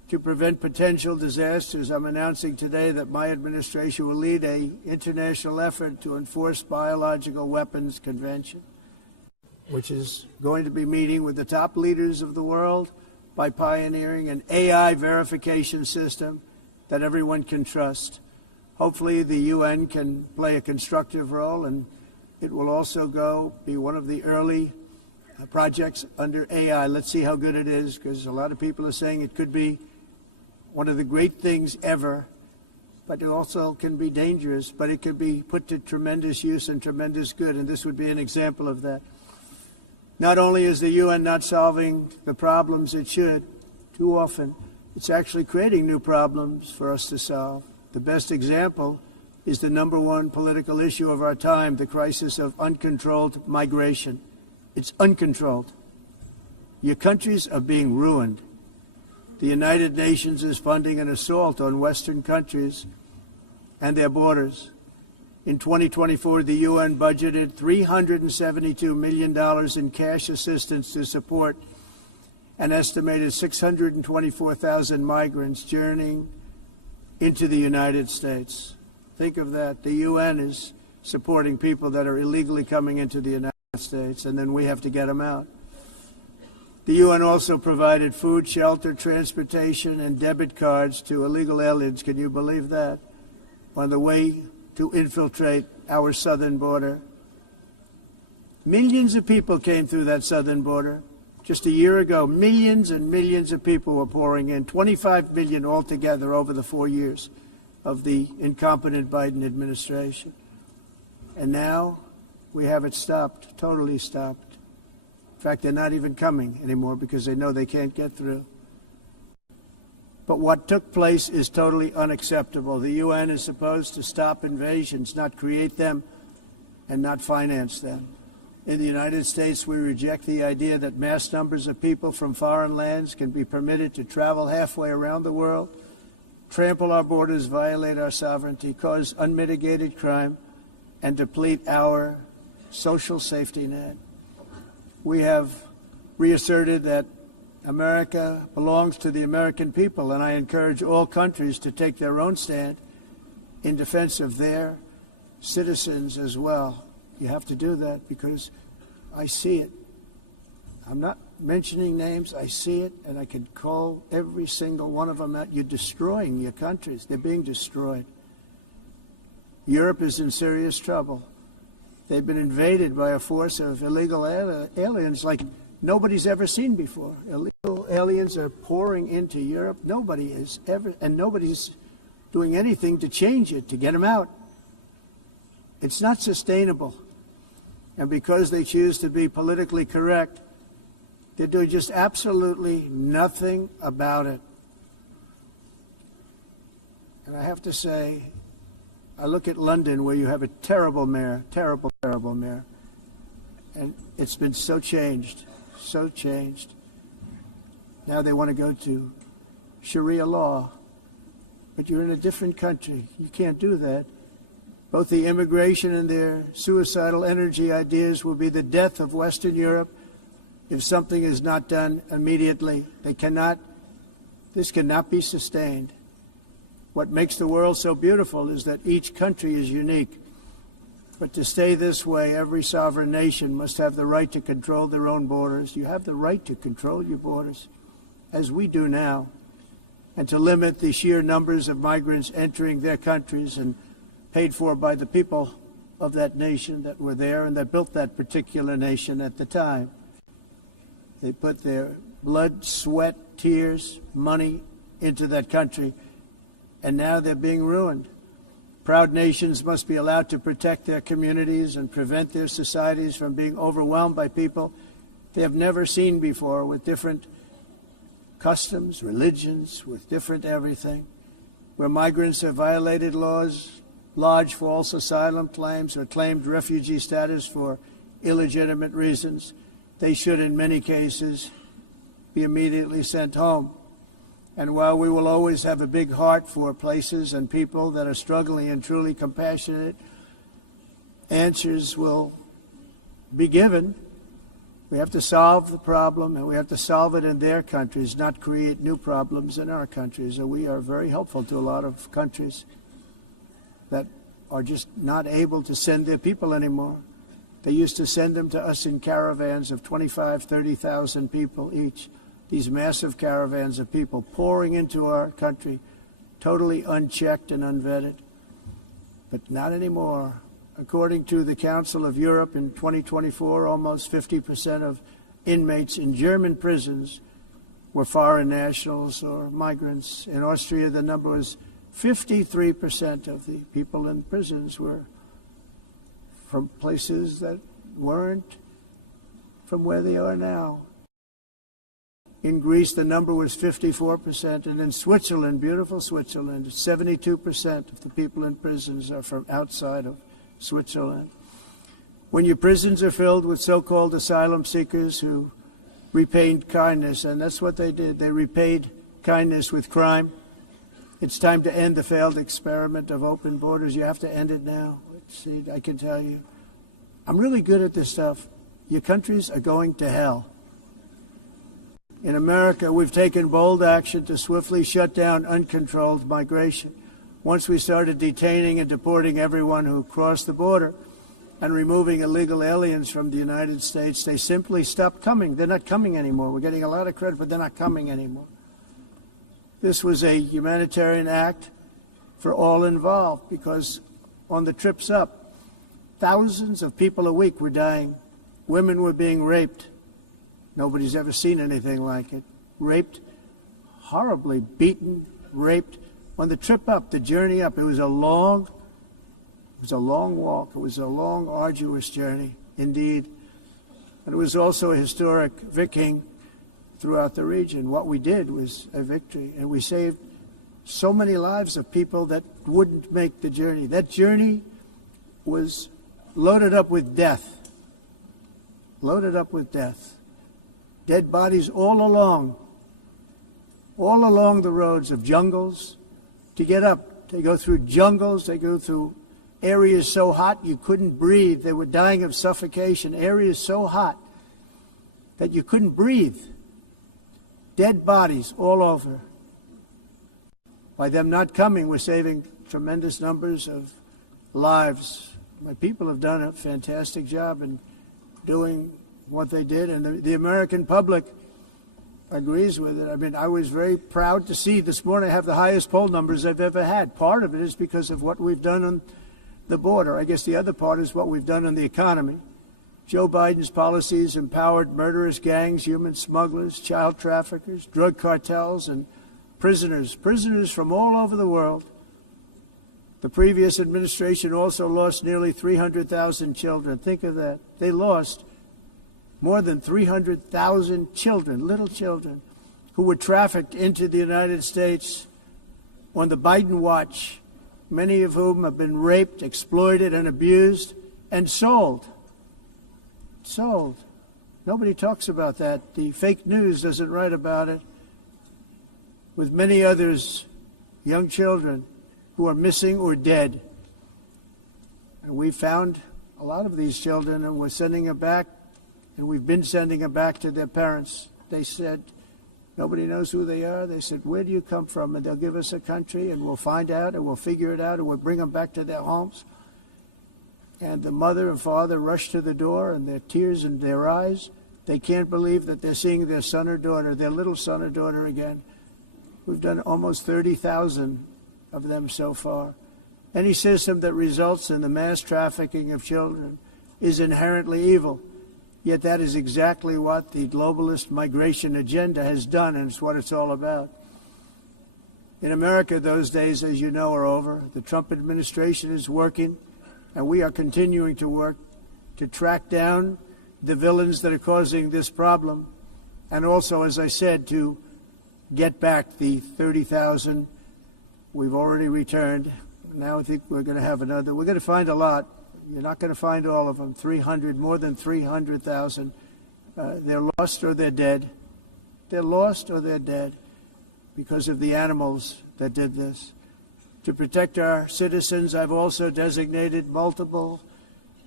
To prevent potential disasters, I'm announcing today that my administration will lead an international effort to enforce biological weapons convention, which is going to be meeting with the top leaders of the world by pioneering an AI verification system that everyone can trust. Hopefully the UN can play a constructive role, and it will also be one of the early projects under AI. Let's see how good it is, because a lot of people are saying it could be one of the great things ever, but it also can be dangerous, but it could be put to tremendous use and tremendous good, and this would be an example of that. Not only is the UN not solving the problems it should, too often, it's actually creating new problems for us to solve. The best example is the #1 political issue of our time, the crisis of uncontrolled migration. It's uncontrolled. Your countries are being ruined. The United Nations is funding an assault on Western countries and their borders. In 2024, the UN budgeted $372 million in cash assistance to support an estimated 624,000 migrants journeying into the United States. Think of that. The UN is supporting people that are illegally coming into the United States, and then we have to get them out. The UN also provided food, shelter, transportation, and debit cards to illegal aliens. Can you believe that? On the way to infiltrate our southern border. Millions of people came through that southern border. Just a year ago, millions and millions of people were pouring in, 25 million altogether over the 4 years of the incompetent Biden administration. And now we have it stopped, totally stopped. In fact, they're not even coming anymore because they know they can't get through. But what took place is totally unacceptable. The UN is supposed to stop invasions, not create them and not finance them. In the United States, we reject the idea that mass numbers of people from foreign lands can be permitted to travel halfway around the world, trample our borders, violate our sovereignty, cause unmitigated crime, and deplete our social safety net. We have reasserted that America belongs to the American people, and I encourage all countries to take their own stand in defense of their citizens as well. You have to do that because I see it. I'm not mentioning names. I see it, and I can call every single one of them out. You're destroying your countries. They're being destroyed. Europe is in serious trouble. They've been invaded by a force of illegal aliens like nobody's ever seen before. Illegal aliens are pouring into Europe. Nobody is ever, and nobody's doing anything to change it, to get them out. It's not sustainable. And because they choose to be politically correct, they're doing just absolutely nothing about it. And I have to say, I look at London, where you have a terrible mayor, terrible mayor, and it's been so changed. Now they want to go to Sharia law, but you're in a different country. You can't do that. Both the immigration and their suicidal energy ideas will be the death of Western Europe if something is not done immediately. This cannot be sustained. What makes the world so beautiful is that each country is unique. But to stay this way, every sovereign nation must have the right to control their own borders. You have the right to control your borders, as we do now, and to limit the sheer numbers of migrants entering their countries and paid for by the people of that nation that were there and that built that particular nation at the time. They put their blood, sweat, tears, money into that country, and now they're being ruined. Proud nations must be allowed to protect their communities and prevent their societies from being overwhelmed by people they have never seen before, with different customs, religions, with different everything. Where migrants have violated laws, lodged false asylum claims, or claimed refugee status for illegitimate reasons, they should, in many cases, be immediately sent home. And while we will always have a big heart for places and people that are struggling and truly compassionate, answers will be given We have to solve the problem, and we have to solve it in their countries, not create new problems in our countries. And we are very helpful to a lot of countries that are just not able to send their people anymore. They used to send them to us in caravans of 25, 30,000 people each. These massive caravans of people pouring into our country, totally unchecked and unvetted. But not anymore. According to the Council of Europe in 2024, almost 50% of inmates in German prisons were foreign nationals or migrants. In Austria, the number was 53% of the people in prisons were from places that weren't from where they are now. In Greece, the number was 54%, and in Switzerland, beautiful Switzerland, 72% of the people in prisons are from outside of Switzerland. When your prisons are filled with so-called asylum seekers who repaid kindness, and that's what they did, they repaid kindness with crime. It's time to end the failed experiment of open borders. You have to end it now. See, I can tell you, I'm really good at this stuff. Your countries are going to hell. In America, we've taken bold action to swiftly shut down uncontrolled migration. Once we started detaining and deporting everyone who crossed the border and removing illegal aliens from the United States, they simply stopped coming. They're not coming anymore. We're getting a lot of credit, but they're not coming anymore. This was a humanitarian act for all involved, because on the trips up, thousands of people a week were dying. Women were being raped. Nobody's ever seen anything like it. Raped, horribly beaten, raped. On the trip up, the journey up, it was a long walk. It was a long, arduous journey, indeed. And it was also a historic victory throughout the region. What we did was a victory, and we saved so many lives of people that wouldn't make the journey. That journey was loaded up with death. Loaded up with death. Dead bodies all along the roads of jungles. To get up, they go through jungles, they go through areas so hot you couldn't breathe. They were dying of suffocation, areas so hot that you couldn't breathe. Dead bodies all over. By them not coming, we're saving tremendous numbers of lives. My people have done a fantastic job in doing what they did, and the American public agrees with it. I mean, I was very proud to see this morning I have the highest poll numbers I've ever had. Part of it is because of what we've done on the border. I guess the other part is what we've done on the economy. Joe Biden's policies empowered murderous gangs, human smugglers, child traffickers, drug cartels, and prisoners from all over the world. The previous administration also lost nearly 300,000 children. Think of that. They lost more than 300,000 children, little children, who were trafficked into the United States on the Biden watch, many of whom have been raped, exploited, and abused, and sold. Sold. Nobody talks about that. The fake news doesn't write about it. With many others, young children who are missing or dead. And we found a lot of these children, and we're sending them back, and we've been sending them back to their parents. They said, nobody knows who they are. They said, where do you come from? And they'll give us a country, and we'll find out, and we'll figure it out, and we'll bring them back to their homes. And the mother and father rush to the door, and their tears in their eyes. They can't believe that they're seeing their son or daughter, their little son or daughter again. We've done almost 30,000 of them so far. Any system that results in the mass trafficking of children is inherently evil. Yet that is exactly what the globalist migration agenda has done, and it's what it's all about. In America, those days, as you know, are over. The Trump administration is working, and we are continuing to work to track down the villains that are causing this problem, and also, as I said, to get back the 30,000 we've already returned. Now I think we're going to have another. We're going to find a lot. You're not going to find all of them. 300, more than 300,000. They're lost or they're dead. They're lost or they're dead because of the animals that did this. To protect our citizens, I've also designated multiple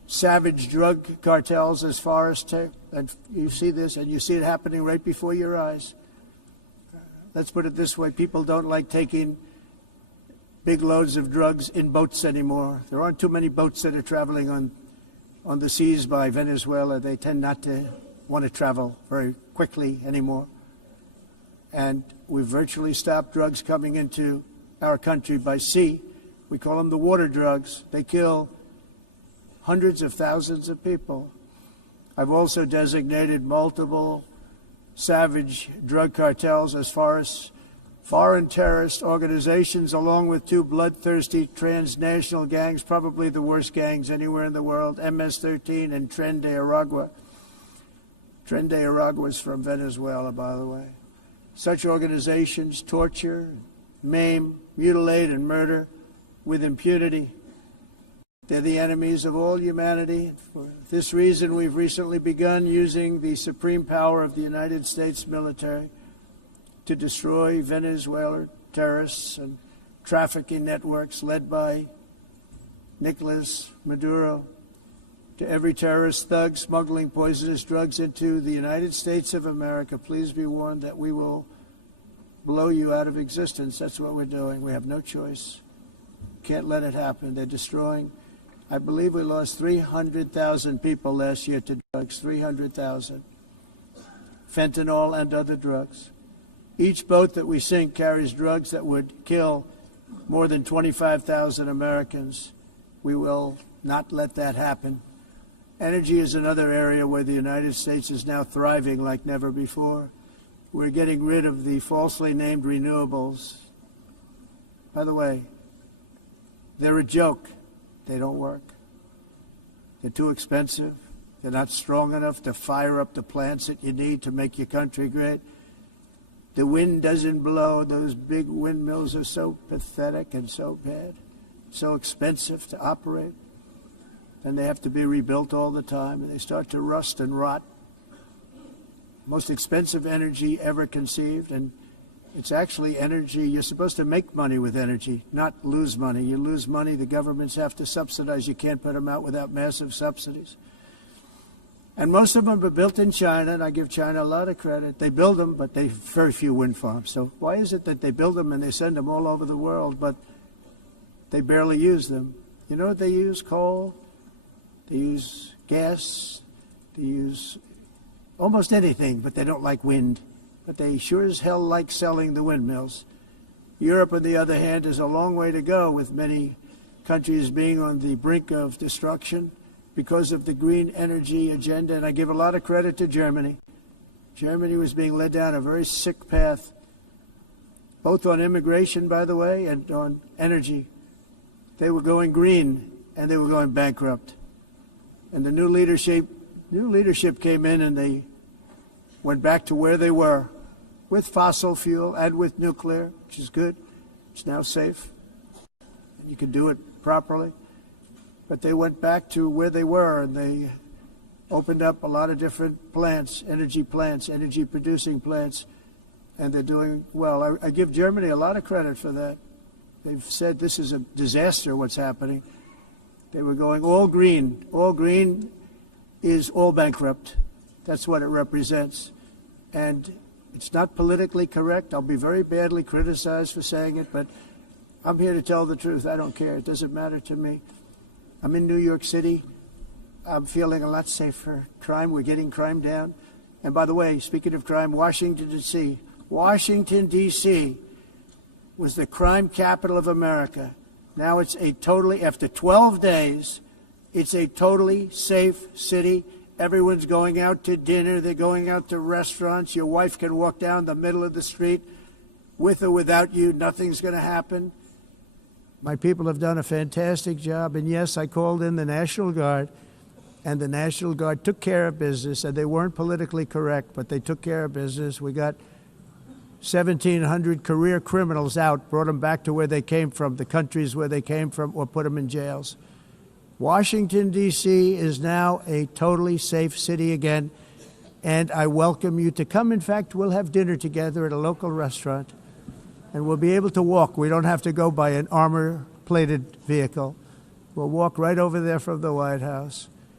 savage drug cartels as far as and you see this, and you see it happening right before your eyes. Let's put it this way, people don't like taking big loads of drugs in boats anymore. There aren't too many boats that are traveling on the seas by Venezuela. They tend not to want to travel very quickly anymore. And we've virtually stopped drugs coming into our country by sea. We call them the water drugs. They kill hundreds of thousands of people. I've also designated multiple savage drug cartels as far as foreign terrorist organizations, along with two bloodthirsty transnational gangs, probably the worst gangs anywhere in the world, MS-13 and Tren de Aragua. Tren de Aragua is from Venezuela, by the way. Such organizations torture, maim, mutilate, and murder with impunity. They're the enemies of all humanity. For this reason, we've recently begun using the supreme power of the United States military to destroy Venezuelan terrorists and trafficking networks led by Nicolas Maduro. To every terrorist thug smuggling poisonous drugs into the United States of America, please be warned that we will blow you out of existence. That's what we're doing. We have no choice. Can't let it happen. They're destroying. I believe we lost 300,000 people last year to drugs, 300,000. Fentanyl and other drugs. Each boat that we sink carries drugs that would kill more than 25,000 Americans. We will not let that happen. Energy is another area where the United States is now thriving like never before. We're getting rid of the falsely named renewables. By the way, they're a joke. They don't work. They're too expensive. They're not strong enough to fire up the plants that you need to make your country great. The wind doesn't blow. Those big windmills are so pathetic and so bad, so expensive to operate. And they have to be rebuilt all the time, and they start to rust and rot. Most expensive energy ever conceived, and it's actually energy. You're supposed to make money with energy, not lose money. You lose money, the governments have to subsidize. You can't put them out without massive subsidies. And most of them are built in China, and I give China a lot of credit. They build them, but they very few wind farms. So why is it that they build them and they send them all over the world, but they barely use them? You know what they use? Coal. They use gas. They use almost anything, but they don't like wind. But they sure as hell like selling the windmills. Europe, on the other hand, is a long way to go, with many countries being on the brink of destruction because of the green energy agenda. And I give a lot of credit to Germany. Germany was being led down a very sick path, both on immigration, by the way, and on energy. They were going green, and they were going bankrupt. And the new leadership came in, and they went back to where they were, with fossil fuel and with nuclear, which is good. It's now safe. You can do it properly. But they went back to where they were, and they opened up a lot of different plants, energy-producing plants, and they're doing well. I give Germany a lot of credit for that. They've said this is a disaster, what's happening. They were going all green. All green is all bankrupt. That's what it represents. And it's not politically correct. I'll be very badly criticized for saying it, but I'm here to tell the truth. I don't care. It doesn't matter to me. I'm in New York City. I'm feeling a lot safer. Crime, we're getting crime down. And by the way, speaking of crime, Washington, D.C. Washington, D.C. was the crime capital of America. Now it's after 12 days, it's a totally safe city. Everyone's going out to dinner. They're going out to restaurants. Your wife can walk down the middle of the street with or without you. Nothing's going to happen. My people have done a fantastic job. And yes, I called in the National Guard, and the National Guard took care of business. And they weren't politically correct, but they took care of business. We got 1,700 career criminals out, brought them back to where they came from, the countries where they came from, or put them in jails. Washington, D.C. is now a totally safe city again, and I welcome you to come. In fact, we'll have dinner together at a local restaurant, and we'll be able to walk. We don't have to go by an armor-plated vehicle. We'll walk right over there from the White House.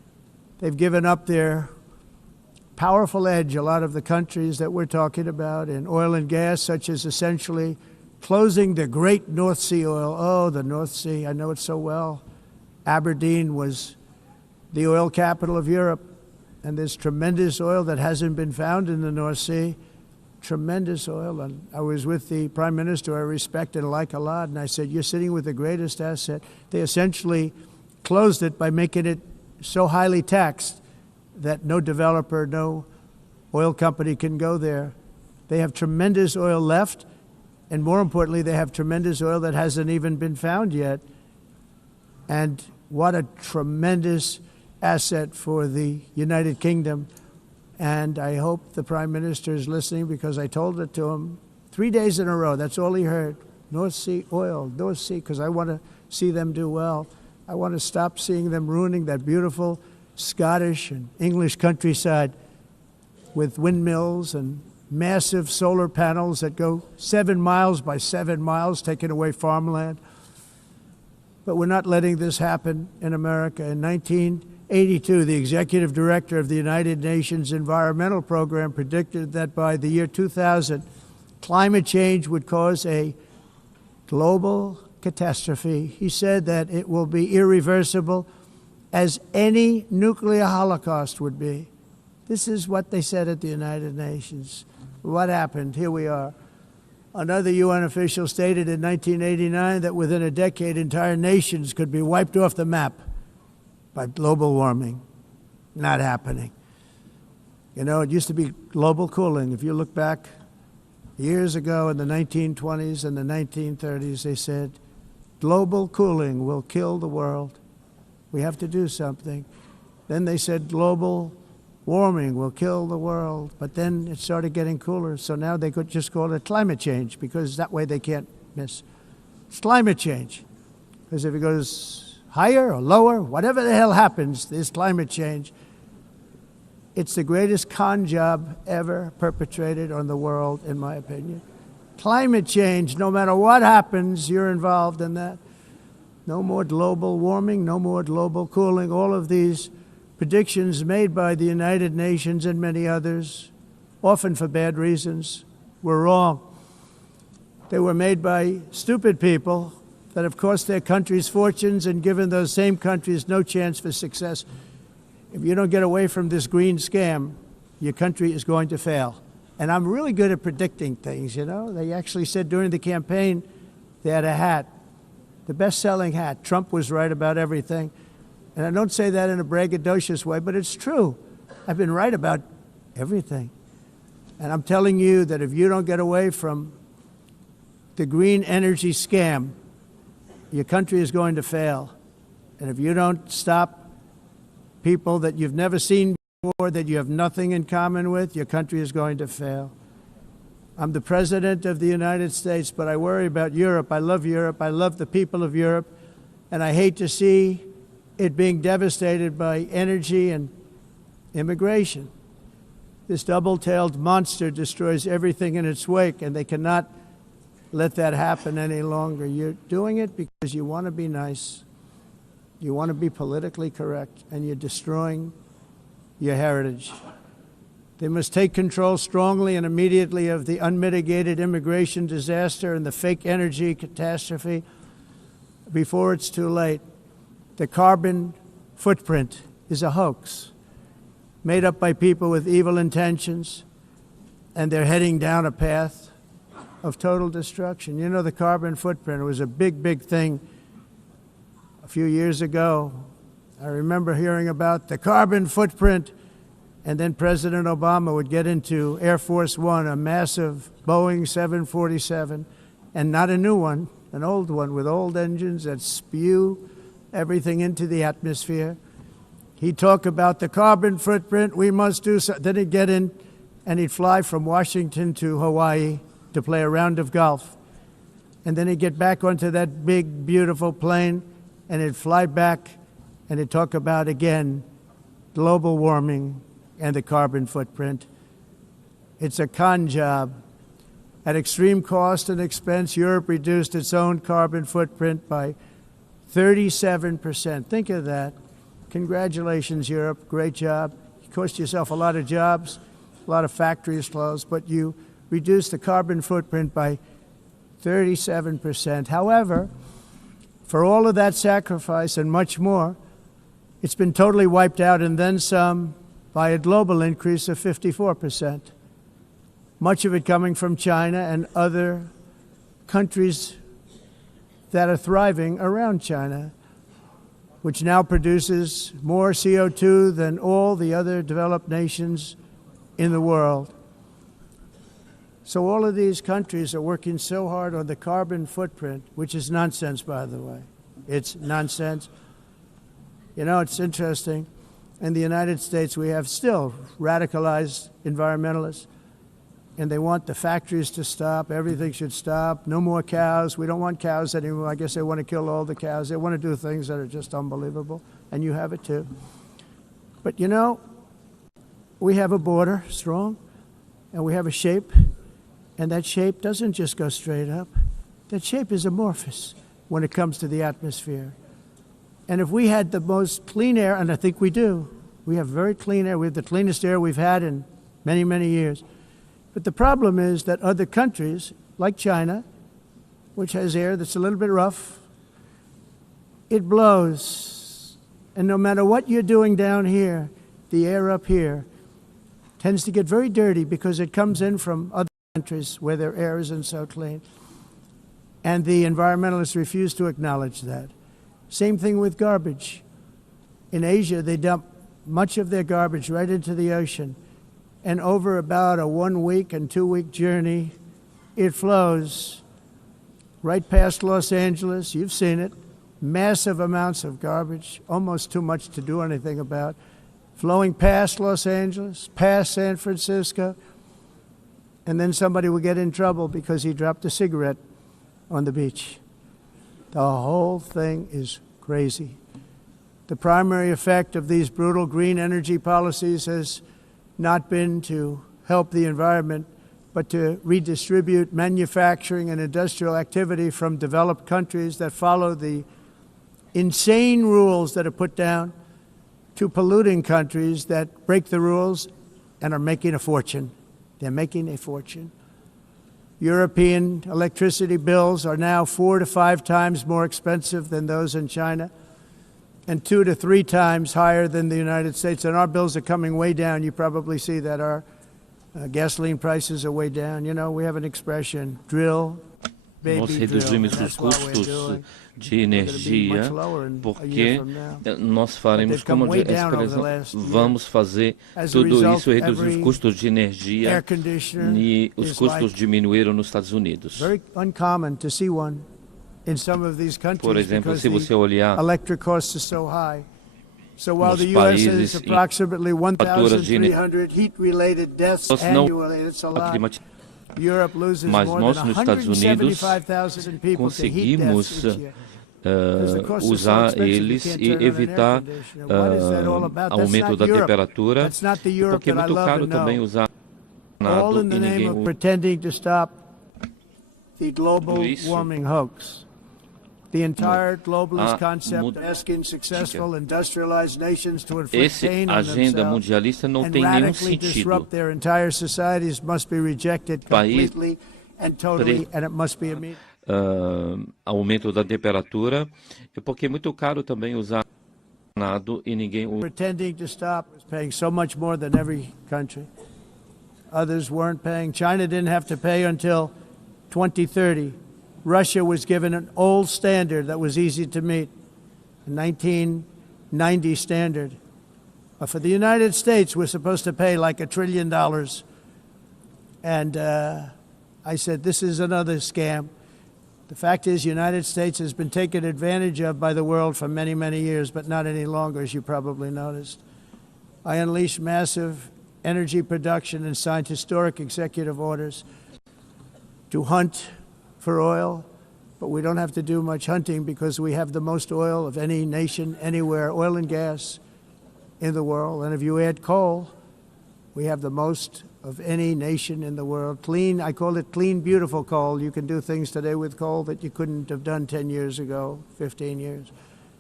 They've given up their powerful edge, a lot of the countries that we're talking about in oil and gas, such as essentially closing the great North Sea oil. Oh, the North Sea, I know it so well. Aberdeen was the oil capital of Europe, and there's tremendous oil that hasn't been found in the North Sea. Tremendous oil. And I was with the Prime Minister I respect and like a lot, and I said, you're sitting with the greatest asset. They essentially closed it by making it so highly taxed that no developer, no oil company can go there. They have tremendous oil left, and more importantly, they have tremendous oil that hasn't even been found yet. And what a tremendous asset for the United Kingdom. And I hope the Prime Minister is listening, because I told it to him 3 days in a row. That's all he heard. North Sea oil, North Sea, because I want to see them do well. I want to stop seeing them ruining that beautiful Scottish and English countryside with windmills and massive solar panels that go 7 miles by 7 miles, taking away farmland. But we're not letting this happen in America. In 1982, the executive director of the United Nations Environmental Program predicted that by the year 2000, climate change would cause a global catastrophe. He said that it will be irreversible, as any nuclear holocaust would be. This is what they said at the United Nations. What happened? Here we are. Another UN official stated in 1989 that within a decade, entire nations could be wiped off the map by global warming. Not happening. You know, it used to be global cooling. If you look back years ago in the 1920s and the 1930s, they said, global cooling will kill the world. We have to do something. Then they said global warming will kill the world. But then it started getting cooler. So now they could just call it climate change, because that way they can't miss. It's climate change. Because if it goes higher or lower, whatever the hell happens, there's climate change. It's the greatest con job ever perpetrated on the world, in my opinion. Climate change, no matter what happens, you're involved in that. No more global warming, no more global cooling. All of these predictions made by the United Nations and many others, often for bad reasons, were wrong. They were made by stupid people that have cost their countries fortunes and given those same countries no chance for success. If you don't get away from this green scam, your country is going to fail. And I'm really good at predicting things, you know. They actually said during the campaign, they had a hat, the best-selling hat. Trump was right about everything. And I don't say that in a braggadocious way, but it's true. I've been right about everything. And I'm telling you that if you don't get away from the green energy scam, your country is going to fail. And if you don't stop people that you've never seen before, that you have nothing in common with, your country is going to fail. I'm the President of the United States, but I worry about Europe. I love Europe. I love the people of Europe. And I hate to see it being devastated by energy and immigration. This double-tailed monster destroys everything in its wake, and they cannot let that happen any longer. You're doing it because you want to be nice. You want to be politically correct, and you're destroying your heritage. They must take control strongly and immediately of the unmitigated immigration disaster and the fake energy catastrophe before it's too late. The carbon footprint is a hoax made up by people with evil intentions, and they're heading down a path of total destruction. You know, the carbon footprint, it was a big, big thing a few years ago. I remember hearing about the carbon footprint. And then President Obama would get into Air Force One, a massive Boeing 747, and not a new one, an old one with old engines that spew everything into the atmosphere. He'd talk about the carbon footprint, we must do so. Then he'd get in and he'd fly from Washington to Hawaii to play a round of golf. And then he'd get back onto that big, beautiful plane and he'd fly back and he'd talk about, again, global warming and the carbon footprint. It's a con job. At extreme cost and expense, Europe reduced its own carbon footprint by 37%. Think of that. Congratulations, Europe. Great job. You cost yourself a lot of jobs, a lot of factories closed, but you reduced the carbon footprint by 37%. However, for all of that sacrifice and much more, it's been totally wiped out and then some by a global increase of 54%. Much of it coming from China and other countries that are thriving around China, which now produces more CO2 than all the other developed nations in the world. So all of these countries are working so hard on the carbon footprint, which is nonsense, by the way. It's nonsense. You know, it's interesting. In the United States, we have still radicalized environmentalists, and they want the factories to stop. Everything should stop. No more cows. We don't want cows anymore. I guess they want to kill all the cows. They want to do things that are just unbelievable, and you have it too. But, you know, we have a border, strong, and we have a shape, and that shape doesn't just go straight up. That shape is amorphous when it comes to the atmosphere. And if we had the most clean air, and I think we do, we have very clean air. We have the cleanest air we've had in many, many years. But the problem is that other countries, like China, which has air that's a little bit rough, it blows. And no matter what you're doing down here, the air up here tends to get very dirty because it comes in from other countries where their air isn't so clean. And the environmentalists refuse to acknowledge that. Same thing with garbage. In Asia, they dump much of their garbage right into the ocean. And over about a 1 week and 2 week journey, it flows right past Los Angeles. You've seen it. Massive amounts of garbage, almost too much to do anything about, flowing past Los Angeles, past San Francisco, and then somebody will get in trouble because he dropped a cigarette on the beach. The whole thing is crazy. The primary effect of these brutal green energy policies has not been to help the environment, but to redistribute manufacturing and industrial activity from developed countries that follow the insane rules that are put down to polluting countries that break the rules and are making a fortune. They're making a fortune. European electricity bills are now 4 to 5 times more expensive than those in China, and 2 to 3 times higher than the United States. And our bills are coming way down. You probably see that our gasoline prices are way down. You know, we have an expression, drill, baby, nós drill. reduzimos os custos de energia porque nós faremos como vamos fazer tudo isso, reduzir os custos de energia e os custos diminuíram nos Estados Unidos. Very uncommon to see one in some of these countries. Por exemplo, se você olhar electric costs are so high. So while nos the US países is approximately 1,300 heat-related deaths annually, it's a lot. Europe loses mas more nós than nos Estados Unidos 175,000 people to heat deaths conseguimos each year. usar eles e evitar aumento da temperatura, porque é muito caro também usar nada e ninguém pretending to stop the global warming hoax. The entire globalist concept of asking successful industrialized nations to inflict pain on agenda mundialista não tem nenhum sentido. Disrupt their entire societies must be rejected completely and totally, and it must be immediate. Aumento da temperatura, porque é muito caro também usar nada e ninguém usa. Pretending to stop is paying so much more than every country. Others weren't paying. China didn't have to pay until 2030. Russia was given an old standard that was easy to meet, a 1990 standard. But for the United States, we're supposed to pay like $1 trillion. And I said, this is another scam. The fact is, the United States has been taken advantage of by the world for many, many years, but not any longer, as you probably noticed. I unleashed massive energy production and signed historic executive orders to hunt for oil, but we don't have to do much hunting because we have the most oil of any nation anywhere, oil and gas in the world. And if you add coal, we have the most of any nation in the world. Clean, I call it clean, beautiful coal. You can do things today with coal that you couldn't have done 10 years ago, 15 years.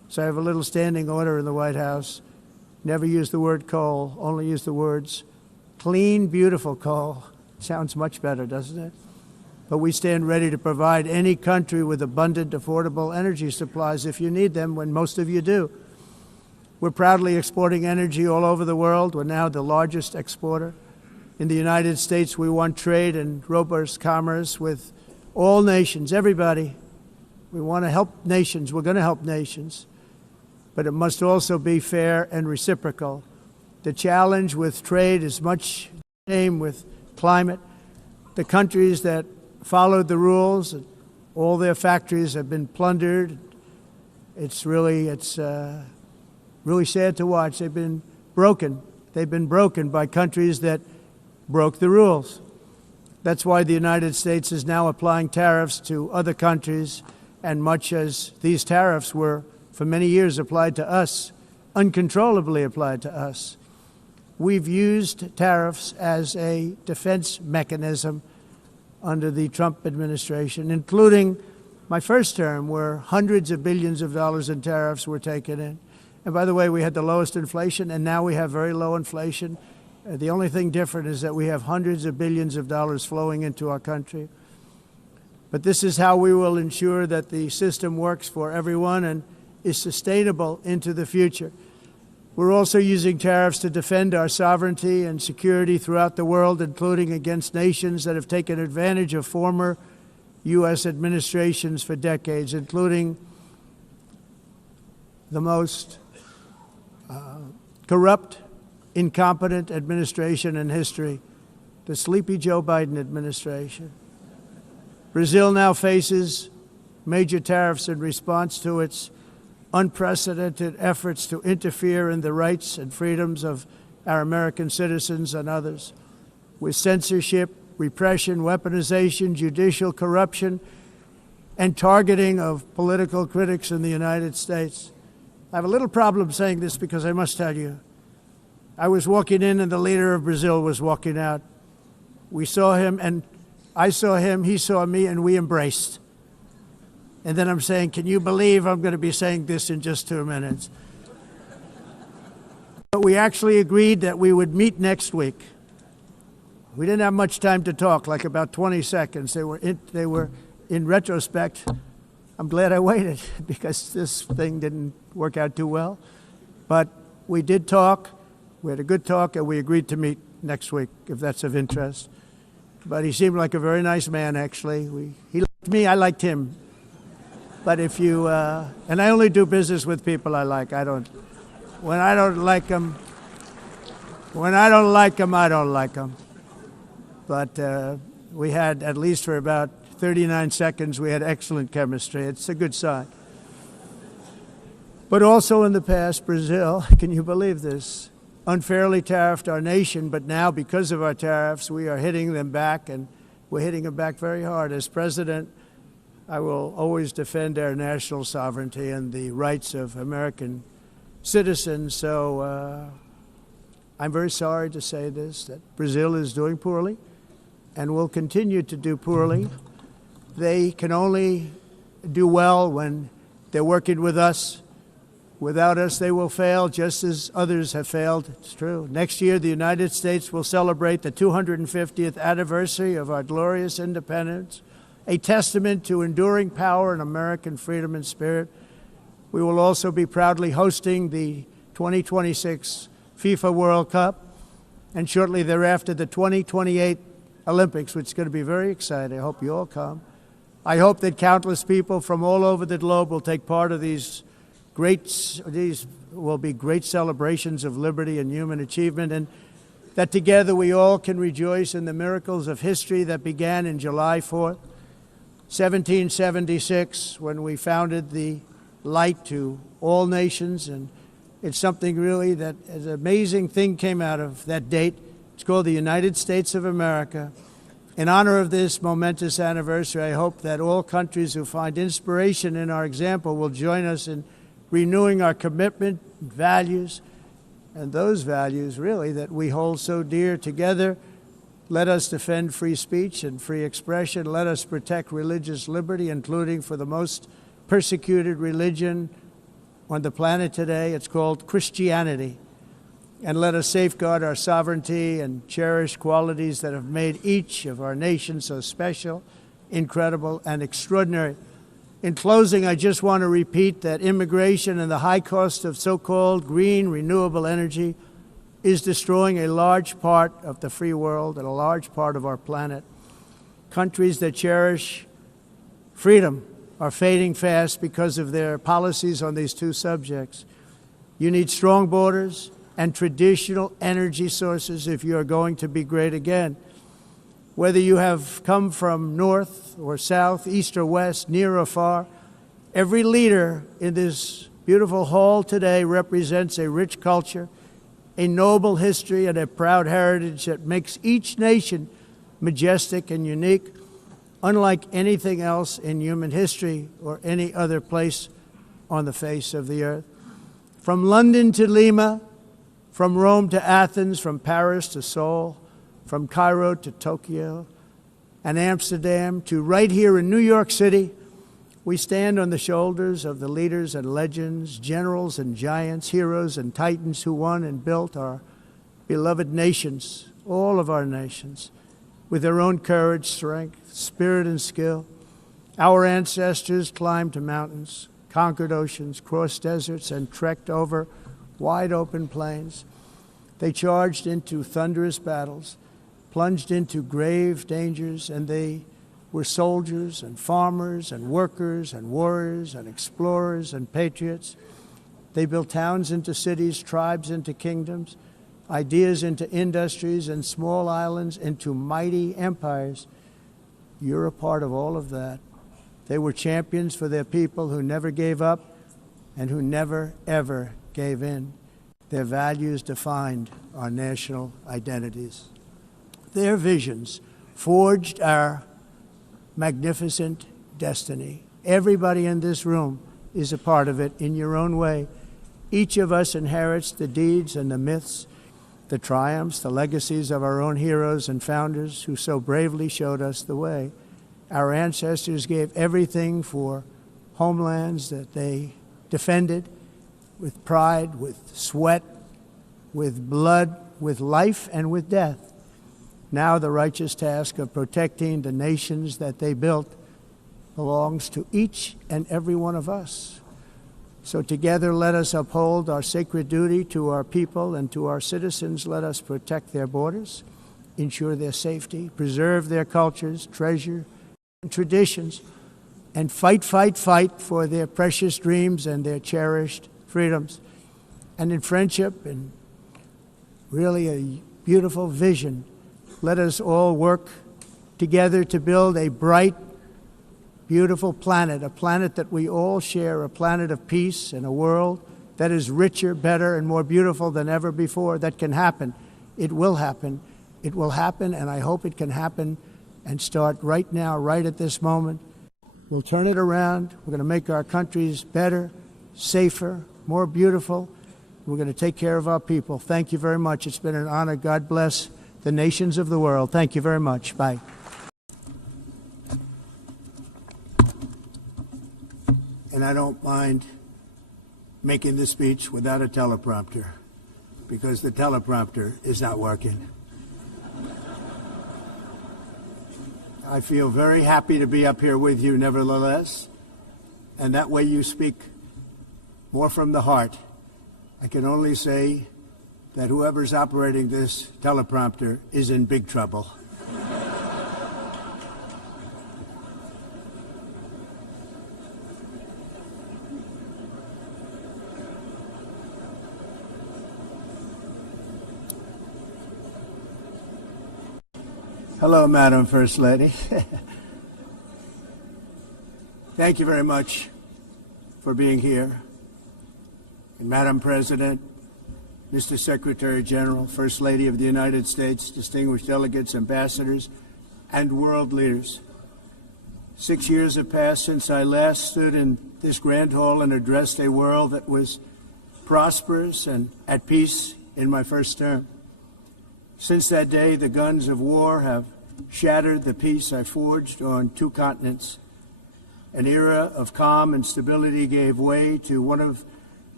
So I have a little standing order in the White House. Never use the word coal, only use the words clean, beautiful coal. Sounds much better, doesn't it? But we stand ready to provide any country with abundant, affordable energy supplies if you need them, when most of you do. We're proudly exporting energy all over the world. We're now the largest exporter. In the United States, we want trade and robust commerce with all nations, everybody. We want to help nations. We're going to help nations. But it must also be fair and reciprocal. The challenge with trade is much the same with climate. The countries that followed the rules, all their factories have been plundered. It's really sad to watch. They've been broken. They've been broken by countries that broke the rules. That's why the United States is now applying tariffs to other countries, and much as these tariffs were for many years applied to us, uncontrollably applied to us. We've used tariffs as a defense mechanism under the Trump administration, including my first term, where hundreds of billions of dollars in tariffs were taken in. And by the way, we had the lowest inflation, and now we have very low inflation. The only thing different is that we have hundreds of billions of dollars flowing into our country. But this is how we will ensure that the system works for everyone and is sustainable into the future. We're also using tariffs to defend our sovereignty and security throughout the world, including against nations that have taken advantage of former U.S. administrations for decades, including the most corrupt, incompetent administration in history, the sleepy Joe Biden administration. Brazil now faces major tariffs in response to its unprecedented efforts to interfere in the rights and freedoms of our American citizens and others, with censorship, repression, weaponization, judicial corruption, and targeting of political critics in the United States. I have a little problem saying this because I must tell you, I was walking in and the leader of Brazil was walking out. We saw him, and I saw him, he saw me, and we embraced. And then I'm saying, can you believe I'm going to be saying this in just 2 minutes? But we actually agreed that we would meet next week. We didn't have much time to talk, like about 20 seconds. They were in retrospect, I'm glad I waited because this thing didn't work out too well. But we did talk. We had a good talk, and we agreed to meet next week, if that's of interest. But he seemed like a very nice man, actually. He liked me, I liked him. But if you, and I only do business with people I like. When I don't like them, I don't like them. But we had, at least for about 39 seconds, we had excellent chemistry. It's a good sign. But also in the past, Brazil, can you believe this, unfairly tariffed our nation, but now because of our tariffs, we are hitting them back, and we're hitting them back very hard. As president, I will always defend our national sovereignty and the rights of American citizens. So I'm very sorry to say this, that Brazil is doing poorly and will continue to do poorly. They can only do well when they're working with us. Without us, they will fail, just as others have failed. It's true. Next year, the United States will celebrate the 250th anniversary of our glorious independence, a testament to enduring power and American freedom and spirit. We will also be proudly hosting the 2026 FIFA World Cup, and shortly thereafter, the 2028 Olympics, which is going to be very exciting. I hope you all come. I hope that countless people from all over the globe will take part of these will be great celebrations of liberty and human achievement, and that together we all can rejoice in the miracles of history that began in July 4th, 1776, when we founded the light to all nations. And it's something really that an amazing thing came out of that date. It's called the United States of America. In honor of this momentous anniversary, I hope that all countries who find inspiration in our example will join us in renewing our commitment, values, and those values really that we hold so dear together. Let us defend free speech and free expression. Let us protect religious liberty, including for the most persecuted religion on the planet today. It's called Christianity. And let us safeguard our sovereignty and cherish qualities that have made each of our nations so special, incredible, and extraordinary. In closing, I just want to repeat that immigration and the high cost of so-called green renewable energy is destroying a large part of the free world and a large part of our planet. Countries that cherish freedom are fading fast because of their policies on these two subjects. You need strong borders and traditional energy sources if you are going to be great again. Whether you have come from north or south, east or west, near or far, every leader in this beautiful hall today represents a rich culture, a noble history, and a proud heritage that makes each nation majestic and unique, unlike anything else in human history or any other place on the face of the earth. From London to Lima, from Rome to Athens, from Paris to Seoul, from Cairo to Tokyo and Amsterdam to right here in New York City, we stand on the shoulders of the leaders and legends, generals and giants, heroes and titans who won and built our beloved nations, all of our nations, with their own courage, strength, spirit, and skill. Our ancestors climbed mountains, conquered oceans, crossed deserts, and trekked over wide open plains. They charged into thunderous battles, plunged into grave dangers, and they were soldiers and farmers and workers and warriors and explorers and patriots. They built towns into cities, tribes into kingdoms, ideas into industries, and small islands into mighty empires. You're a part of all of that. They were champions for their people who never gave up and who never, ever gave in. Their values defined our national identities. Their visions forged our magnificent destiny. Everybody in this room is a part of it in your own way. Each of us inherits the deeds and the myths, the triumphs, the legacies of our own heroes and founders who so bravely showed us the way. Our ancestors gave everything for homelands that they defended with pride, with sweat, with blood, with life, and with death. Now the righteous task of protecting the nations that they built belongs to each and every one of us. So together let us uphold our sacred duty to our people and to our citizens. Let us protect their borders, ensure their safety, preserve their cultures, treasure and traditions, and fight, fight, fight for their precious dreams and their cherished freedoms. And in friendship and really a beautiful vision, let us all work together to build a bright, beautiful planet, a planet that we all share, a planet of peace and a world that is richer, better, and more beautiful than ever before. That can happen. It will happen. It will happen, and I hope it can happen and start right now, right at this moment. We'll turn it around. We're going to make our countries better, safer, more beautiful. We're going to take care of our people. Thank you very much. It's been an honor. God bless the nations of the world. Thank you very much. Bye. And I don't mind making this speech without a teleprompter, because the teleprompter is not working. I feel very happy to be up here with you nevertheless, and that way you speak more from the heart. I can only say that whoever's operating this teleprompter is in big trouble. Hello, Madam First Lady. Thank you very much for being here. And Madam President, Mr. Secretary General, First Lady of the United States, distinguished delegates, ambassadors, and world leaders. 6 years have passed since I last stood in this grand hall and addressed a world that was prosperous and at peace in my first term. Since that day, the guns of war have shattered the peace I forged on two continents. An era of calm and stability gave way to one of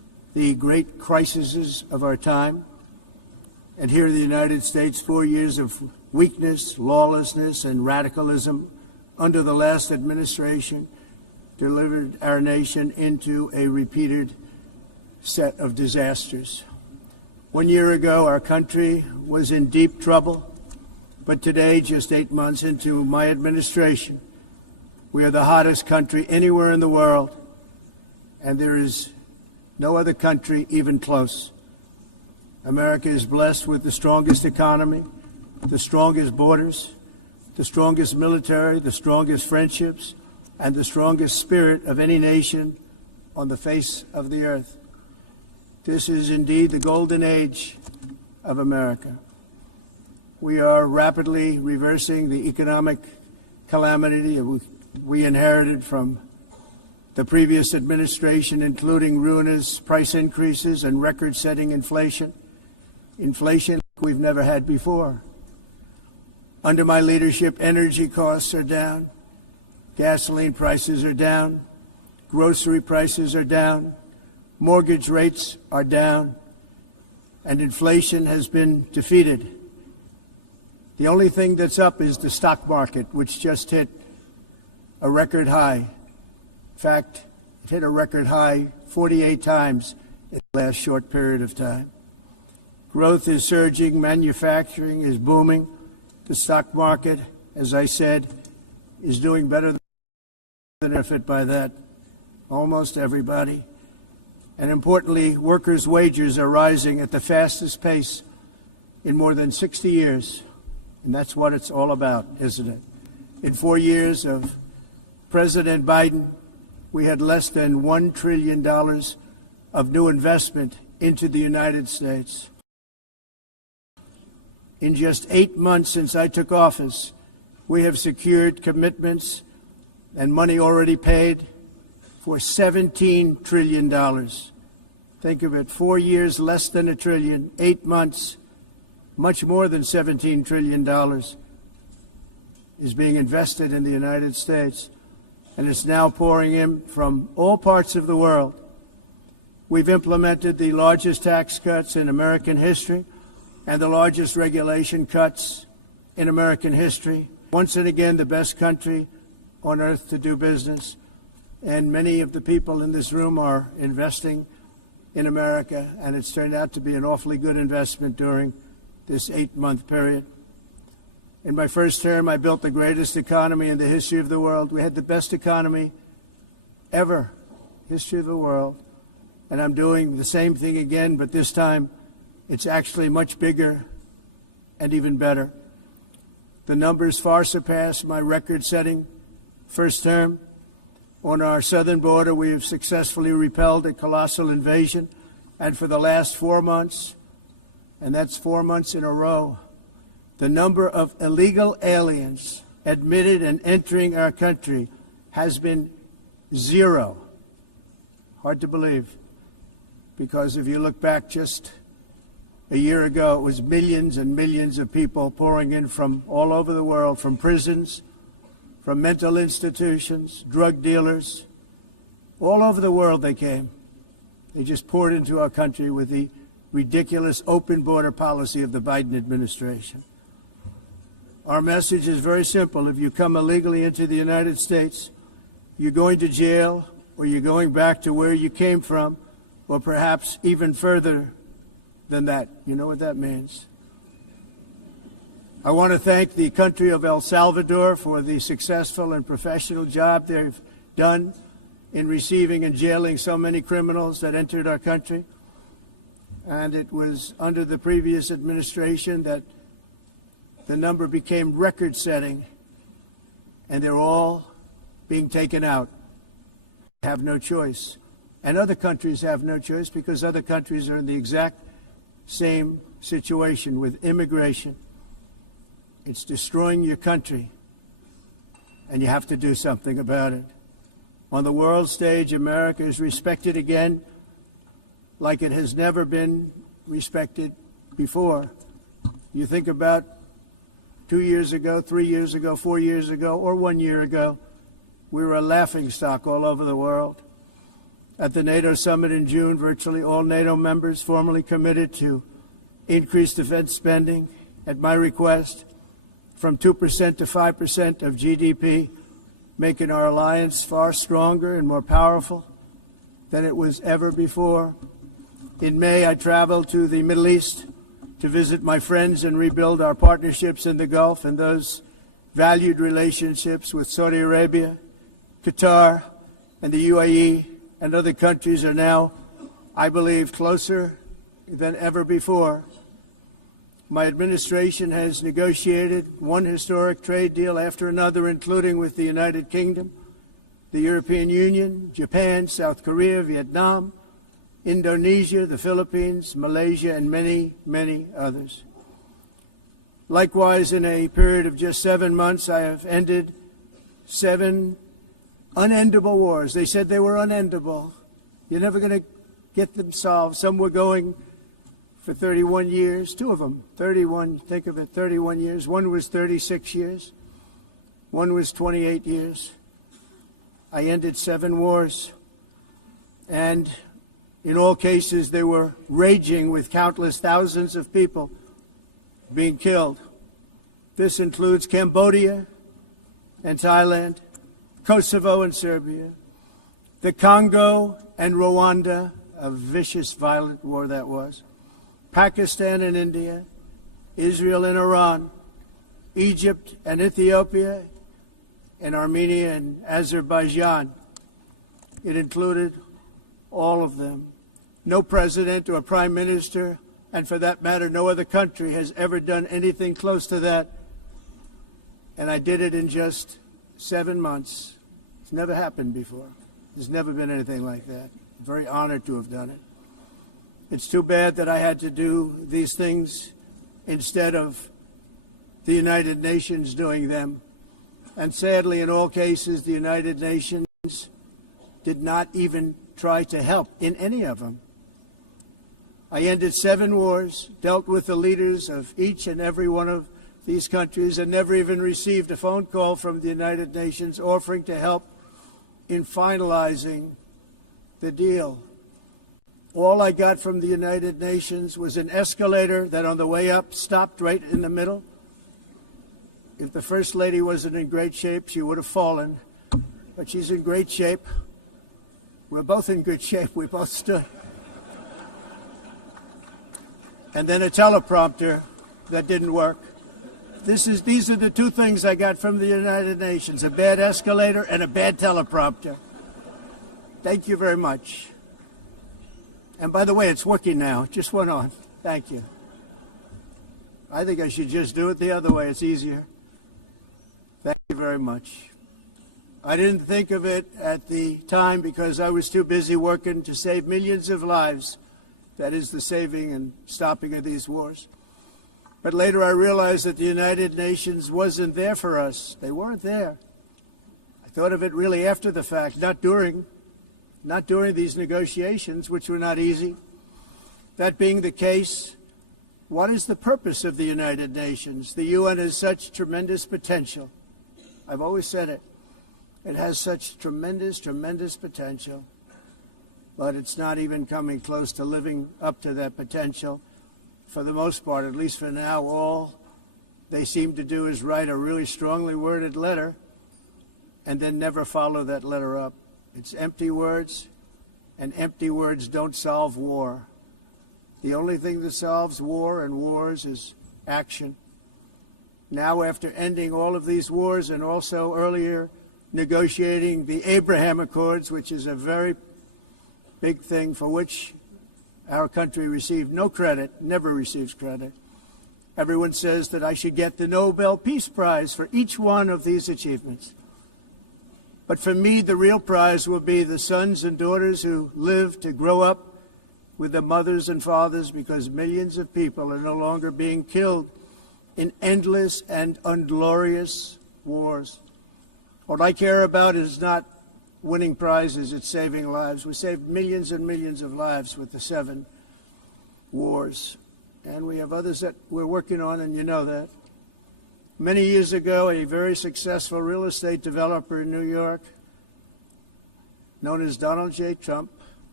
the great crises of our time. And here in the United States, 4 years of weakness, lawlessness, and radicalism under the last administration delivered our nation into a repeated set of disasters. 1 year ago, our country was in deep trouble, but today, just 8 months into my administration, we are the hottest country anywhere in the world, and there is no other country even close. America is blessed with the strongest economy, the strongest borders, the strongest military, the strongest friendships, and the strongest spirit of any nation on the face of the earth. This is indeed the golden age of America. We are rapidly reversing the economic calamity we inherited from the previous administration, including ruinous price increases and record-setting inflation we've never had before. Under my leadership, energy costs are down, gasoline prices are down, grocery prices are down, mortgage rates are down, and inflation has been defeated. The only thing that's up is the stock market, which just hit a record high. In fact, it hit a record high 48 times in the last short period of time. Growth is surging, manufacturing is booming. The stock market, as I said, is doing better than benefit by that. Almost everybody. And importantly, workers' wages are rising at the fastest pace in more than 60 years. And that's what it's all about, isn't it? In 4 years of President Biden, we had less than $1 trillion of new investment into the United States. In just 8 months since I took office, we have secured commitments and money already paid for $17 trillion. Think of it, 4 years, less than $1 trillion, 8 months, much more than $17 trillion is being invested in the United States, and it's now pouring in from all parts of the world. We've implemented the largest tax cuts in American history and the largest regulation cuts in American history. Once and again, the best country on earth to do business, and many of the people in this room are investing in America, and it's turned out to be an awfully good investment during this 8-month period. In my first term, I built the greatest economy in the history of the world. We had the best economy ever, history of the world. And I'm doing the same thing again, but this time it's actually much bigger and even better. The numbers far surpass my record-setting first term. On our southern border, we have successfully repelled a colossal invasion, and for the last 4 months, and that's 4 months in a row, the number of illegal aliens admitted and entering our country has been 0. Hard to believe, because if you look back just a year ago, it was millions and millions of people pouring in from all over the world, from prisons, from mental institutions, drug dealers. All over the world they came. They just poured into our country with the ridiculous open border policy of the Biden administration. Our message is very simple. If you come illegally into the United States, you're going to jail, or you're going back to where you came from, or perhaps even further than that. You know what that means. I want to thank the country of El Salvador for the successful and professional job they've done in receiving and jailing so many criminals that entered our country. And it was under the previous administration that the number became record-setting, and they're all being taken out. They have no choice. And other countries have no choice, because other countries are in the exact same situation with immigration. It's destroying your country, and you have to do something about it. On the world stage, America is respected again like it has never been respected before. You think about 2 years ago, 3 years ago, 4 years ago, or 1 year ago, we were a laughingstock all over the world. At the NATO summit in June, virtually all NATO members formally committed to increase defense spending at my request from 2% to 5% of GDP, making our alliance far stronger and more powerful than it was ever before. In May, I traveled to the Middle East to visit my friends and rebuild our partnerships in the Gulf, and those valued relationships with Saudi Arabia, Qatar, and the UAE and other countries are now, I believe, closer than ever before. My administration has negotiated one historic trade deal after another, including with the United Kingdom, the European Union, Japan, South Korea, Vietnam, Indonesia, the Philippines, Malaysia, and many, many others. Likewise, in a period of just 7 months, I have ended 7 unendable wars. They said they were unendable. You're never going to get them solved. Some were going for 31 years, 2 of them, 31, think of it, 31 years. One was 36 years. One was 28 years. I ended 7 wars. And in all cases, they were raging with countless thousands of people being killed. This includes Cambodia and Thailand, Kosovo and Serbia, the Congo and Rwanda, a vicious, violent war that was, Pakistan and India, Israel and Iran, Egypt and Ethiopia, and Armenia and Azerbaijan. It included all of them. No president or prime minister, and for that matter, no other country has ever done anything close to that. And I did it in just 7 months. It's never happened before. There's never been anything like that. I'm very honored to have done it. It's too bad that I had to do these things instead of the United Nations doing them. And sadly, in all cases, the United Nations did not even try to help in any of them. I ended 7 wars, dealt with the leaders of each and every one of these countries, and never even received a phone call from the United Nations offering to help in finalizing the deal. All I got from the United Nations was an escalator that on the way up stopped right in the middle. If the First Lady wasn't in great shape, she would have fallen. But she's in great shape. We're both in good shape. We both stood. And then a teleprompter that didn't work. These are the 2 things I got from the United Nations, a bad escalator and a bad teleprompter. Thank you very much. And by the way, it's working now. It just went on. Thank you. I think I should just do it the other way. It's easier. Thank you very much. I didn't think of it at the time because I was too busy working to save millions of lives. That is the saving and stopping of these wars. But later I realized that the United Nations wasn't there for us. They weren't there. I thought of it really after the fact, not during these negotiations, which were not easy. That being the case, what is the purpose of the United Nations? The UN has such tremendous potential. I've always said it. It has such tremendous, tremendous potential, but it's not even coming close to living up to that potential. For the most part, at least for now, all they seem to do is write a really strongly worded letter and then never follow that letter up. It's empty words, and empty words don't solve war. The only thing that solves war and wars is action. Now, after ending all of these wars and also earlier negotiating the Abraham Accords, which is a very big thing for which our country received no credit, never receives credit. Everyone says that I should get the Nobel Peace Prize for each one of these achievements. But for me, the real prize will be the sons and daughters who live to grow up with their mothers and fathers, because millions of people are no longer being killed in endless and unglorious wars. What I care about is not winning prizes, it's saving lives. We saved millions and millions of lives with the 7 wars. And we have others that we're working on, and you know that. Many years ago, a very successful real estate developer in New York, known as Donald J. Trump,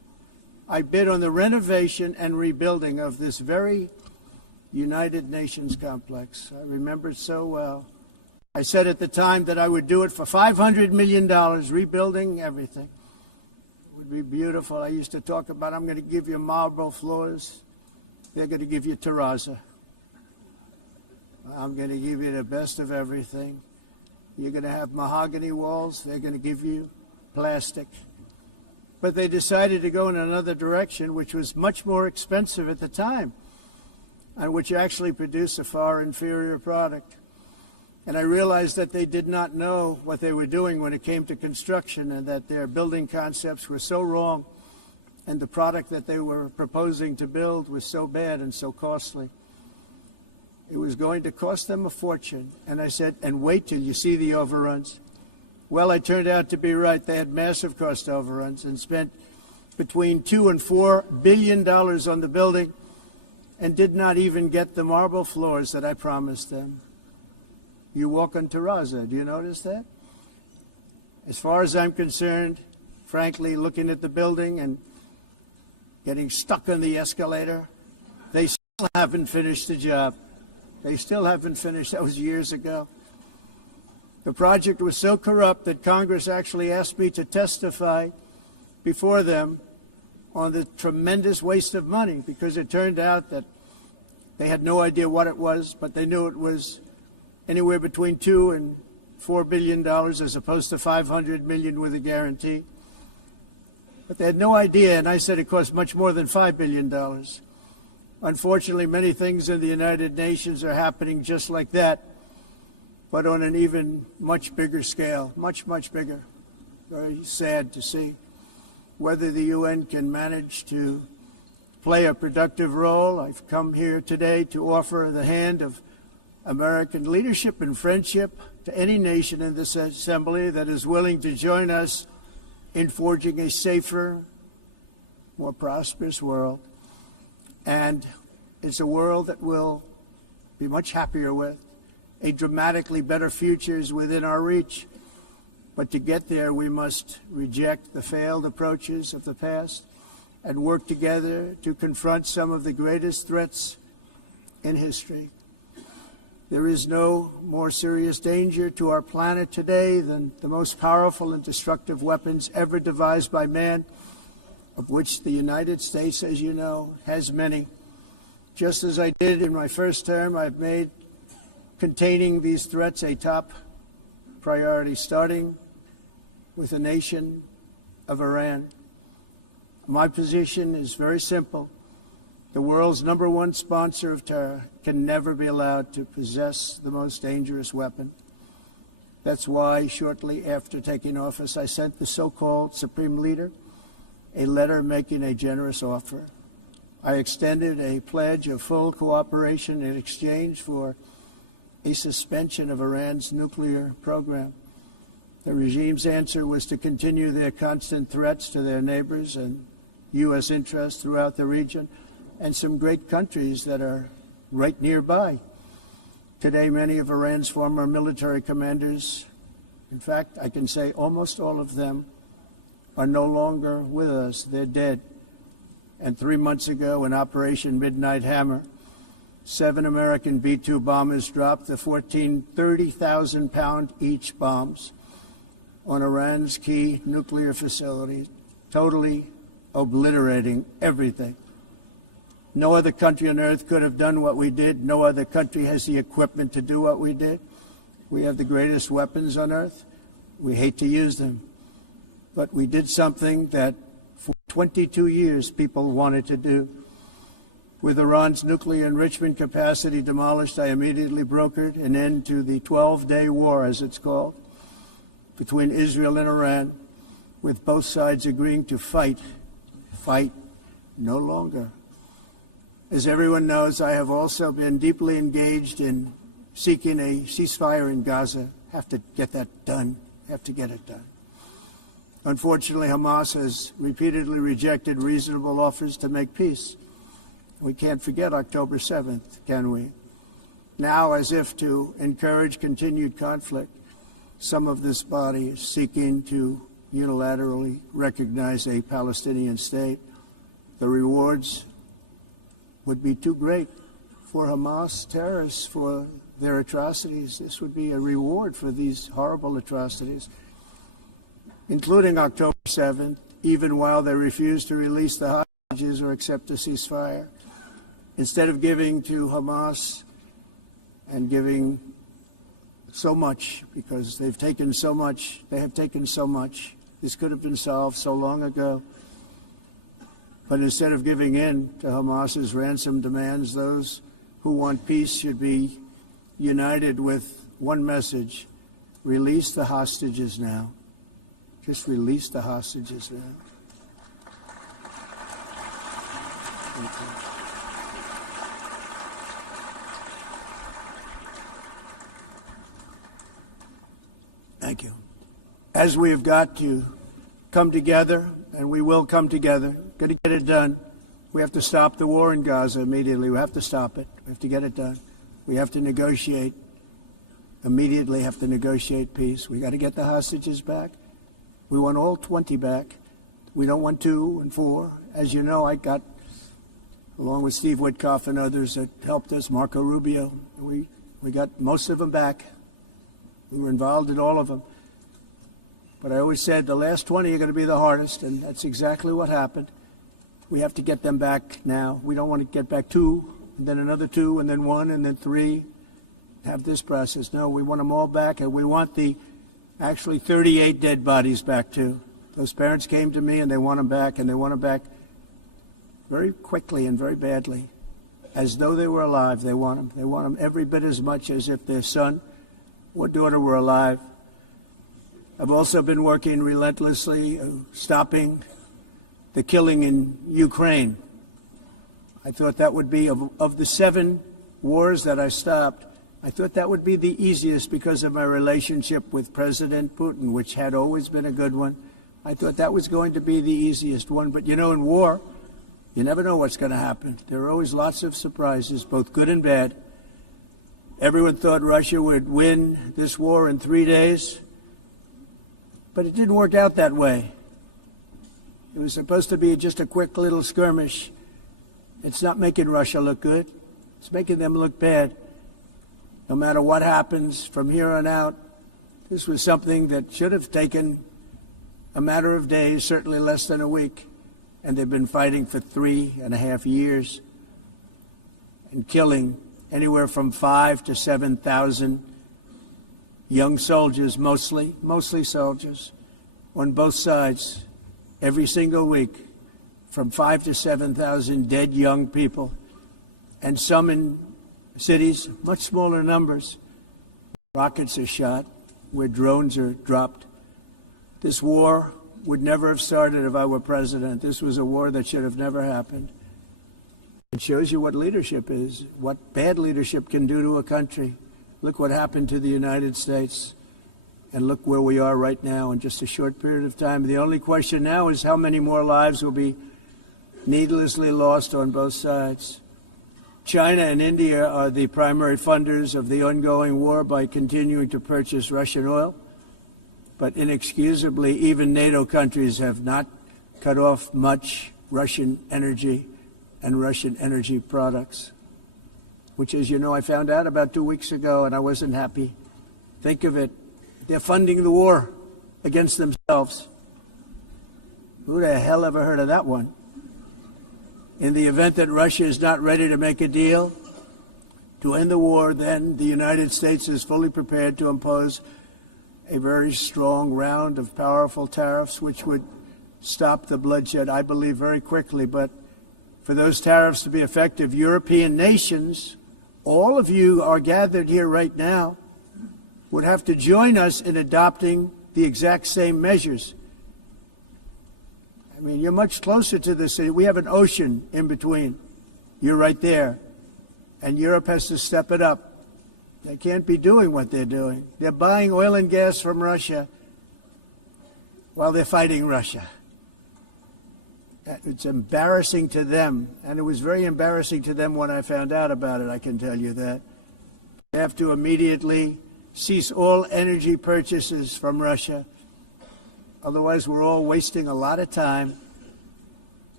I bid on the renovation and rebuilding of this very United Nations complex. I remember it so well. I said at the time that I would do it for $500 million, rebuilding everything. It would be beautiful. I used to talk about, I'm going to give you marble floors. They're going to give you terrazzo. I'm going to give you the best of everything. You're going to have mahogany walls. They're going to give you plastic. But they decided to go in another direction, which was much more expensive at the time, and which actually produced a far inferior product. And I realized that they did not know what they were doing when it came to construction, and that their building concepts were so wrong, and the product that they were proposing to build was so bad and so costly. It was going to cost them a fortune. And I said, and wait till you see the overruns. Well, I turned out to be right. They had massive cost overruns and spent between $2 and $4 billion on the building and did not even get the marble floors that I promised them. You walk on terrazzo. Do you notice that? As far as I'm concerned, frankly, looking at the building and getting stuck on the escalator, they still haven't finished the job. They still haven't finished. That was years ago. The project was so corrupt that Congress actually asked me to testify before them on the tremendous waste of money, because it turned out that they had no idea what it was, but they knew it was anywhere between $2 and $4 billion as opposed to $500 million with a guarantee. But they had no idea, and I said it cost much more than $5 billion. Unfortunately, many things in the United Nations are happening just like that, but on an even much bigger scale, much, much bigger. Very sad to see. Whether the UN can manage to play a productive role, I've come here today to offer the hand of American leadership and friendship to any nation in this assembly that is willing to join us in forging a safer, more prosperous world. And it's a world that we'll be much happier with. A dramatically better future is within our reach. But to get there, we must reject the failed approaches of the past and work together to confront some of the greatest threats in history. There is no more serious danger to our planet today than the most powerful and destructive weapons ever devised by man, of which the United States, as you know, has many. Just as I did in my first term, I've made containing these threats a top priority, starting with the nation of Iran. My position is very simple. The world's #1 sponsor of terror can never be allowed to possess the most dangerous weapon. That's why, shortly after taking office, I sent the so-called Supreme Leader a letter making a generous offer. I extended a pledge of full cooperation in exchange for a suspension of Iran's nuclear program. The regime's answer was to continue their constant threats to their neighbors and U.S. interests throughout the region, and some great countries that are right nearby. Today, many of Iran's former military commanders, in fact, I can say almost all of them, are no longer with us. They're dead. And 3 months ago, in Operation Midnight Hammer, 7 American B-2 bombers dropped the 14 30,000-pound each bombs on Iran's key nuclear facilities, totally obliterating everything. No other country on earth could have done what we did. No other country has the equipment to do what we did. We have the greatest weapons on earth. We hate to use them. But we did something that for 22 years people wanted to do. With Iran's nuclear enrichment capacity demolished, I immediately brokered an end to the 12-day war, as it's called, between Israel and Iran, with both sides agreeing to fight no longer. As everyone knows, I have also been deeply engaged in seeking a ceasefire in Gaza. Have to get that done. Have to get it done. Unfortunately, Hamas has repeatedly rejected reasonable offers to make peace. We can't forget October 7th, can we? Now, as if to encourage continued conflict, some of this body is seeking to unilaterally recognize a Palestinian state. the rewards would be too great for Hamas terrorists for their atrocities. This would be a reward for these horrible atrocities, including October 7th, even while they refuse to release the hostages or accept a ceasefire. Instead of giving to Hamas and giving so much, because they have taken so much, this could have been solved so long ago. But instead of giving in to Hamas's ransom demands, those who want peace should be united with one message: release the hostages now. Just release the hostages now. Thank you. Thank you. As we have got to come together, and we will come together, got to get it done. We have to stop the war in Gaza immediately. We have to stop it. We have to get it done. We have to negotiate, immediately have to negotiate peace. We got to get the hostages back. We want all 20 back. We don't want 2 and 4. As you know, I got, along with Steve Witkoff and others that helped us, Marco Rubio, we got most of them back. We were involved in all of them. But I always said the last 20 are going to be the hardest, and that's exactly what happened. We have to get them back now. We don't want to get back 2, and then another 2, and then 1, and then 3. Have this process. No, we want them all back, and we want the actually 38 dead bodies back too. Those parents came to me, and they want them back, and they want them back very quickly and very badly. As though they were alive, they want them. They want them every bit as much as if their son or daughter were alive. I've also been working relentlessly, stopping the killing in Ukraine. I thought that would be, of the 7 wars that I stopped, I thought that would be the easiest because of my relationship with President Putin, which had always been a good one. I thought that was going to be the easiest one. But, you know, in war, you never know what's going to happen. There are always lots of surprises, both good and bad. Everyone thought Russia would win this war in 3 days, but it didn't work out that way. It was supposed to be just a quick little skirmish. It's not making Russia look good. It's making them look bad. No matter what happens from here on out, this was something that should have taken a matter of days, certainly less than a week. And they've been fighting for 3.5 years and killing anywhere from 5,000 to 7,000 young soldiers, mostly soldiers, on both sides, every single week, from 5,000 to 7,000 dead young people, and some in cities, much smaller numbers. Rockets are shot, where drones are dropped. This war would never have started if I were president. This was a war that should have never happened. It shows you what leadership is, what bad leadership can do to a country. Look what happened to the United States, and look where we are right now in just a short period of time. The only question now is how many more lives will be needlessly lost on both sides. China and India are the primary funders of the ongoing war by continuing to purchase Russian oil. But inexcusably, even NATO countries have not cut off much Russian energy and Russian energy products, which, as you know, I found out about 2 weeks ago, and I wasn't happy. Think of it. They're funding the war against themselves. Who the hell ever heard of that one? In the event that Russia is not ready to make a deal to end the war, then the United States is fully prepared to impose a very strong round of powerful tariffs, which would stop the bloodshed, I believe, very quickly. But for those tariffs to be effective, European nations, all of you are gathered here right now, would have to join us in adopting the exact same measures. I mean, you're much closer to the city. We have an ocean in between. You're right there. And Europe has to step it up. They can't be doing what they're doing. They're buying oil and gas from Russia while they're fighting Russia. It's embarrassing to them, and it was very embarrassing to them when I found out about it, I can tell you that. They have to immediately cease all energy purchases from Russia. Otherwise, we're all wasting a lot of time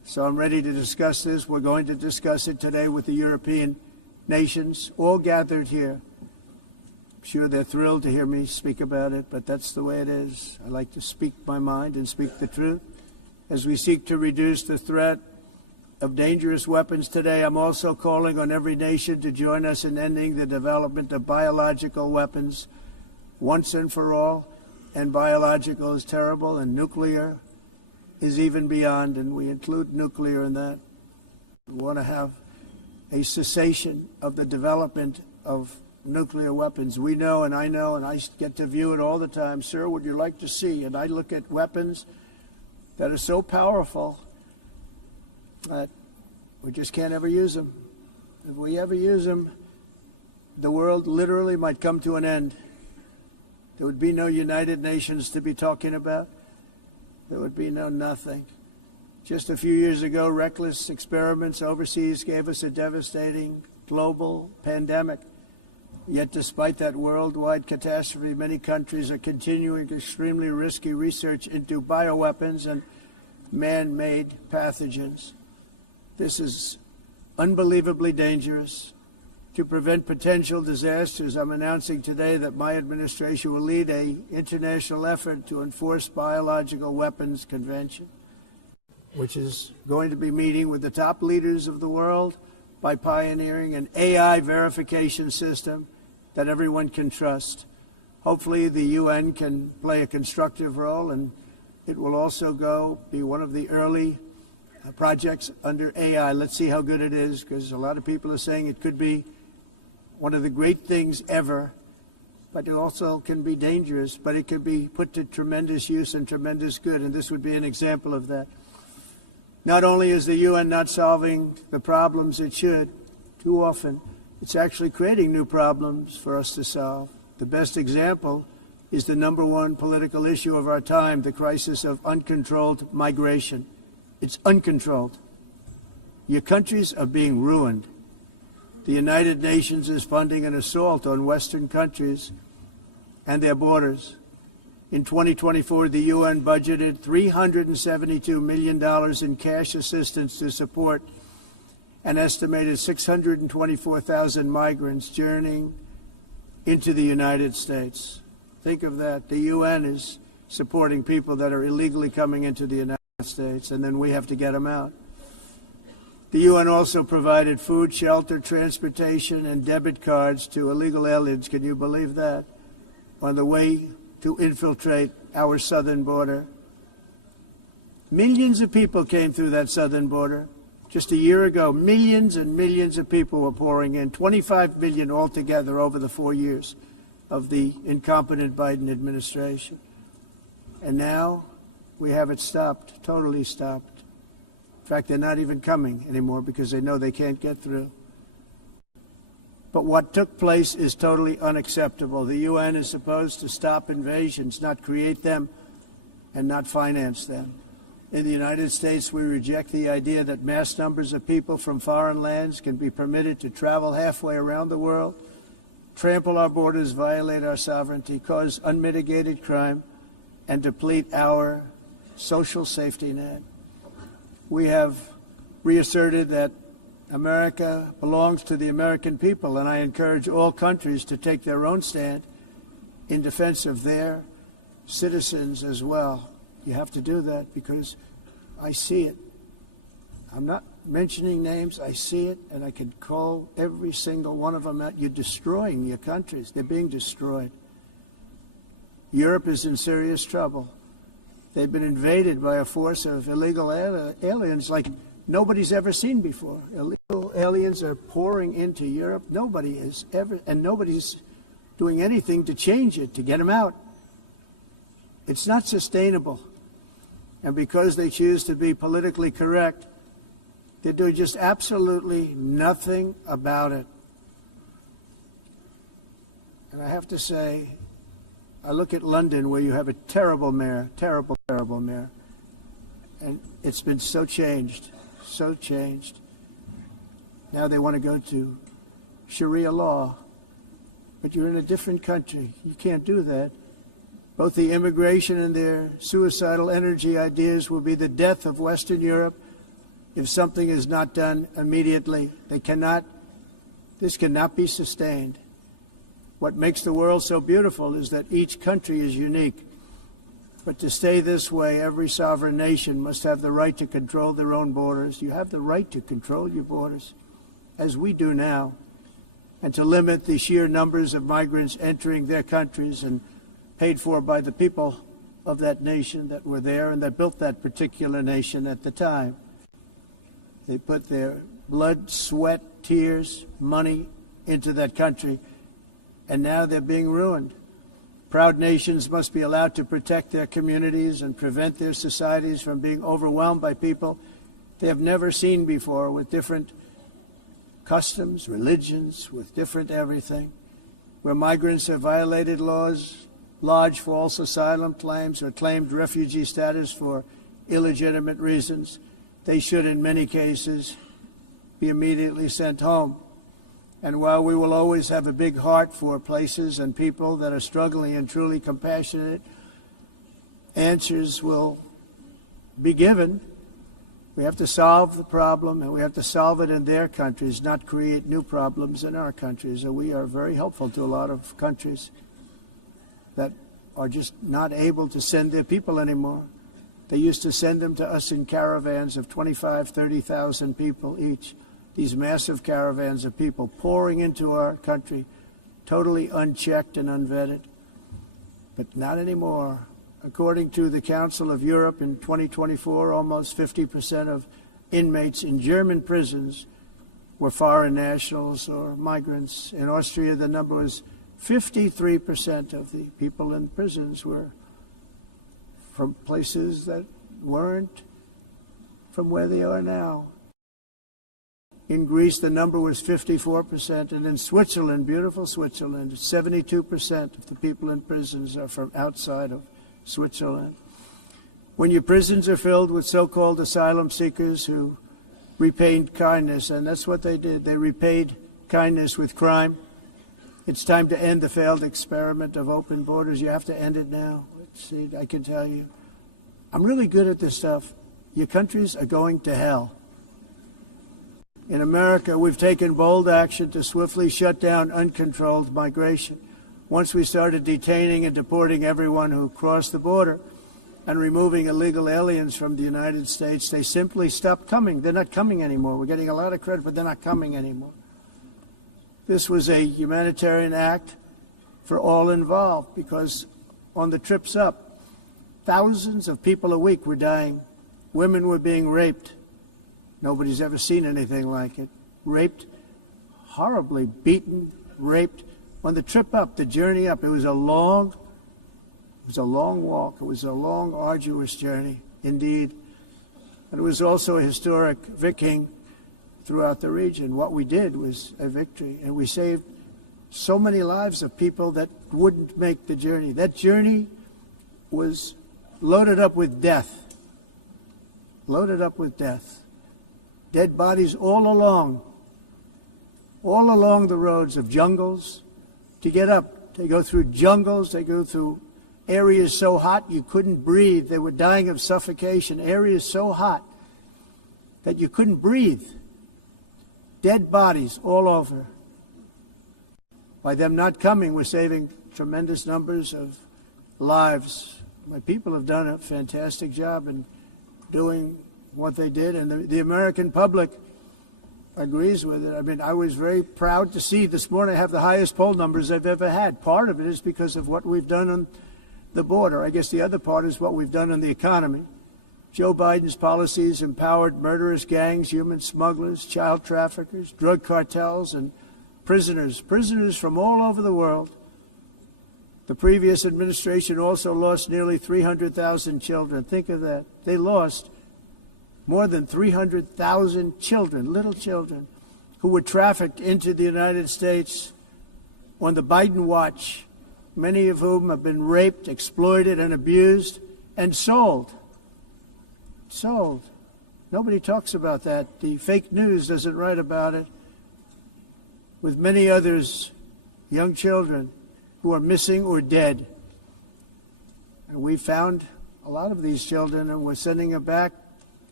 So I'm ready to discuss this. We're going to discuss it today with the European nations, all gathered here. I'm sure they're thrilled to hear me speak about it, but that's the way it is. I like to speak my mind and speak the truth. As we seek to reduce the threat of dangerous weapons today, I'm also calling on every nation to join us in ending the development of biological weapons once and for all. And biological is terrible, and nuclear is even beyond, and we include nuclear in that. We want to have a cessation of the development of nuclear weapons. We know, and I get to view it all the time. Sir, would you like to see? And I look at weapons that are so powerful that we just can't ever use them. If we ever use them, the world literally might come to an end. There would be no United Nations to be talking about. There would be no nothing. Just a few years ago, reckless experiments overseas gave us a devastating global pandemic. Yet despite that worldwide catastrophe, many countries are continuing extremely risky research into bioweapons and man-made pathogens. This is unbelievably dangerous. To prevent potential disasters, I'm announcing today that my administration will lead an international effort to enforce biological weapons convention, which is going to be meeting with the top leaders of the world by pioneering an AI verification system that everyone can trust. Hopefully the UN can play a constructive role, and it will also be one of the early projects under AI. Let's see how good it is, because a lot of people are saying it could be one of the great things ever, but it also can be dangerous, but it can be put to tremendous use and tremendous good, and this would be an example of that. Not only is the UN not solving the problems it should, too often, it's actually creating new problems for us to solve. The best example is the number one political issue of our time, the crisis of uncontrolled migration. It's uncontrolled. Your countries are being ruined. The United Nations is funding an assault on Western countries and their borders. In 2024, the UN budgeted $372 million in cash assistance to support an estimated 624,000 migrants journeying into the United States. Think of that. The UN is supporting people that are illegally coming into the United States, and then we have to get them out. The UN also provided food, shelter, transportation, and debit cards to illegal aliens. Can you believe that? On the way to infiltrate our southern border. Millions of people came through that southern border. Just a year ago, millions and millions of people were pouring in, 25 million altogether over the 4 years of the incompetent Biden administration. And now we have it stopped, totally stopped. In fact, they're not even coming anymore because they know they can't get through. But what took place is totally unacceptable. The UN is supposed to stop invasions, not create them and not finance them. In the United States, we reject the idea that mass numbers of people from foreign lands can be permitted to travel halfway around the world, trample our borders, violate our sovereignty, cause unmitigated crime, and deplete our social safety net. We have reasserted that America belongs to the American people, and I encourage all countries to take their own stand in defense of their citizens as well. You have to do that because I see it. I'm not mentioning names. I see it, and I can call every single one of them out. You're destroying your countries. They're being destroyed. Europe is in serious trouble. They've been invaded by a force of illegal aliens like nobody's ever seen before. Illegal aliens are pouring into Europe. Nobody is ever, and nobody's doing anything to change it, to get them out. It's not sustainable. And because they choose to be politically correct, they're doing just absolutely nothing about it. And I have to say, I look at London, where you have a terrible mayor, terrible mayor, and it's been so changed, so changed. Now they want to go to Sharia law, but you're in a different country. You can't do that. Both the immigration and their suicidal energy ideas will be the death of Western Europe if something is not done immediately. This cannot be sustained. What makes the world so beautiful is that each country is unique. But to stay this way, every sovereign nation must have the right to control their own borders. You have the right to control your borders, as we do now, and to limit the sheer numbers of migrants entering their countries and paid for by the people of that nation that were there and that built that particular nation at the time. They put their blood, sweat, tears, money into that country, and now they're being ruined. Proud nations must be allowed to protect their communities and prevent their societies from being overwhelmed by people they have never seen before, with different customs, religions, with different everything. Where migrants have violated laws, lodged false asylum claims, or claimed refugee status for illegitimate reasons, they should, in many cases, be immediately sent home. And while we will always have a big heart for places and people that are struggling and truly compassionate, answers will be given. We have to solve the problem, and we have to solve it in their countries, not create new problems in our countries. And we are very helpful to a lot of countries that are just not able to send their people anymore. They used to send them to us in caravans of 25,000, 30,000 people each. These massive caravans of people pouring into our country, totally unchecked and unvetted. But not anymore. According to the Council of Europe in 2024, almost 50% of inmates in German prisons were foreign nationals or migrants. In Austria, the number was 53% of the people in prisons were from places that weren't from where they are now. In Greece, the number was 54%, and in Switzerland, beautiful Switzerland, 72% of the people in prisons are from outside of Switzerland. When your prisons are filled with so-called asylum seekers who repaid kindness, and that's what they did, they repaid kindness with crime, it's time to end the failed experiment of open borders. You have to end it now. Let's see, I can tell you. I'm really good at this stuff. Your countries are going to hell. In America, we've taken bold action to swiftly shut down uncontrolled migration. Once we started detaining and deporting everyone who crossed the border and removing illegal aliens from the United States, they simply stopped coming. They're not coming anymore. We're getting a lot of credit, but they're not coming anymore. This was a humanitarian act for all involved, because on the trips up, thousands of people a week were dying. Women were being raped. Nobody's ever seen anything like it. Raped, horribly beaten, raped. On the trip up, the journey up, it was a long walk. It was a long, arduous journey, indeed. And it was also a historic victory throughout the region. What we did was a victory, and we saved so many lives of people that wouldn't make the journey. That journey was loaded up with death. Loaded up with death. Dead bodies all along the roads of jungles. To get up, they go through jungles, they go through areas so hot you couldn't breathe. They were dying of suffocation, areas so hot that you couldn't breathe. Dead bodies all over. By them not coming, we're saving tremendous numbers of lives. My people have done a fantastic job in doing what they did, and the American public agrees with it. I mean, I was very proud to see this morning I have the highest poll numbers I've ever had. Part of it is because of what we've done on the border. I guess the other part is what we've done on the economy. Joe Biden's policies empowered murderous gangs, human smugglers, child traffickers, drug cartels, and prisoners from all over the world. The previous administration also lost nearly 300,000 children. Think of that. They lost more than 300,000 children, little children, who were trafficked into the United States on the Biden watch, many of whom have been raped, exploited, and abused, and sold. Sold. Nobody talks about that. The fake news doesn't write about it. With many others, young children who are missing or dead. And we found a lot of these children, and we're sending them back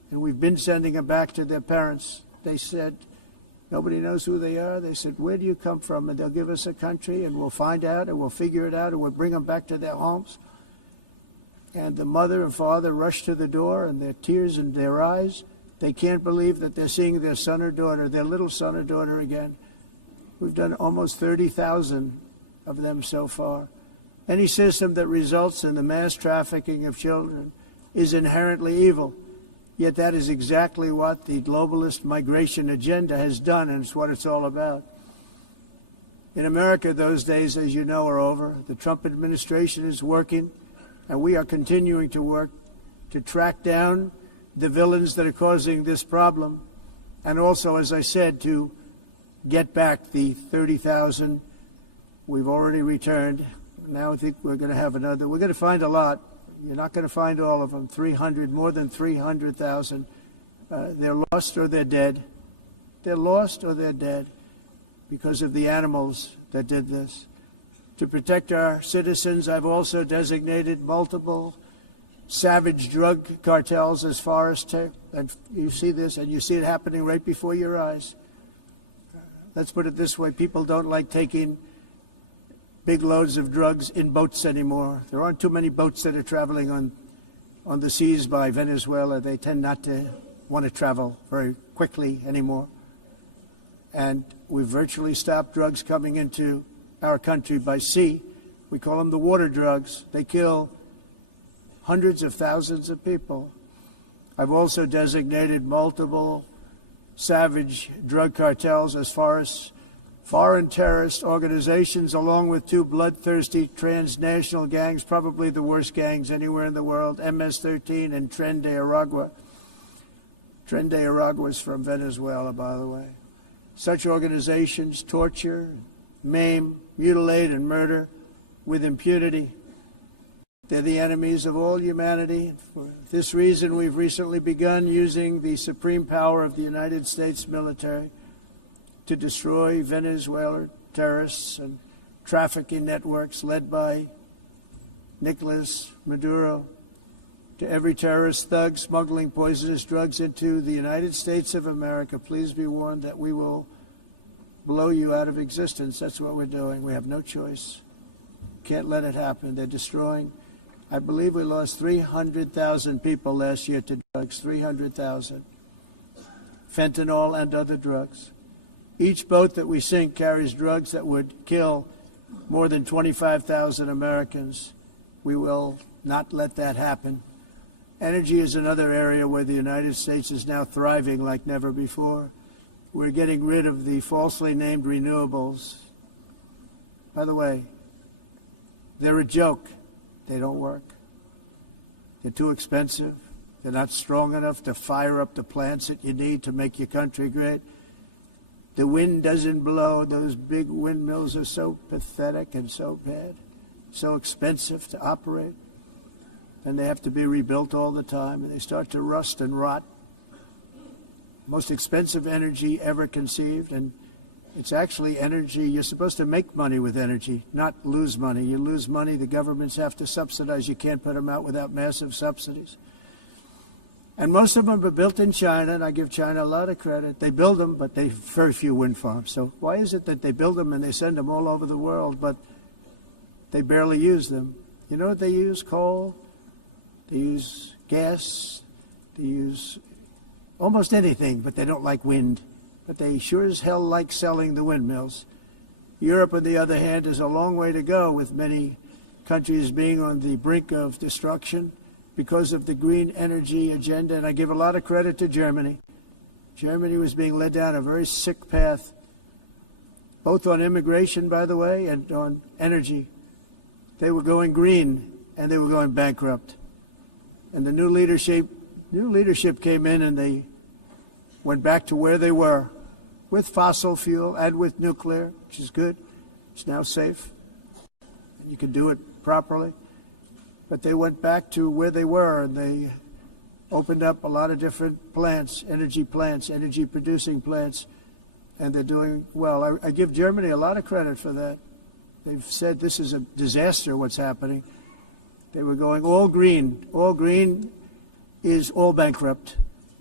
And we've been sending them back to their parents. They said, nobody knows who they are. They said, where do you come from? And they'll give us a country, and we'll find out, and we'll figure it out, and we'll bring them back to their homes. And the mother and father rush to the door, and their tears in their eyes. They can't believe that they're seeing their son or daughter, their little son or daughter again. We've done almost 30,000 of them so far. Any system that results in the mass trafficking of children is inherently evil. Yet that is exactly what the globalist migration agenda has done, and it's what it's all about. In America, those days, as you know, are over. The Trump administration is working, and we are continuing to work to track down the villains that are causing this problem, and also, as I said, to get back the 30,000 we've already returned. Now I think we're going to have another. We're going to find a lot. You're not going to find all of them. 300, more than 300,000. They're lost or they're dead. They're lost or they're dead because of the animals that did this. To protect our citizens, I've also designated multiple savage drug cartels as far as and you see this, and you see it happening right before your eyes. Let's put it this way. People don't like taking big loads of drugs in boats anymore. There aren't too many boats that are traveling on the seas by Venezuela. They tend not to want to travel very quickly anymore. And we've virtually stopped drugs coming into our country by sea. We call them the water drugs. They kill hundreds of thousands of people. I've also designated multiple savage drug cartels as far as foreign terrorist organizations, along with two bloodthirsty transnational gangs, probably the worst gangs anywhere in the world, MS-13 and Tren de Aragua. Tren de Aragua is from Venezuela, by the way. Such organizations torture, maim, mutilate, and murder with impunity. They're the enemies of all humanity. For this reason, we've recently begun using the supreme power of the United States military to destroy Venezuelan terrorists and trafficking networks led by Nicolas Maduro. To every terrorist thug smuggling poisonous drugs into the United States of America, please be warned that we will blow you out of existence. That's what we're doing. We have no choice. Can't let it happen. They're destroying. I believe we lost 300,000 people last year to drugs, 300,000. Fentanyl and other drugs. Each boat that we sink carries drugs that would kill more than 25,000 Americans. We will not let that happen. Energy is another area where the United States is now thriving like never before. We're getting rid of the falsely named renewables. By the way, they're a joke. They don't work. They're too expensive. They're not strong enough to fire up the plants that you need to make your country great. The wind doesn't blow. Those big windmills are so pathetic and so bad, so expensive to operate. And they have to be rebuilt all the time, and they start to rust and rot. Most expensive energy ever conceived, and it's actually energy. You're supposed to make money with energy, not lose money. You lose money, the governments have to subsidize. You can't put them out without massive subsidies. And most of them are built in China, and I give China a lot of credit. They build them, but they very few wind farms. So why is it that they build them and they send them all over the world, but they barely use them? You know what they use? Coal. They use gas. They use almost anything, but they don't like wind. But they sure as hell like selling the windmills. Europe, on the other hand, is a long way to go, with many countries being on the brink of destruction because of the green energy agenda. And I give a lot of credit to Germany. Germany was being led down a very sick path, both on immigration, by the way, and on energy. They were going green, and they were going bankrupt. And the new leadership came in, and they went back to where they were, with fossil fuel and with nuclear, which is good. It's now safe. And you can do it properly. But they went back to where they were, and they opened up a lot of different plants, energy producing plants, and they're doing well. I give Germany a lot of credit for that. They've said this is a disaster, what's happening. They were going all green. All green is all bankrupt.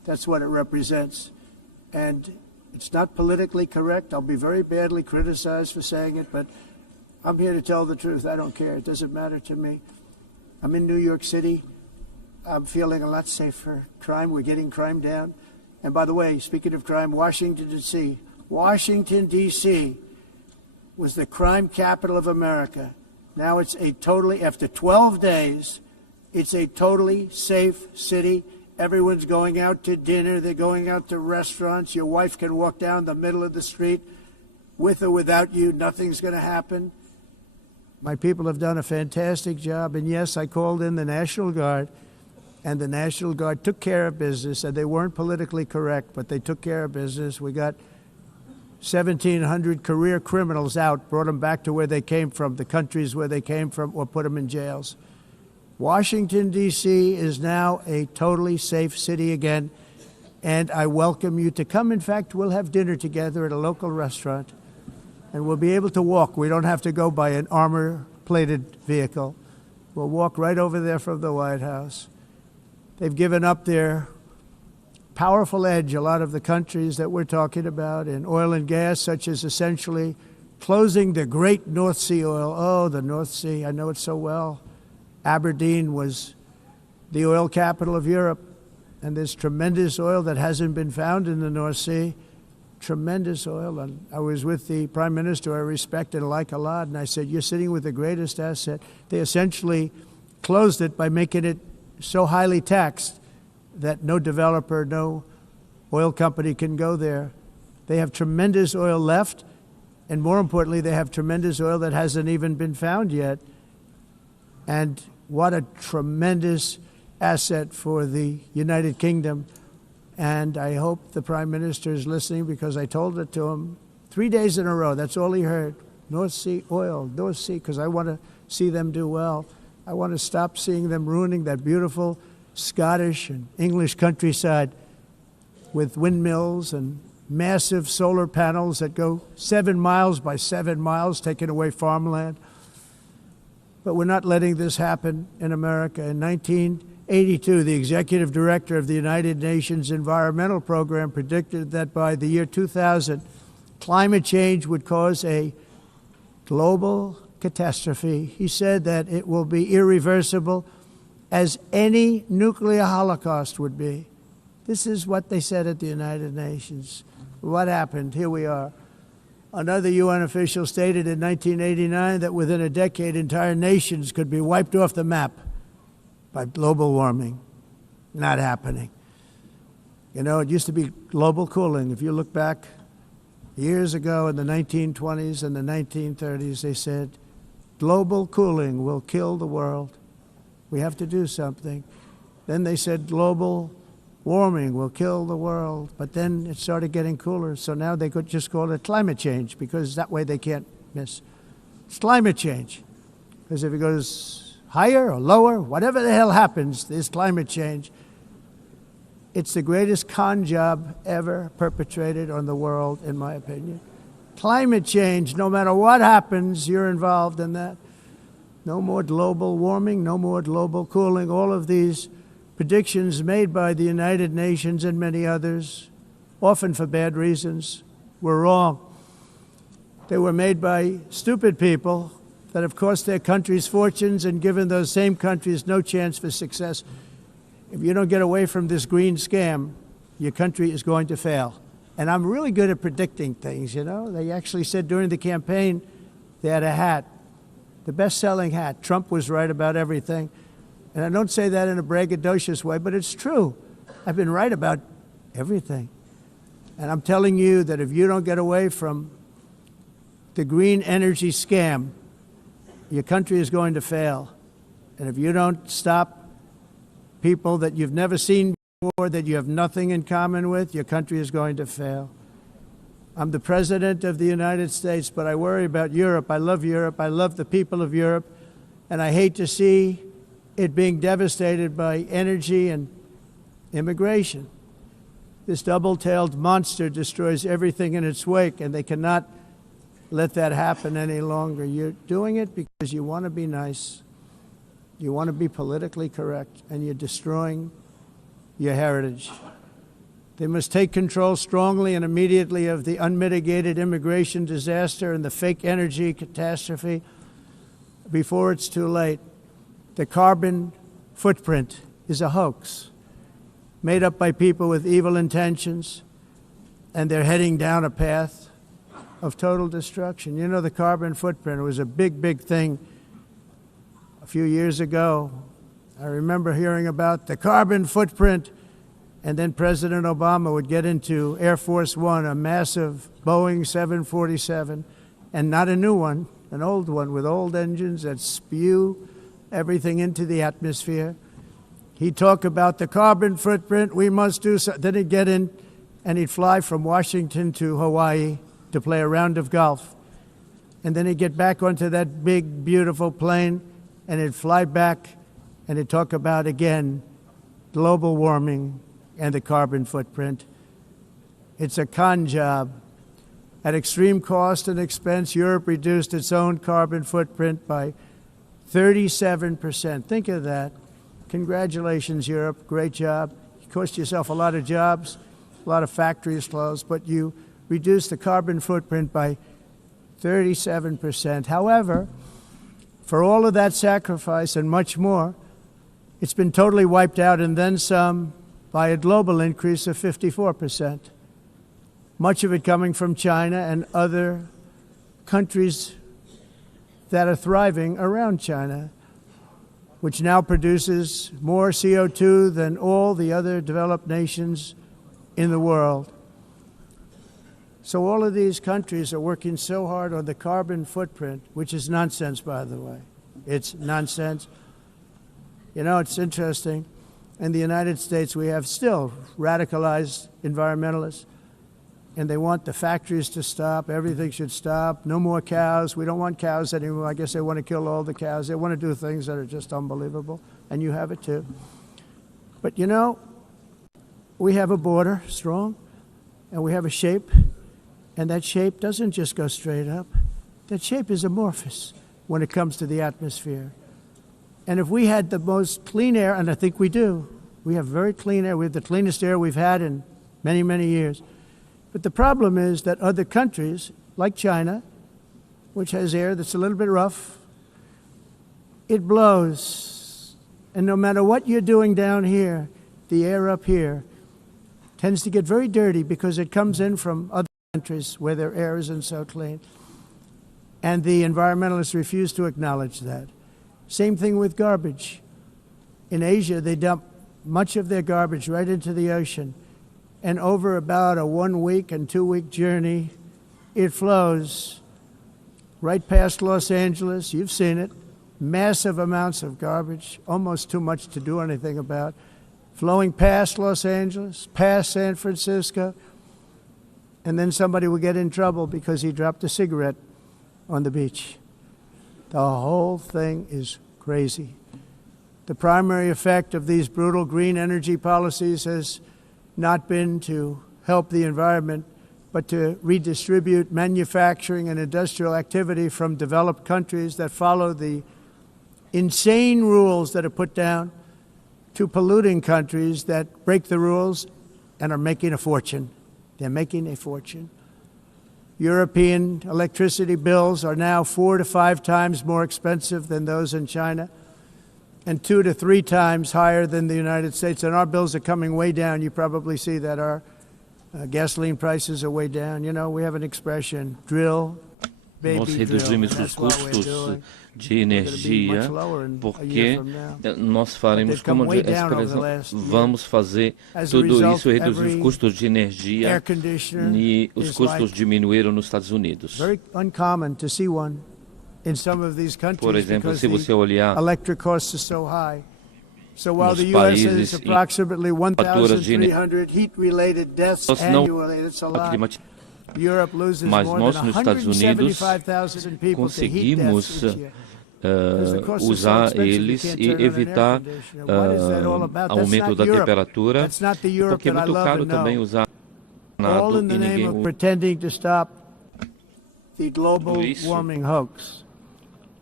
That's what it represents. And it's not politically correct. I'll be very badly criticized for saying it, but I'm here to tell the truth. I don't care. It doesn't matter to me. I'm in New York City. I'm feeling a lot safer. Crime, we're getting crime down. And by the way, speaking of crime, Washington, D.C. Washington, D.C. was the crime capital of America. Now it's a totally, after 12 days, it's a totally safe city. Everyone's going out to dinner. They're going out to restaurants. Your wife can walk down the middle of the street with or without you. Nothing's going to happen. My people have done a fantastic job. And yes, I called in the National Guard, and the National Guard took care of business. And they weren't politically correct, but they took care of business. We got 1,700 career criminals out, brought them back to where they came from, the countries where they came from, or put them in jails. Washington, D.C. is now a totally safe city again, and I welcome you to come. In fact, we'll have dinner together at a local restaurant, and we'll be able to walk. We don't have to go by an armor-plated vehicle. We'll walk right over there from the White House. They've given up their powerful edge, a lot of the countries that we're talking about, in oil and gas, such as essentially closing the great North Sea oil. Oh, the North Sea, I know it so well. Aberdeen was the oil capital of Europe, and there's tremendous oil that hasn't been found in the North Sea. Tremendous oil. And I was with the Prime Minister I respect and like a lot, and I said, you're sitting with the greatest asset. They essentially closed it by making it so highly taxed that no developer, no oil company can go there. They have tremendous oil left, and more importantly, they have tremendous oil that hasn't even been found yet. And what a tremendous asset for the United Kingdom. And I hope the Prime Minister is listening, because I told it to him 3 days in a row. That's all he heard. North Sea oil, North Sea, because I want to see them do well. I want to stop seeing them ruining that beautiful Scottish and English countryside with windmills and massive solar panels that go 7 miles by 7 miles, taking away farmland. But we're not letting this happen in America. In 1982, the executive director of the United Nations Environmental Program predicted that by the year 2000, climate change would cause a global catastrophe. He said that it will be irreversible, as any nuclear holocaust would be. This is what they said at the United Nations. What happened? Here we are. Another UN official stated in 1989 that within a decade, entire nations could be wiped off the map by global warming. Not happening. You know, it used to be global cooling. If you look back years ago in the 1920s and the 1930s, they said, global cooling will kill the world. We have to do something. Then they said global warming will kill the world, but then it started getting cooler, so now they could just call it climate change, because that way they can't miss. It's climate change, because if it goes higher or lower, whatever the hell happens, there's climate change. It's the greatest con job ever perpetrated on the world, in my opinion. Climate change, no matter what happens, you're involved in that. No more global warming, no more global cooling, all of these predictions made by the United Nations and many others, often for bad reasons, were wrong. They were made by stupid people that have cost their countries fortunes and given those same countries no chance for success. If you don't get away from this green scam, your country is going to fail. And I'm really good at predicting things, you know. They actually said during the campaign, they had a hat, the best-selling hat. Trump was right about everything. And I don't say that in a braggadocious way, but it's true. I've been right about everything. And I'm telling you that if you don't get away from the green energy scam, your country is going to fail. And if you don't stop people that you've never seen before, that you have nothing in common with, your country is going to fail. I'm the President of the United States, but I worry about Europe. I love Europe. I love the people of Europe. And I hate to see it being devastated by energy and immigration. This double-tailed monster destroys everything in its wake, and they cannot let that happen any longer. You're doing it because you want to be nice. You want to be politically correct, and you're destroying your heritage. They must take control strongly and immediately of the unmitigated immigration disaster and the fake energy catastrophe before it's too late. The carbon footprint is a hoax made up by people with evil intentions, and they're heading down a path of total destruction. You know, the carbon footprint was a big, big thing a few years ago. I remember hearing about the carbon footprint, and then President Obama would get into Air Force One, a massive Boeing 747, and not a new one, an old one with old engines that spew everything into the atmosphere. He'd talk about the carbon footprint, we must do so. Then he'd get in and he'd fly from Washington to Hawaii to play a round of golf. And then he'd get back onto that big, beautiful plane and he'd fly back and he'd talk about, again, global warming and the carbon footprint. It's a con job. At extreme cost and expense, Europe reduced its own carbon footprint by 37%. Think of that. Congratulations, Europe. Great job. You cost yourself a lot of jobs, a lot of factories closed, but you reduced the carbon footprint by 37%. However, for all of that sacrifice and much more, it's been totally wiped out and then some by a global increase of 54%. Much of it coming from China and other countries that are thriving around China, which now produces more CO2 than all the other developed nations in the world. So all of these countries are working so hard on the carbon footprint, which is nonsense, by the way. It's nonsense. You know, it's interesting. In the United States, we have still radicalized environmentalists, and they want the factories to stop. Everything should stop. No more cows. We don't want cows anymore. I guess they want to kill all the cows. They want to do things that are just unbelievable, and you have it too. But you know, we have a border, strong, and we have a shape, and that shape doesn't just go straight up. That shape is amorphous when it comes to the atmosphere. And if we had the most clean air, and I think we do, we have very clean air. We have the cleanest air we've had in many, many years. But the problem is that other countries, like China, which has air that's a little bit rough, it blows. And no matter what you're doing down here, the air up here tends to get very dirty because it comes in from other countries where their air isn't so clean. And the environmentalists refuse to acknowledge that. Same thing with garbage. In Asia, they dump much of their garbage right into the ocean. And over about a 1 week and 2 week journey, it flows right past Los Angeles. You've seen it. Massive amounts of garbage, almost too much to do anything about, flowing past Los Angeles, past San Francisco, and then somebody will get in trouble because he dropped a cigarette on the beach. The whole thing is crazy. The primary effect of these brutal green energy policies has not been to help the environment, but to redistribute manufacturing and industrial activity from developed countries that follow the insane rules that are put down to polluting countries that break the rules and are making a fortune. They're making a fortune. European electricity bills are now 4 to 5 times more expensive than those in China, and 2 to 3 times higher than the United States. And our bills are coming way down. You probably see that our gasoline prices are way down. You know, we have an expression, drill, Nós reduzimos os custos de energia porque nós faremos, como a expressão, vamos fazer tudo isso, reduzir os custos de energia, e os custos diminuíram nos Estados Unidos. Por exemplo, se você olhar nos países em faturas de energia climática, mas nós nos Estados Unidos conseguimos usar eles e evitar aumento da temperatura, porque é muito caro também usar nada e ninguém usa.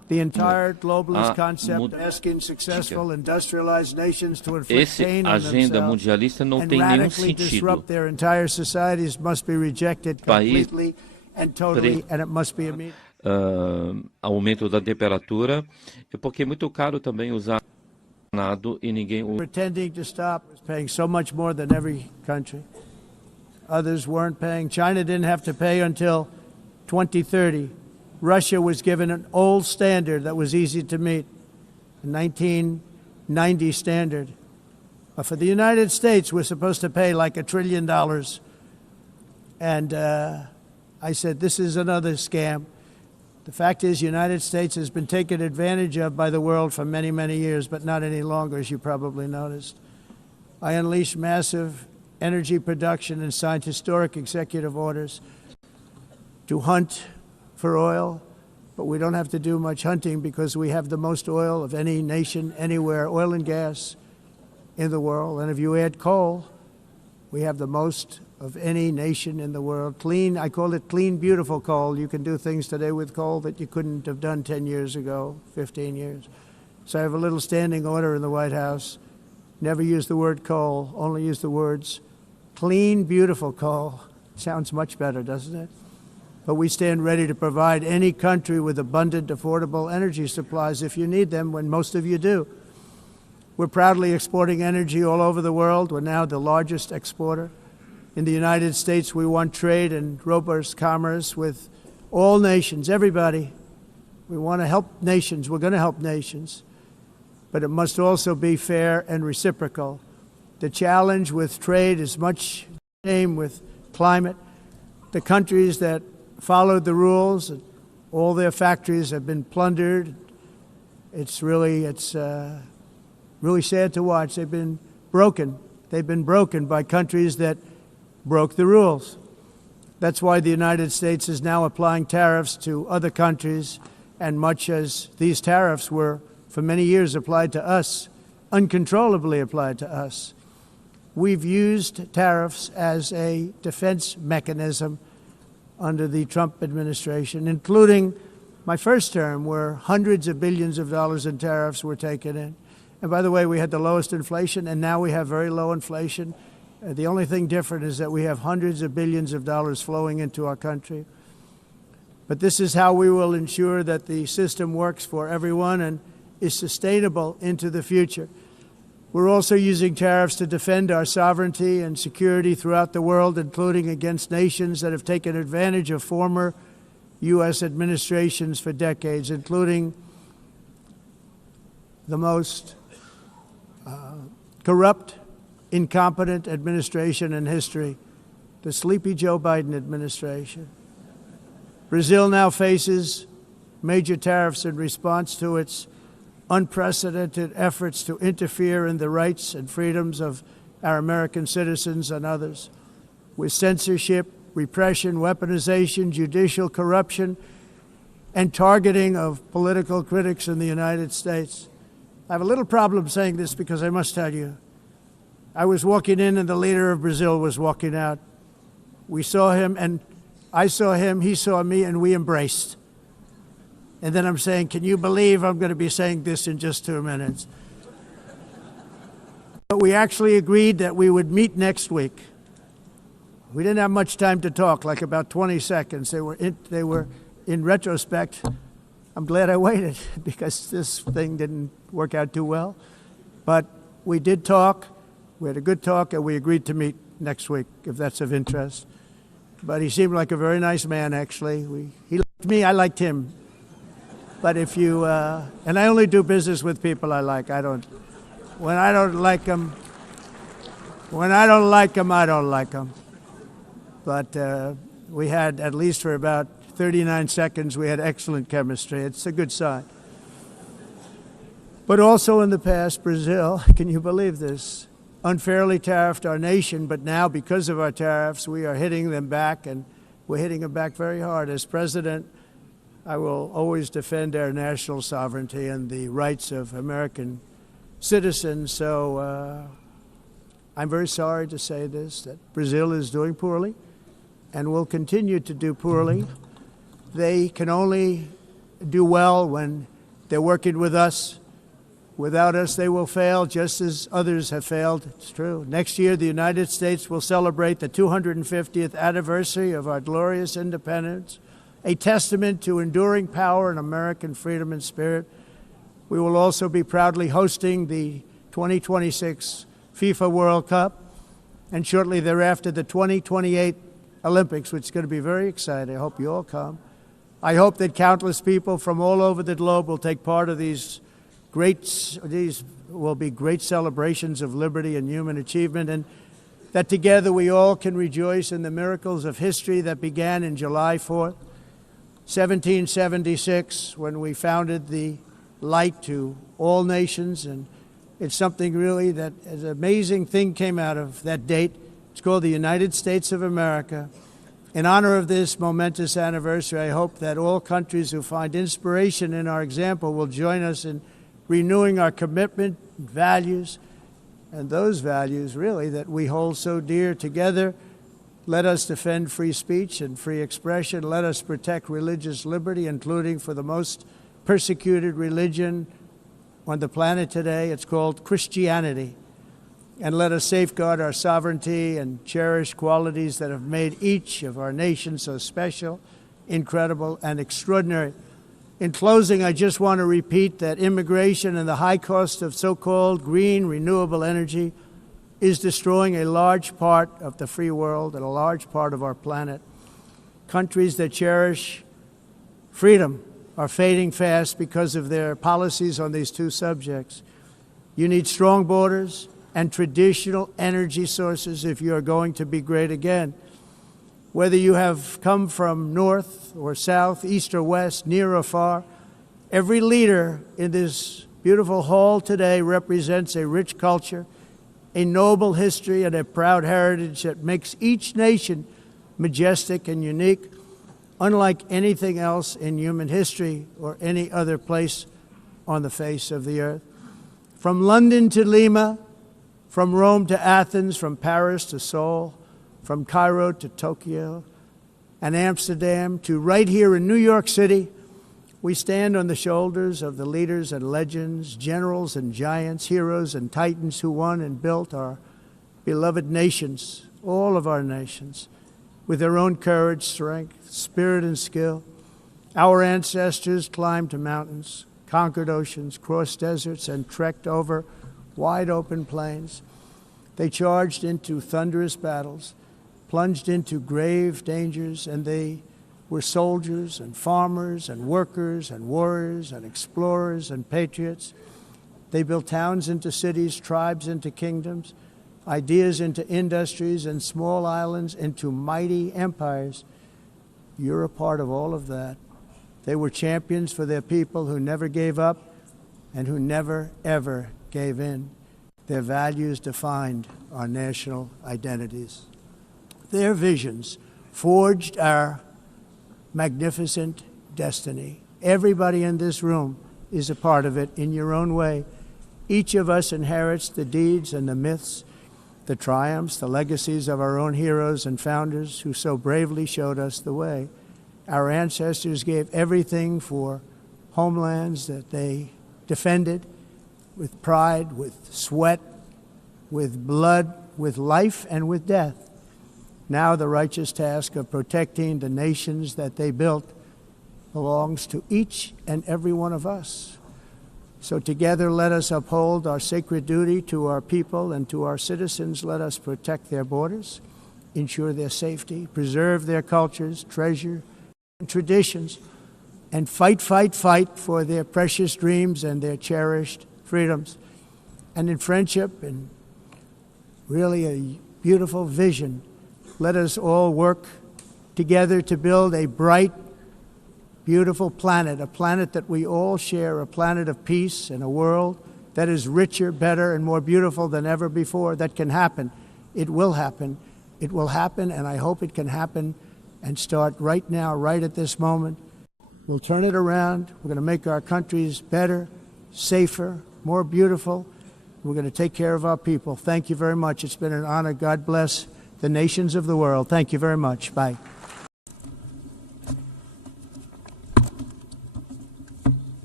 The entire globalist a concept asking successful industrialized nations to inflict esse pain on agenda themselves mundialista não and tem nenhum radically sentido. disrupt their entire societies must be rejected País completely and totally, and it must be immediate. Aumento da temperatura, porque é muito caro também usar nado e ninguém usa. Pretending to stop was paying so much more than every country. Others weren't paying. China didn't have to pay until 2030. Russia was given an old standard that was easy to meet, a 1990 standard. But for the United States, we're supposed to pay like $1 trillion. And I said, this is another scam. The fact is, the United States has been taken advantage of by the world for many, many years, but not any longer, as you probably noticed. I unleashed massive energy production and signed historic executive orders to hunt for oil, but we don't have to do much hunting because we have the most oil of any nation anywhere, oil and gas in the world. And if you add coal, we have the most of any nation in the world. Clean, I call it clean, beautiful coal. You can do things today with coal that you couldn't have done 10 years ago, 15 years. So I have a little standing order in the White House. Never use the word coal, only use the words clean, beautiful coal. Sounds much better, doesn't it? But we stand ready to provide any country with abundant, affordable energy supplies if you need them, when most of you do. We're proudly exporting energy all over the world. We're now the largest exporter. In the United States, we want trade and robust commerce with all nations, everybody. We want to help nations. We're going to help nations. But it must also be fair and reciprocal. The challenge with trade is much the same with climate. The countries that followed the rules, all their factories have been plundered. It's really sad to watch. They've been broken. They've been broken by countries that broke the rules. That's why the United States is now applying tariffs to other countries, and much as these tariffs were for many years applied to us, uncontrollably applied to us. We've used tariffs as a defense mechanism under the Trump administration, including my first term, where hundreds of billions of dollars in tariffs were taken in. And by the way, we had the lowest inflation, and now we have very low inflation. The only thing different is that we have hundreds of billions of dollars flowing into our country. But this is how we will ensure that the system works for everyone and is sustainable into the future. We're also using tariffs to defend our sovereignty and security throughout the world, including against nations that have taken advantage of former U.S. administrations for decades, including the most corrupt, incompetent administration in history, the sleepy Joe Biden administration. Brazil now faces major tariffs in response to its unprecedented efforts to interfere in the rights and freedoms of our American citizens and others, with censorship, repression, weaponization, judicial corruption, and targeting of political critics in the United States. I have a little problem saying this because I must tell you, I was walking in and the leader of Brazil was walking out. We saw him and I saw him, he saw me, and we embraced. And then I'm saying, can you believe I'm going to be saying this in just 2 minutes? But we actually agreed that we would meet next week. We didn't have much time to talk, like about 20 seconds. They were in retrospect, I'm glad I waited because this thing didn't work out too well. But we did talk. We had a good talk, and we agreed to meet next week, if that's of interest. But he seemed like a very nice man, actually. He liked me, I liked him. But if you, and I only do business with people I like. When I don't like them, I don't like them. But we had, at least for about 39 seconds, we had excellent chemistry. It's a good sign. But also in the past, Brazil, can you believe this, unfairly tariffed our nation, but now because of our tariffs, we are hitting them back, and we're hitting them back very hard. As president, I will always defend our national sovereignty and the rights of American citizens. So I'm very sorry to say this, that Brazil is doing poorly and will continue to do poorly. They can only do well when They're working with us. Without us, they will fail, just as others have failed. It's true. Next year, the United States will celebrate the 250th anniversary of our glorious independence, a testament to enduring power and American freedom and spirit. We will also be proudly hosting the 2026 FIFA World Cup, and shortly thereafter, the 2028 Olympics, which is going to be very exciting. I hope you all come. I hope that countless people from all over the globe will take part of these will be great celebrations of liberty and human achievement, and that together we all can rejoice in the miracles of history that began in July 4th, 1776, when we founded the light to all nations. And it's something really that an amazing thing came out of that date. It's called the United States of America. In honor of this momentous anniversary, I hope that all countries who find inspiration in our example will join us in renewing our commitment, values, and those values really that we hold so dear. Together, let us defend free speech and free expression. Let us protect religious liberty, including for the most persecuted religion on the planet today. It's called Christianity. And let us safeguard our sovereignty and cherish qualities that have made each of our nations so special, incredible, and extraordinary. In closing, I just want to repeat that immigration and the high cost of so-called green renewable energy is destroying a large part of the free world and a large part of our planet. Countries that cherish freedom are fading fast because of their policies on these two subjects. You need strong borders and traditional energy sources if you are going to be great again. Whether you have come from north or south, east or west, near or far, every leader in this beautiful hall today represents a rich culture, a noble history, and a proud heritage that makes each nation majestic and unique, unlike anything else in human history or any other place on the face of the earth. From London to Lima, from Rome to Athens, from Paris to Seoul, from Cairo to Tokyo and Amsterdam to right here in New York City, we stand on the shoulders of the leaders and legends, generals and giants, heroes and titans who won and built our beloved nations, all of our nations, with their own courage, strength, spirit, and skill. Our ancestors climbed mountains, conquered oceans, crossed deserts, and trekked over wide open plains. They charged into thunderous battles, plunged into grave dangers, and they were soldiers and farmers and workers and warriors and explorers and patriots. They built towns into cities, tribes into kingdoms, ideas into industries, and small islands into mighty empires. You're a part of all of that. They were champions for their people who never gave up and who never, ever gave in. Their values defined our national identities. Their visions forged our magnificent destiny. Everybody in this room is a part of it in your own way. Each of us inherits the deeds and the myths, the triumphs, the legacies of our own heroes and founders who so bravely showed us the way. Our ancestors gave everything for homelands that they defended with pride, with sweat, with blood, with life, and with death. Now the righteous task of protecting the nations that they built belongs to each and every one of us. So together let us uphold our sacred duty to our people and to our citizens. Let us protect their borders, ensure their safety, preserve their cultures, treasure and traditions, and fight for their precious dreams and their cherished freedoms. And in friendship and really a beautiful vision, let us all work together to build a bright, beautiful planet, a planet that we all share, a planet of peace and a world that is richer, better, and more beautiful than ever before. That can happen. It will happen. It will happen, and I hope it can happen and start right now, right at this moment. We'll turn it around. We're going to make our countries better, safer, more beautiful. We're going to take care of our people. Thank you very much. It's been an honor. God bless the nations of the world. Thank you very much. Bye.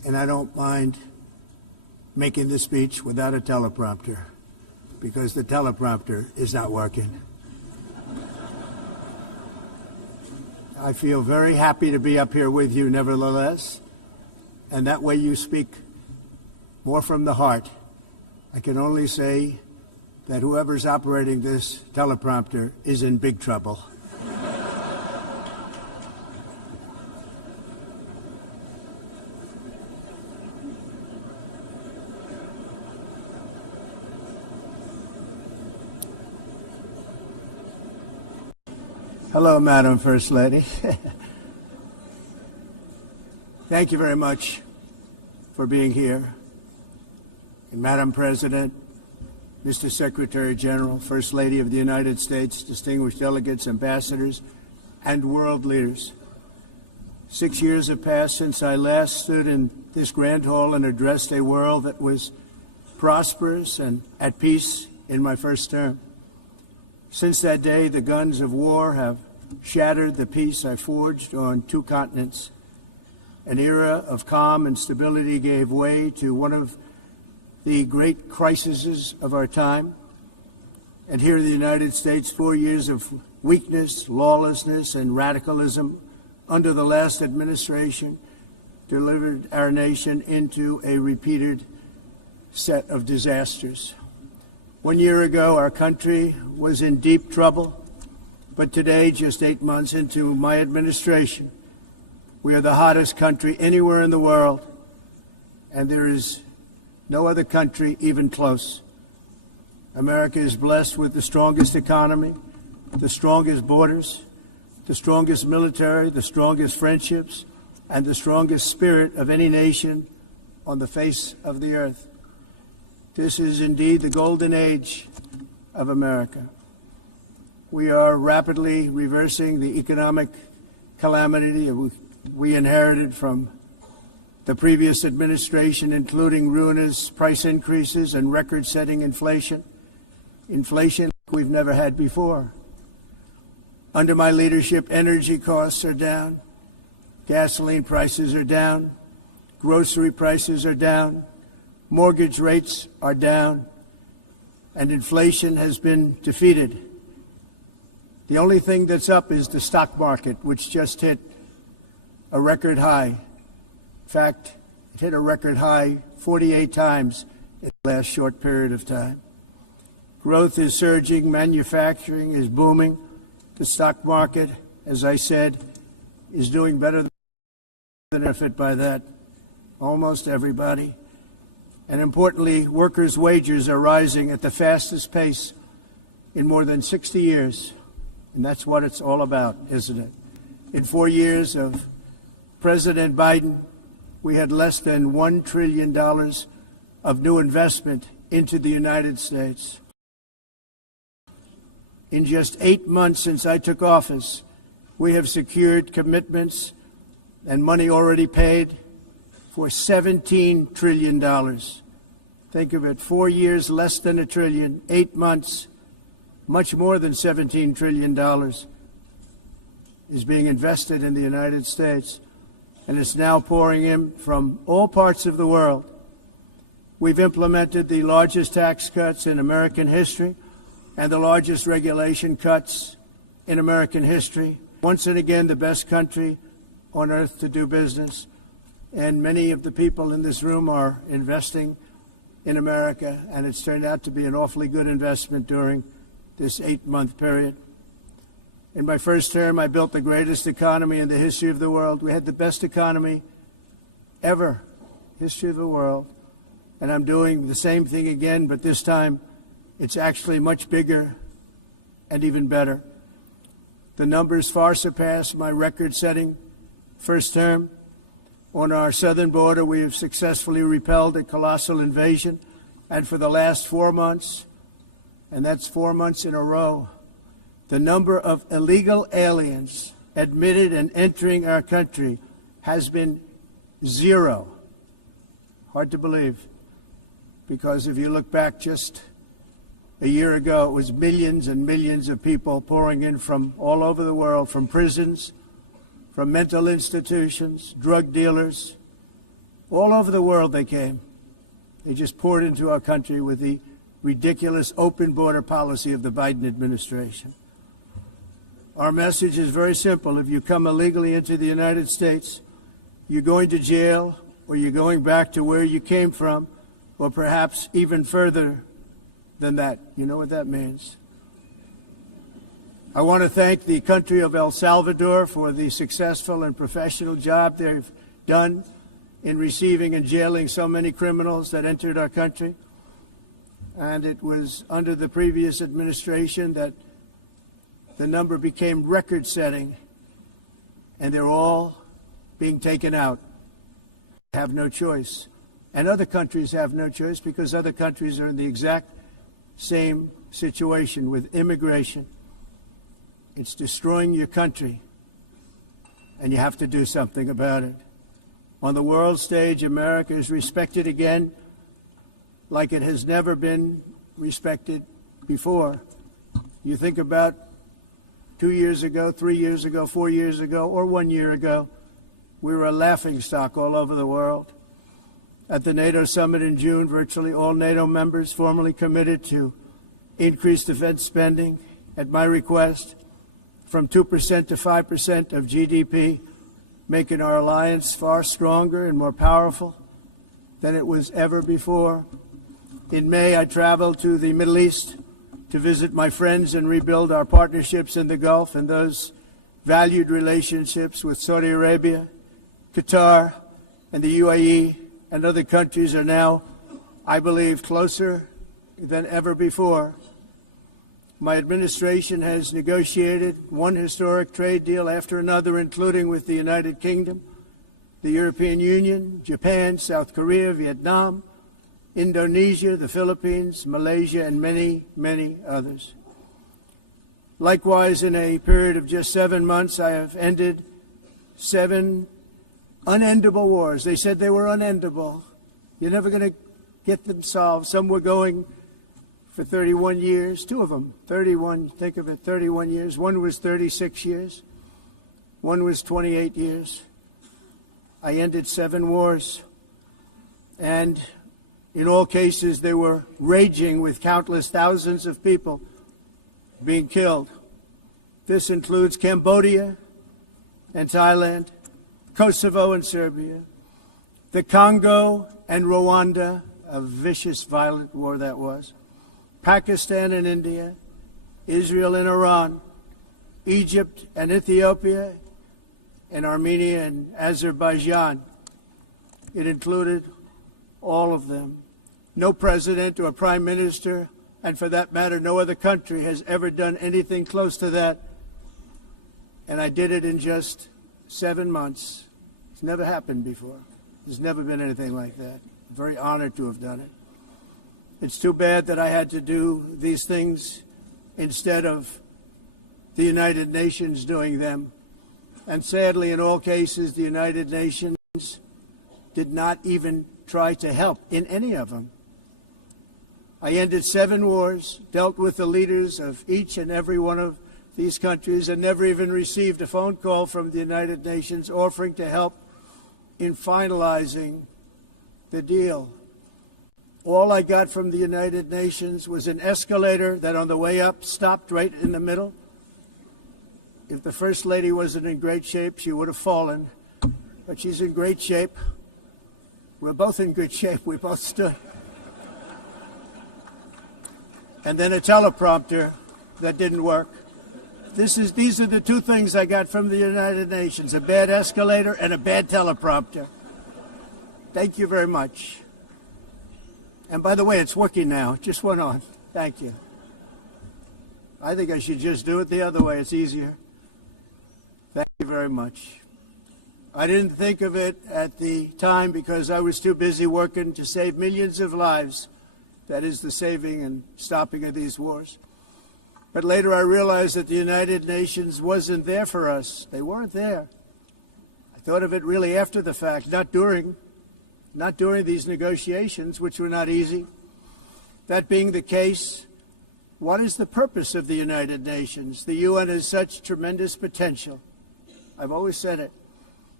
and I don't mind making the speech without a teleprompter, because the teleprompter is not working. I feel very happy to be up here with you nevertheless, and that way you speak more from the heart. I can only say that whoever's operating this teleprompter is in big trouble. Hello, Madam First Lady. Thank you very much for being here. And Madam President, Mr. Secretary General, First Lady of the United States, distinguished delegates, ambassadors, and world leaders. 6 years have passed since I last stood in this grand hall and addressed a world that was prosperous and at peace in my first term. Since that day, the guns of war have shattered the peace I forged on 2 continents. An era of calm and stability gave way to one of the great crises of our time. And here in the United States, 4 years of weakness, lawlessness, and radicalism under the last administration delivered our nation into a repeated set of disasters. 1 year ago, our country was in deep trouble, but today, just 8 months into my administration, we are the hottest country anywhere in the world, and there is no other country even close. America is blessed with the strongest economy, the strongest borders, the strongest military, the strongest friendships, and the strongest spirit of any nation on the face of the earth. This is indeed the golden age of America. We are rapidly reversing the economic calamity we inherited from the previous administration, including ruinous price increases and record-setting inflation we've never had before. Under my leadership, energy costs are down, gasoline prices are down, grocery prices are down, mortgage rates are down, and inflation has been defeated. The only thing that's up is the stock market, which just hit a record high. In fact, it hit a record high 48 times in the last short period of time. Growth is surging, manufacturing is booming. The stock market, as I said, is doing better than benefit by that. Almost everybody. And importantly, workers' wages are rising at the fastest pace in more than 60 years. And that's what it's all about, isn't it? In 4 years of President Biden, we had less than $1 trillion of new investment into the United States. In just 8 months since I took office, we have secured commitments and money already paid for $17 trillion. Think of it, 4 years, less than $1 trillion, 8 months, much more than $17 trillion is being invested in the United States, and it's now pouring in from all parts of the world. We've implemented the largest tax cuts in American history and the largest regulation cuts in American history. Once and again, the best country on earth to do business, and many of the people in this room are investing in America, and it's turned out to be an awfully good investment during this 8-month period. In my first term, I built the greatest economy in the history of the world. We had the best economy ever, history of the world. And I'm doing the same thing again, but this time it's actually much bigger and even better. The numbers far surpass my record-setting first term. On our southern border, we have successfully repelled a colossal invasion, and for the last 4 months, and that's 4 months in a row, the number of illegal aliens admitted and entering our country has been 0. Hard to believe, because if you look back just a year ago, it was millions and millions of people pouring in from all over the world, from prisons, from mental institutions, drug dealers, All over the world they came. They just poured into our country with the ridiculous open border policy of the Biden administration. Our message is very simple. If you come illegally into the United States, you're going to jail, or you're going back to where you came from, or perhaps even further than that. You know what that means. I want to thank the country of El Salvador for the successful and professional job they've done in receiving and jailing so many criminals that entered our country. And it was under the previous administration that the number became record-setting, and they're all being taken out. Have no choice. And other countries have no choice because other countries are in the exact same situation with immigration. It's destroying your country, and you have to do something about it. On the world stage, America is respected again like it has never been respected before. You think about 2 years ago, 3 years ago, 4 years ago, or 1 year ago, we were a laughingstock all over the world. At the NATO summit in June, virtually all NATO members formally committed to increase defense spending at my request from 2% to 5% of GDP, making our alliance far stronger and more powerful than it was ever before. In May, I traveled to the Middle East to visit my friends and rebuild our partnerships in the Gulf and those valued relationships with Saudi Arabia, Qatar, and the UAE, and other countries are now, I believe, closer than ever before. My administration has negotiated one historic trade deal after another, including with the United Kingdom, the European Union, Japan, South Korea, Vietnam, Indonesia, the Philippines, Malaysia, and many, many others. Likewise, in a period of just 7 months, I have ended 7 unendable wars. They said they were unendable. You're never going to get them solved. Some were going for 31 years, 2 of them, 31, think of it, 31 years. One was 36 years. One was 28 years. I ended 7 wars. And in all cases, they were raging with countless thousands of people being killed. This includes Cambodia and Thailand, Kosovo and Serbia, the Congo and Rwanda, a vicious, violent war that was, Pakistan and India, Israel and Iran, Egypt and Ethiopia, and Armenia and Azerbaijan. It included all of them. No president or prime minister, and for that matter, no other country has ever done anything close to that. And I did it in just 7 months. It's never happened before. There's never been anything like that. I'm very honored to have done it. It's too bad that I had to do these things instead of the United Nations doing them. And sadly, in all cases, the United Nations did not even try to help in any of them. I ended 7 wars, dealt with the leaders of each and every one of these countries, and never even received a phone call from the United Nations offering to help in finalizing the deal. All I got from the United Nations was an escalator that on the way up stopped right in the middle. If the First Lady wasn't in great shape, she would have fallen. But she's in great shape. We're both in good shape. We both stood. And then a teleprompter that didn't work. These are the 2 things I got from the United Nations, a bad escalator and a bad teleprompter. Thank you very much. And by the way, it's working now. It just went on. Thank you. I think I should just do it the other way. It's easier. Thank you very much. I didn't think of it at the time because I was too busy working to save millions of lives. That is the saving and stopping of these wars. But later I realized that the United Nations wasn't there for us. They weren't there. I thought of it really after the fact, not during these negotiations, which were not easy. That being the case, what is the purpose of the United Nations? The UN has such tremendous potential. I've always said it.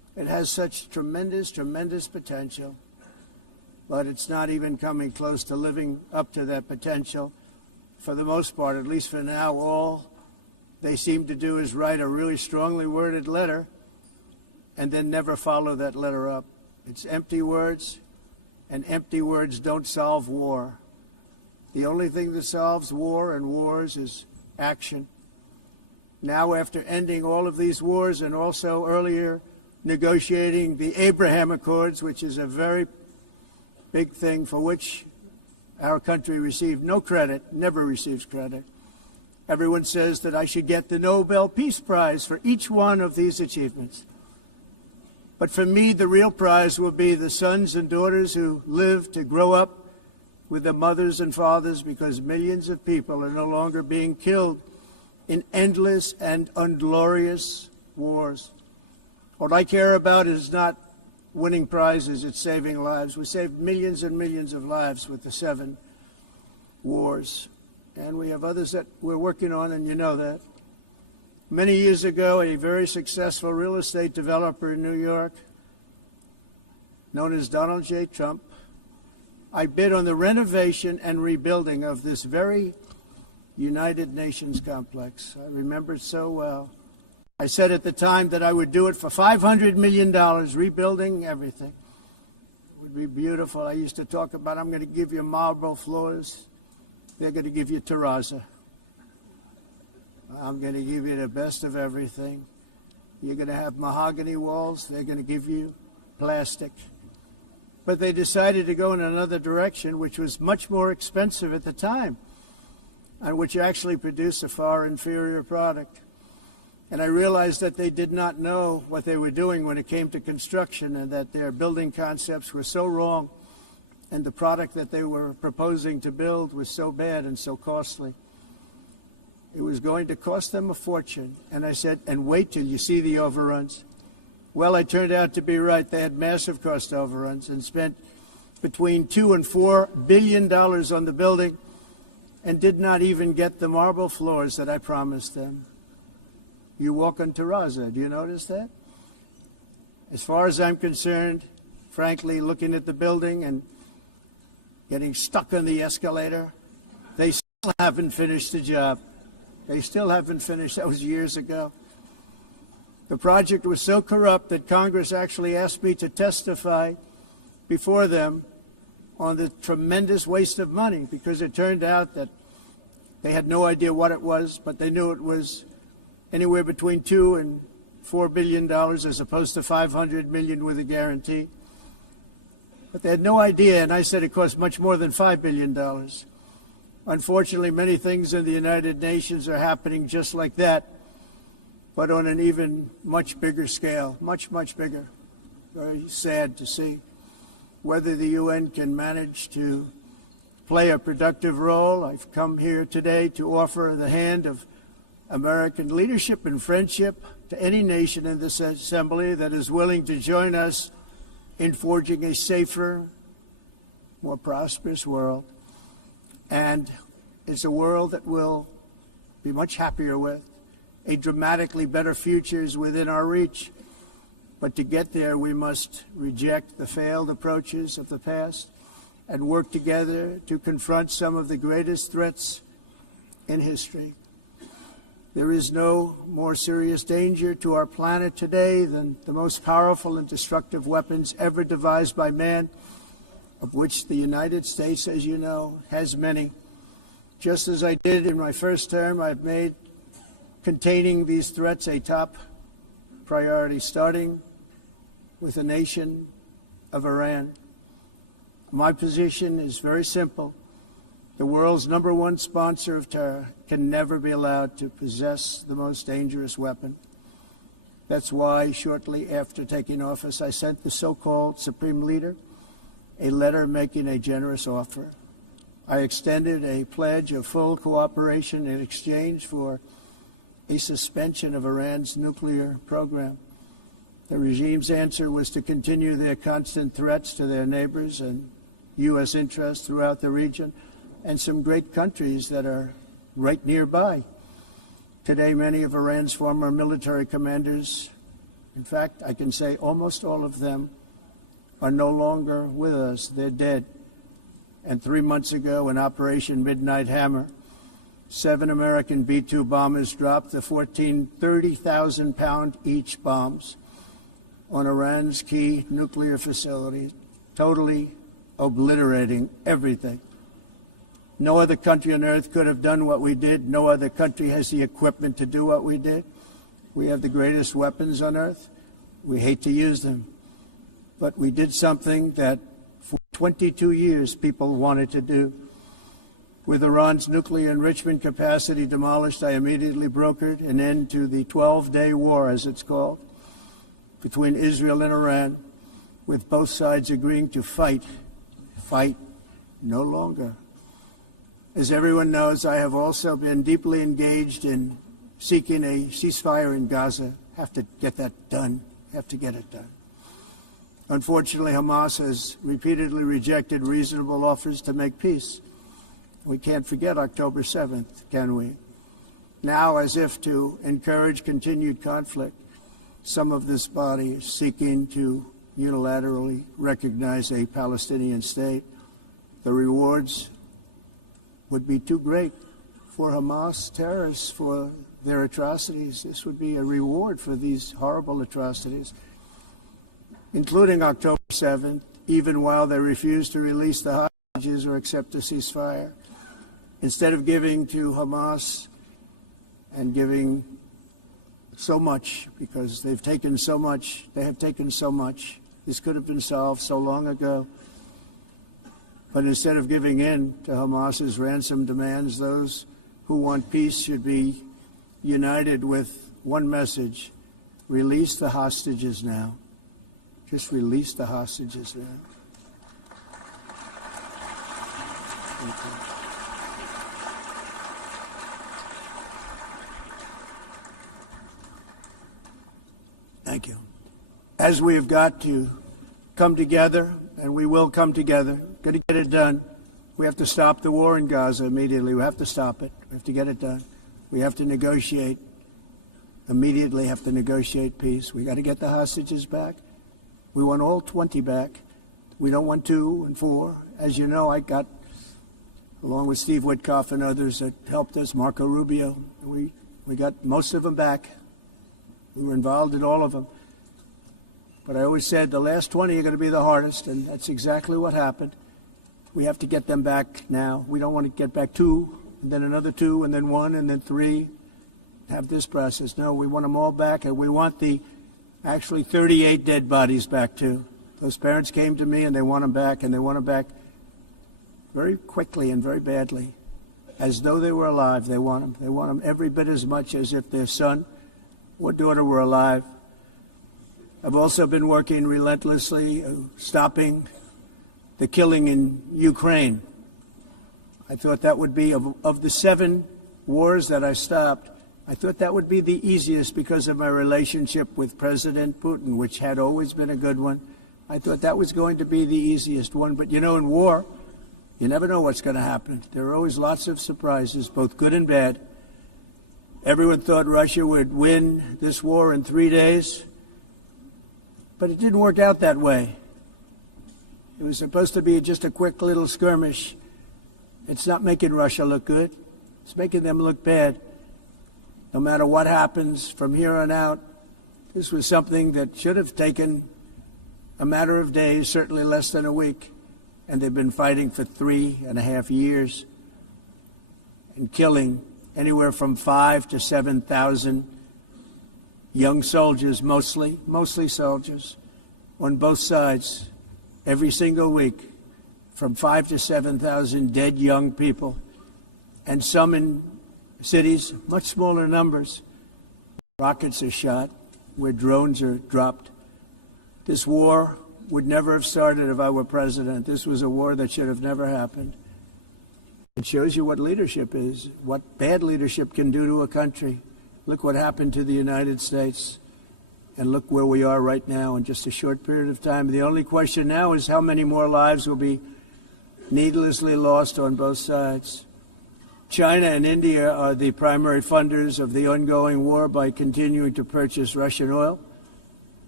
It has such tremendous, tremendous potential, but it's not even coming close to living up to that potential. For the most part, at least for now, all they seem to do is write a really strongly worded letter and then never follow that letter up. It's empty words, and empty words don't solve war. The only thing that solves war and wars is action. Now, after ending all of these wars and also earlier negotiating the Abraham Accords, which is a very big thing for which our country received no credit, never receives credit. Everyone says that I should get the Nobel Peace Prize for each one of these achievements. But for me, the real prize will be the sons and daughters who live to grow up with their mothers and fathers, because millions of people are no longer being killed in endless and unglorious wars. What I care about is not winning prizes, it's saving lives. We saved millions and millions of lives with the 7 wars. And we have others that we're working on, and you know that. Many years ago, a very successful real estate developer in New York, known as Donald J. Trump, I bid on the renovation and rebuilding of this very United Nations complex. I remember it so well. I said at the time that I would do it for $500 million, rebuilding everything. It would be beautiful. I used to talk about, I'm going to give you marble floors. They're going to give you terrazzo. I'm going to give you the best of everything. You're going to have mahogany walls. They're going to give you plastic. But they decided to go in another direction, which was much more expensive at the time, and which actually produced a far inferior product. And I realized that they did not know what they were doing when it came to construction, and that their building concepts were so wrong, and the product that they were proposing to build was so bad and so costly. It was going to cost them a fortune. And I said, and wait till you see the overruns. Well, I turned out to be right. They had massive cost overruns and spent between $2 and $4 billion on the building and did not even get the marble floors that I promised them. You walk on terrazzo. Do you notice that? As far as I'm concerned, frankly, looking at the building and getting stuck on the escalator, they still haven't finished the job. They still haven't finished. That was years ago. The project was so corrupt that Congress actually asked me to testify before them on the tremendous waste of money, because it turned out that they had no idea what it was, but they knew it was anywhere between $2 and $4 billion as opposed to $500 million with a guarantee. But they had no idea, and I said it cost much more than $5 billion. Unfortunately, many things in the United Nations are happening just like that, but on an even much bigger scale, much, much bigger. Very sad to see. Whether the UN can manage to play a productive role, I've come here today to offer the hand of American leadership and friendship to any nation in this assembly that is willing to join us in forging a safer, more prosperous world. And it's a world that we'll be much happier with. A dramatically better future is within our reach. But to get there, we must reject the failed approaches of the past and work together to confront some of the greatest threats in history. There is no more serious danger to our planet today than the most powerful and destructive weapons ever devised by man, of which the United States, as you know, has many. Just as I did in my first term, I've made containing these threats a top priority, starting with the nation of Iran. My position is very simple. The world's #1 sponsor of terror can never be allowed to possess the most dangerous weapon. That's why, shortly after taking office, I sent the so-called Supreme Leader a letter making a generous offer. I extended a pledge of full cooperation in exchange for a suspension of Iran's nuclear program. The regime's answer was to continue their constant threats to their neighbors and U.S. interests throughout the region, and some great countries that are right nearby. Today, many of Iran's former military commanders In fact, I can say almost all of them are no longer with us. They're dead. And 3 months ago, in Operation Midnight Hammer, 7 American B-2 bombers dropped the 30,000-pound each bombs on Iran's key nuclear facilities, totally obliterating everything. No other country on earth could have done what we did. No other country has the equipment to do what we did. We have the greatest weapons on earth. We hate to use them. But we did something that for 22 years people wanted to do. With Iran's nuclear enrichment capacity demolished, I immediately brokered an end to the 12-day war, as it's called, between Israel and Iran, with both sides agreeing to fight no longer. As everyone knows, I have also been deeply engaged in seeking a ceasefire in Gaza. Have to get that done. Have to get it done. Unfortunately, Hamas has repeatedly rejected reasonable offers to make peace. We can't forget October 7th, can we? Now, as if to encourage continued conflict, some of this body is seeking to unilaterally recognize a Palestinian state. The rewards would be too great for Hamas terrorists for their atrocities. This would be a reward for these horrible atrocities, including October 7th, even while they refuse to release the hostages or accept a ceasefire. Instead of giving to Hamas and giving so much, because they've taken so much, they have taken so much. This could have been solved so long ago. But instead of giving in to Hamas's ransom demands, those who want peace should be united with one message: release the hostages now. Just release the hostages now. Thank you. Thank you. As we have got to come together, and we will come together, got to get it done. We have to stop the war in Gaza immediately. We have to stop it. We have to get it done. We have to negotiate. Immediately have to negotiate peace. We got to get the hostages back. We want all 20 back. We don't want 2 and 4. As you know, I got, along with Steve Witkoff and others that helped us, Marco Rubio, we got most of them back. We were involved in all of them. But I always said the last 20 are going to be the hardest, and that's exactly what happened. We have to get them back now. We don't want to get back 2, and then another 2, and then 1, and then 3. Have this process. No, we want them all back, and we want the actually 38 dead bodies back too. Those parents came to me, and they want them back, and they want them back very quickly and very badly, as though they were alive. They want them. They want them every bit as much as if their son or daughter were alive. I've also been working relentlessly, stopping the killing in Ukraine. I thought that would be, of the 7 wars that I stopped, I thought that would be the easiest because of my relationship with President Putin, which had always been a good one. I thought that was going to be the easiest one. But, you know, in war, you never know what's going to happen. There are always lots of surprises, both good and bad. Everyone thought Russia would win this war in 3 days, but it didn't work out that way. It was supposed to be just a quick little skirmish. It's not making Russia look good. It's making them look bad. No matter what happens from here on out, this was something that should have taken a matter of days, certainly less than a week. And they've been fighting for 3.5 years and killing anywhere from 5,000 to 7,000 young soldiers, mostly soldiers, on both sides, every single week, from 5,000 to 7,000 dead young people, and some in cities, much smaller numbers. Rockets are shot, where drones are dropped. This war would never have started if I were president. This was a war that should have never happened. It shows you what leadership is, what bad leadership can do to a country. Look what happened to the United States, and look where we are right now in just a short period of time. The only question now is how many more lives will be needlessly lost on both sides. China and India are the primary funders of the ongoing war by continuing to purchase Russian oil.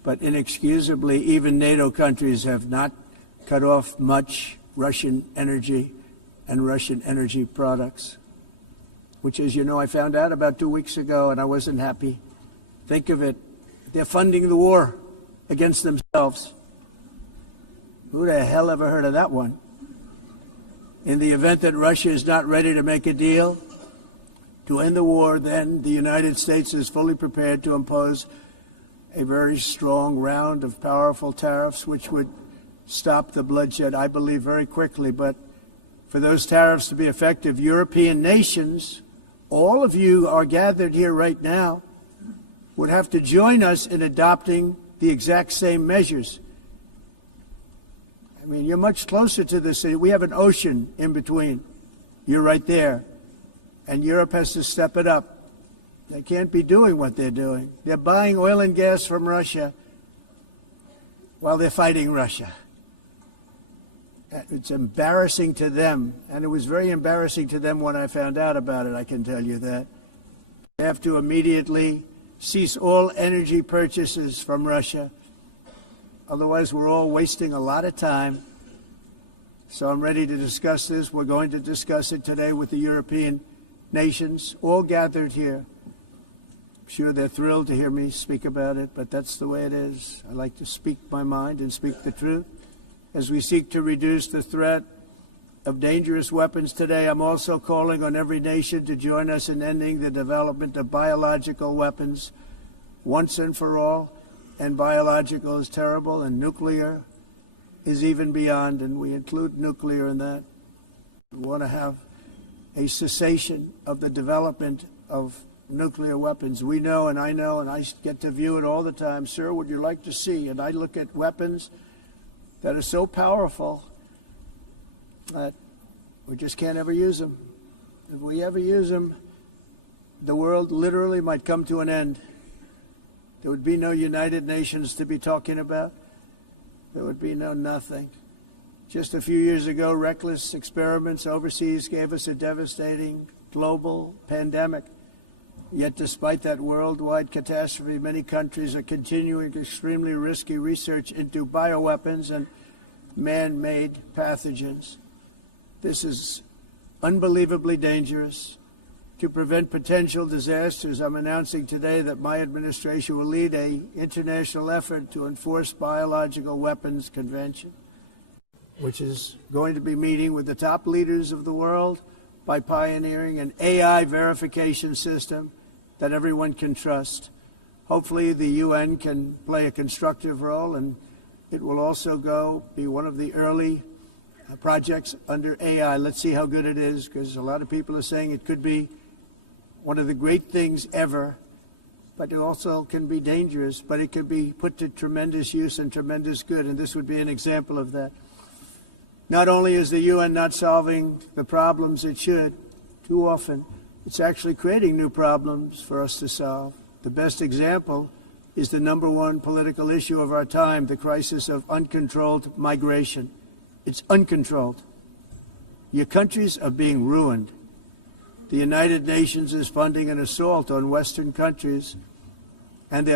but inexcusably, even NATO countries have not cut off much Russian energy and Russian energy products, which, as you know, I found out about 2 weeks ago, and I wasn't happy. Think of it. They're funding the war against themselves. Who the hell ever heard of that one? In the event that Russia is not ready to make a deal to end the war, then the United States is fully prepared to impose a very strong round of powerful tariffs, which would stop the bloodshed, I believe, very quickly. But for those tariffs to be effective, European nations, all of you are gathered here right now, would have to join us in adopting the exact same measures. I mean, you're much closer to the city. We have an ocean in between. You're right there. And Europe has to step it up. They can't be doing what they're doing. They're buying oil and gas from Russia while they're fighting Russia. It's embarrassing to them, and it was very embarrassing to them when I found out about it, I can tell you that. They have to immediately cease all energy purchases from Russia. Otherwise, we're all wasting a lot of time. So I'm ready to discuss this. We're going to discuss it today with the European nations, all gathered here. I'm sure they're thrilled to hear me speak about it, but that's the way it is. I like to speak my mind and speak the truth. As we seek to reduce the threat of dangerous weapons today, I'm also calling on every nation to join us in ending the development of biological weapons once and for all. And biological is terrible, and nuclear is even beyond, and we include nuclear in that. We want to have a cessation of the development of nuclear weapons. We know, and I get to view it all the time. Sir, would you like to see? And I look at weapons that are so powerful that we just can't ever use them. If we ever use them, the world literally might come to an end. There would be no United Nations to be talking about. There would be no nothing. Just a few years ago, reckless experiments overseas gave us a devastating global pandemic. Yet despite that worldwide catastrophe, many countries are continuing extremely risky research into bioweapons and man-made pathogens. This is unbelievably dangerous. To prevent potential disasters, I'm announcing today that my administration will lead an international effort to enforce biological weapons convention, which is going to be meeting with the top leaders of the world by pioneering an AI verification system that everyone can trust. Hopefully the UN can play a constructive role, and it will also be one of the early projects under AI. Let's see how good it is, because a lot of people are saying it could be one of the great things ever, but it also can be dangerous, but it can be put to tremendous use and tremendous good, and this would be an example of that. Not only is the UN not solving the problems it should, too often, it's actually creating new problems for us to solve. The best example is the number one political issue of our time, the crisis of uncontrolled migration. It's uncontrolled. Your countries are being ruined. The United Nations is funding an assault on Western countries, and they're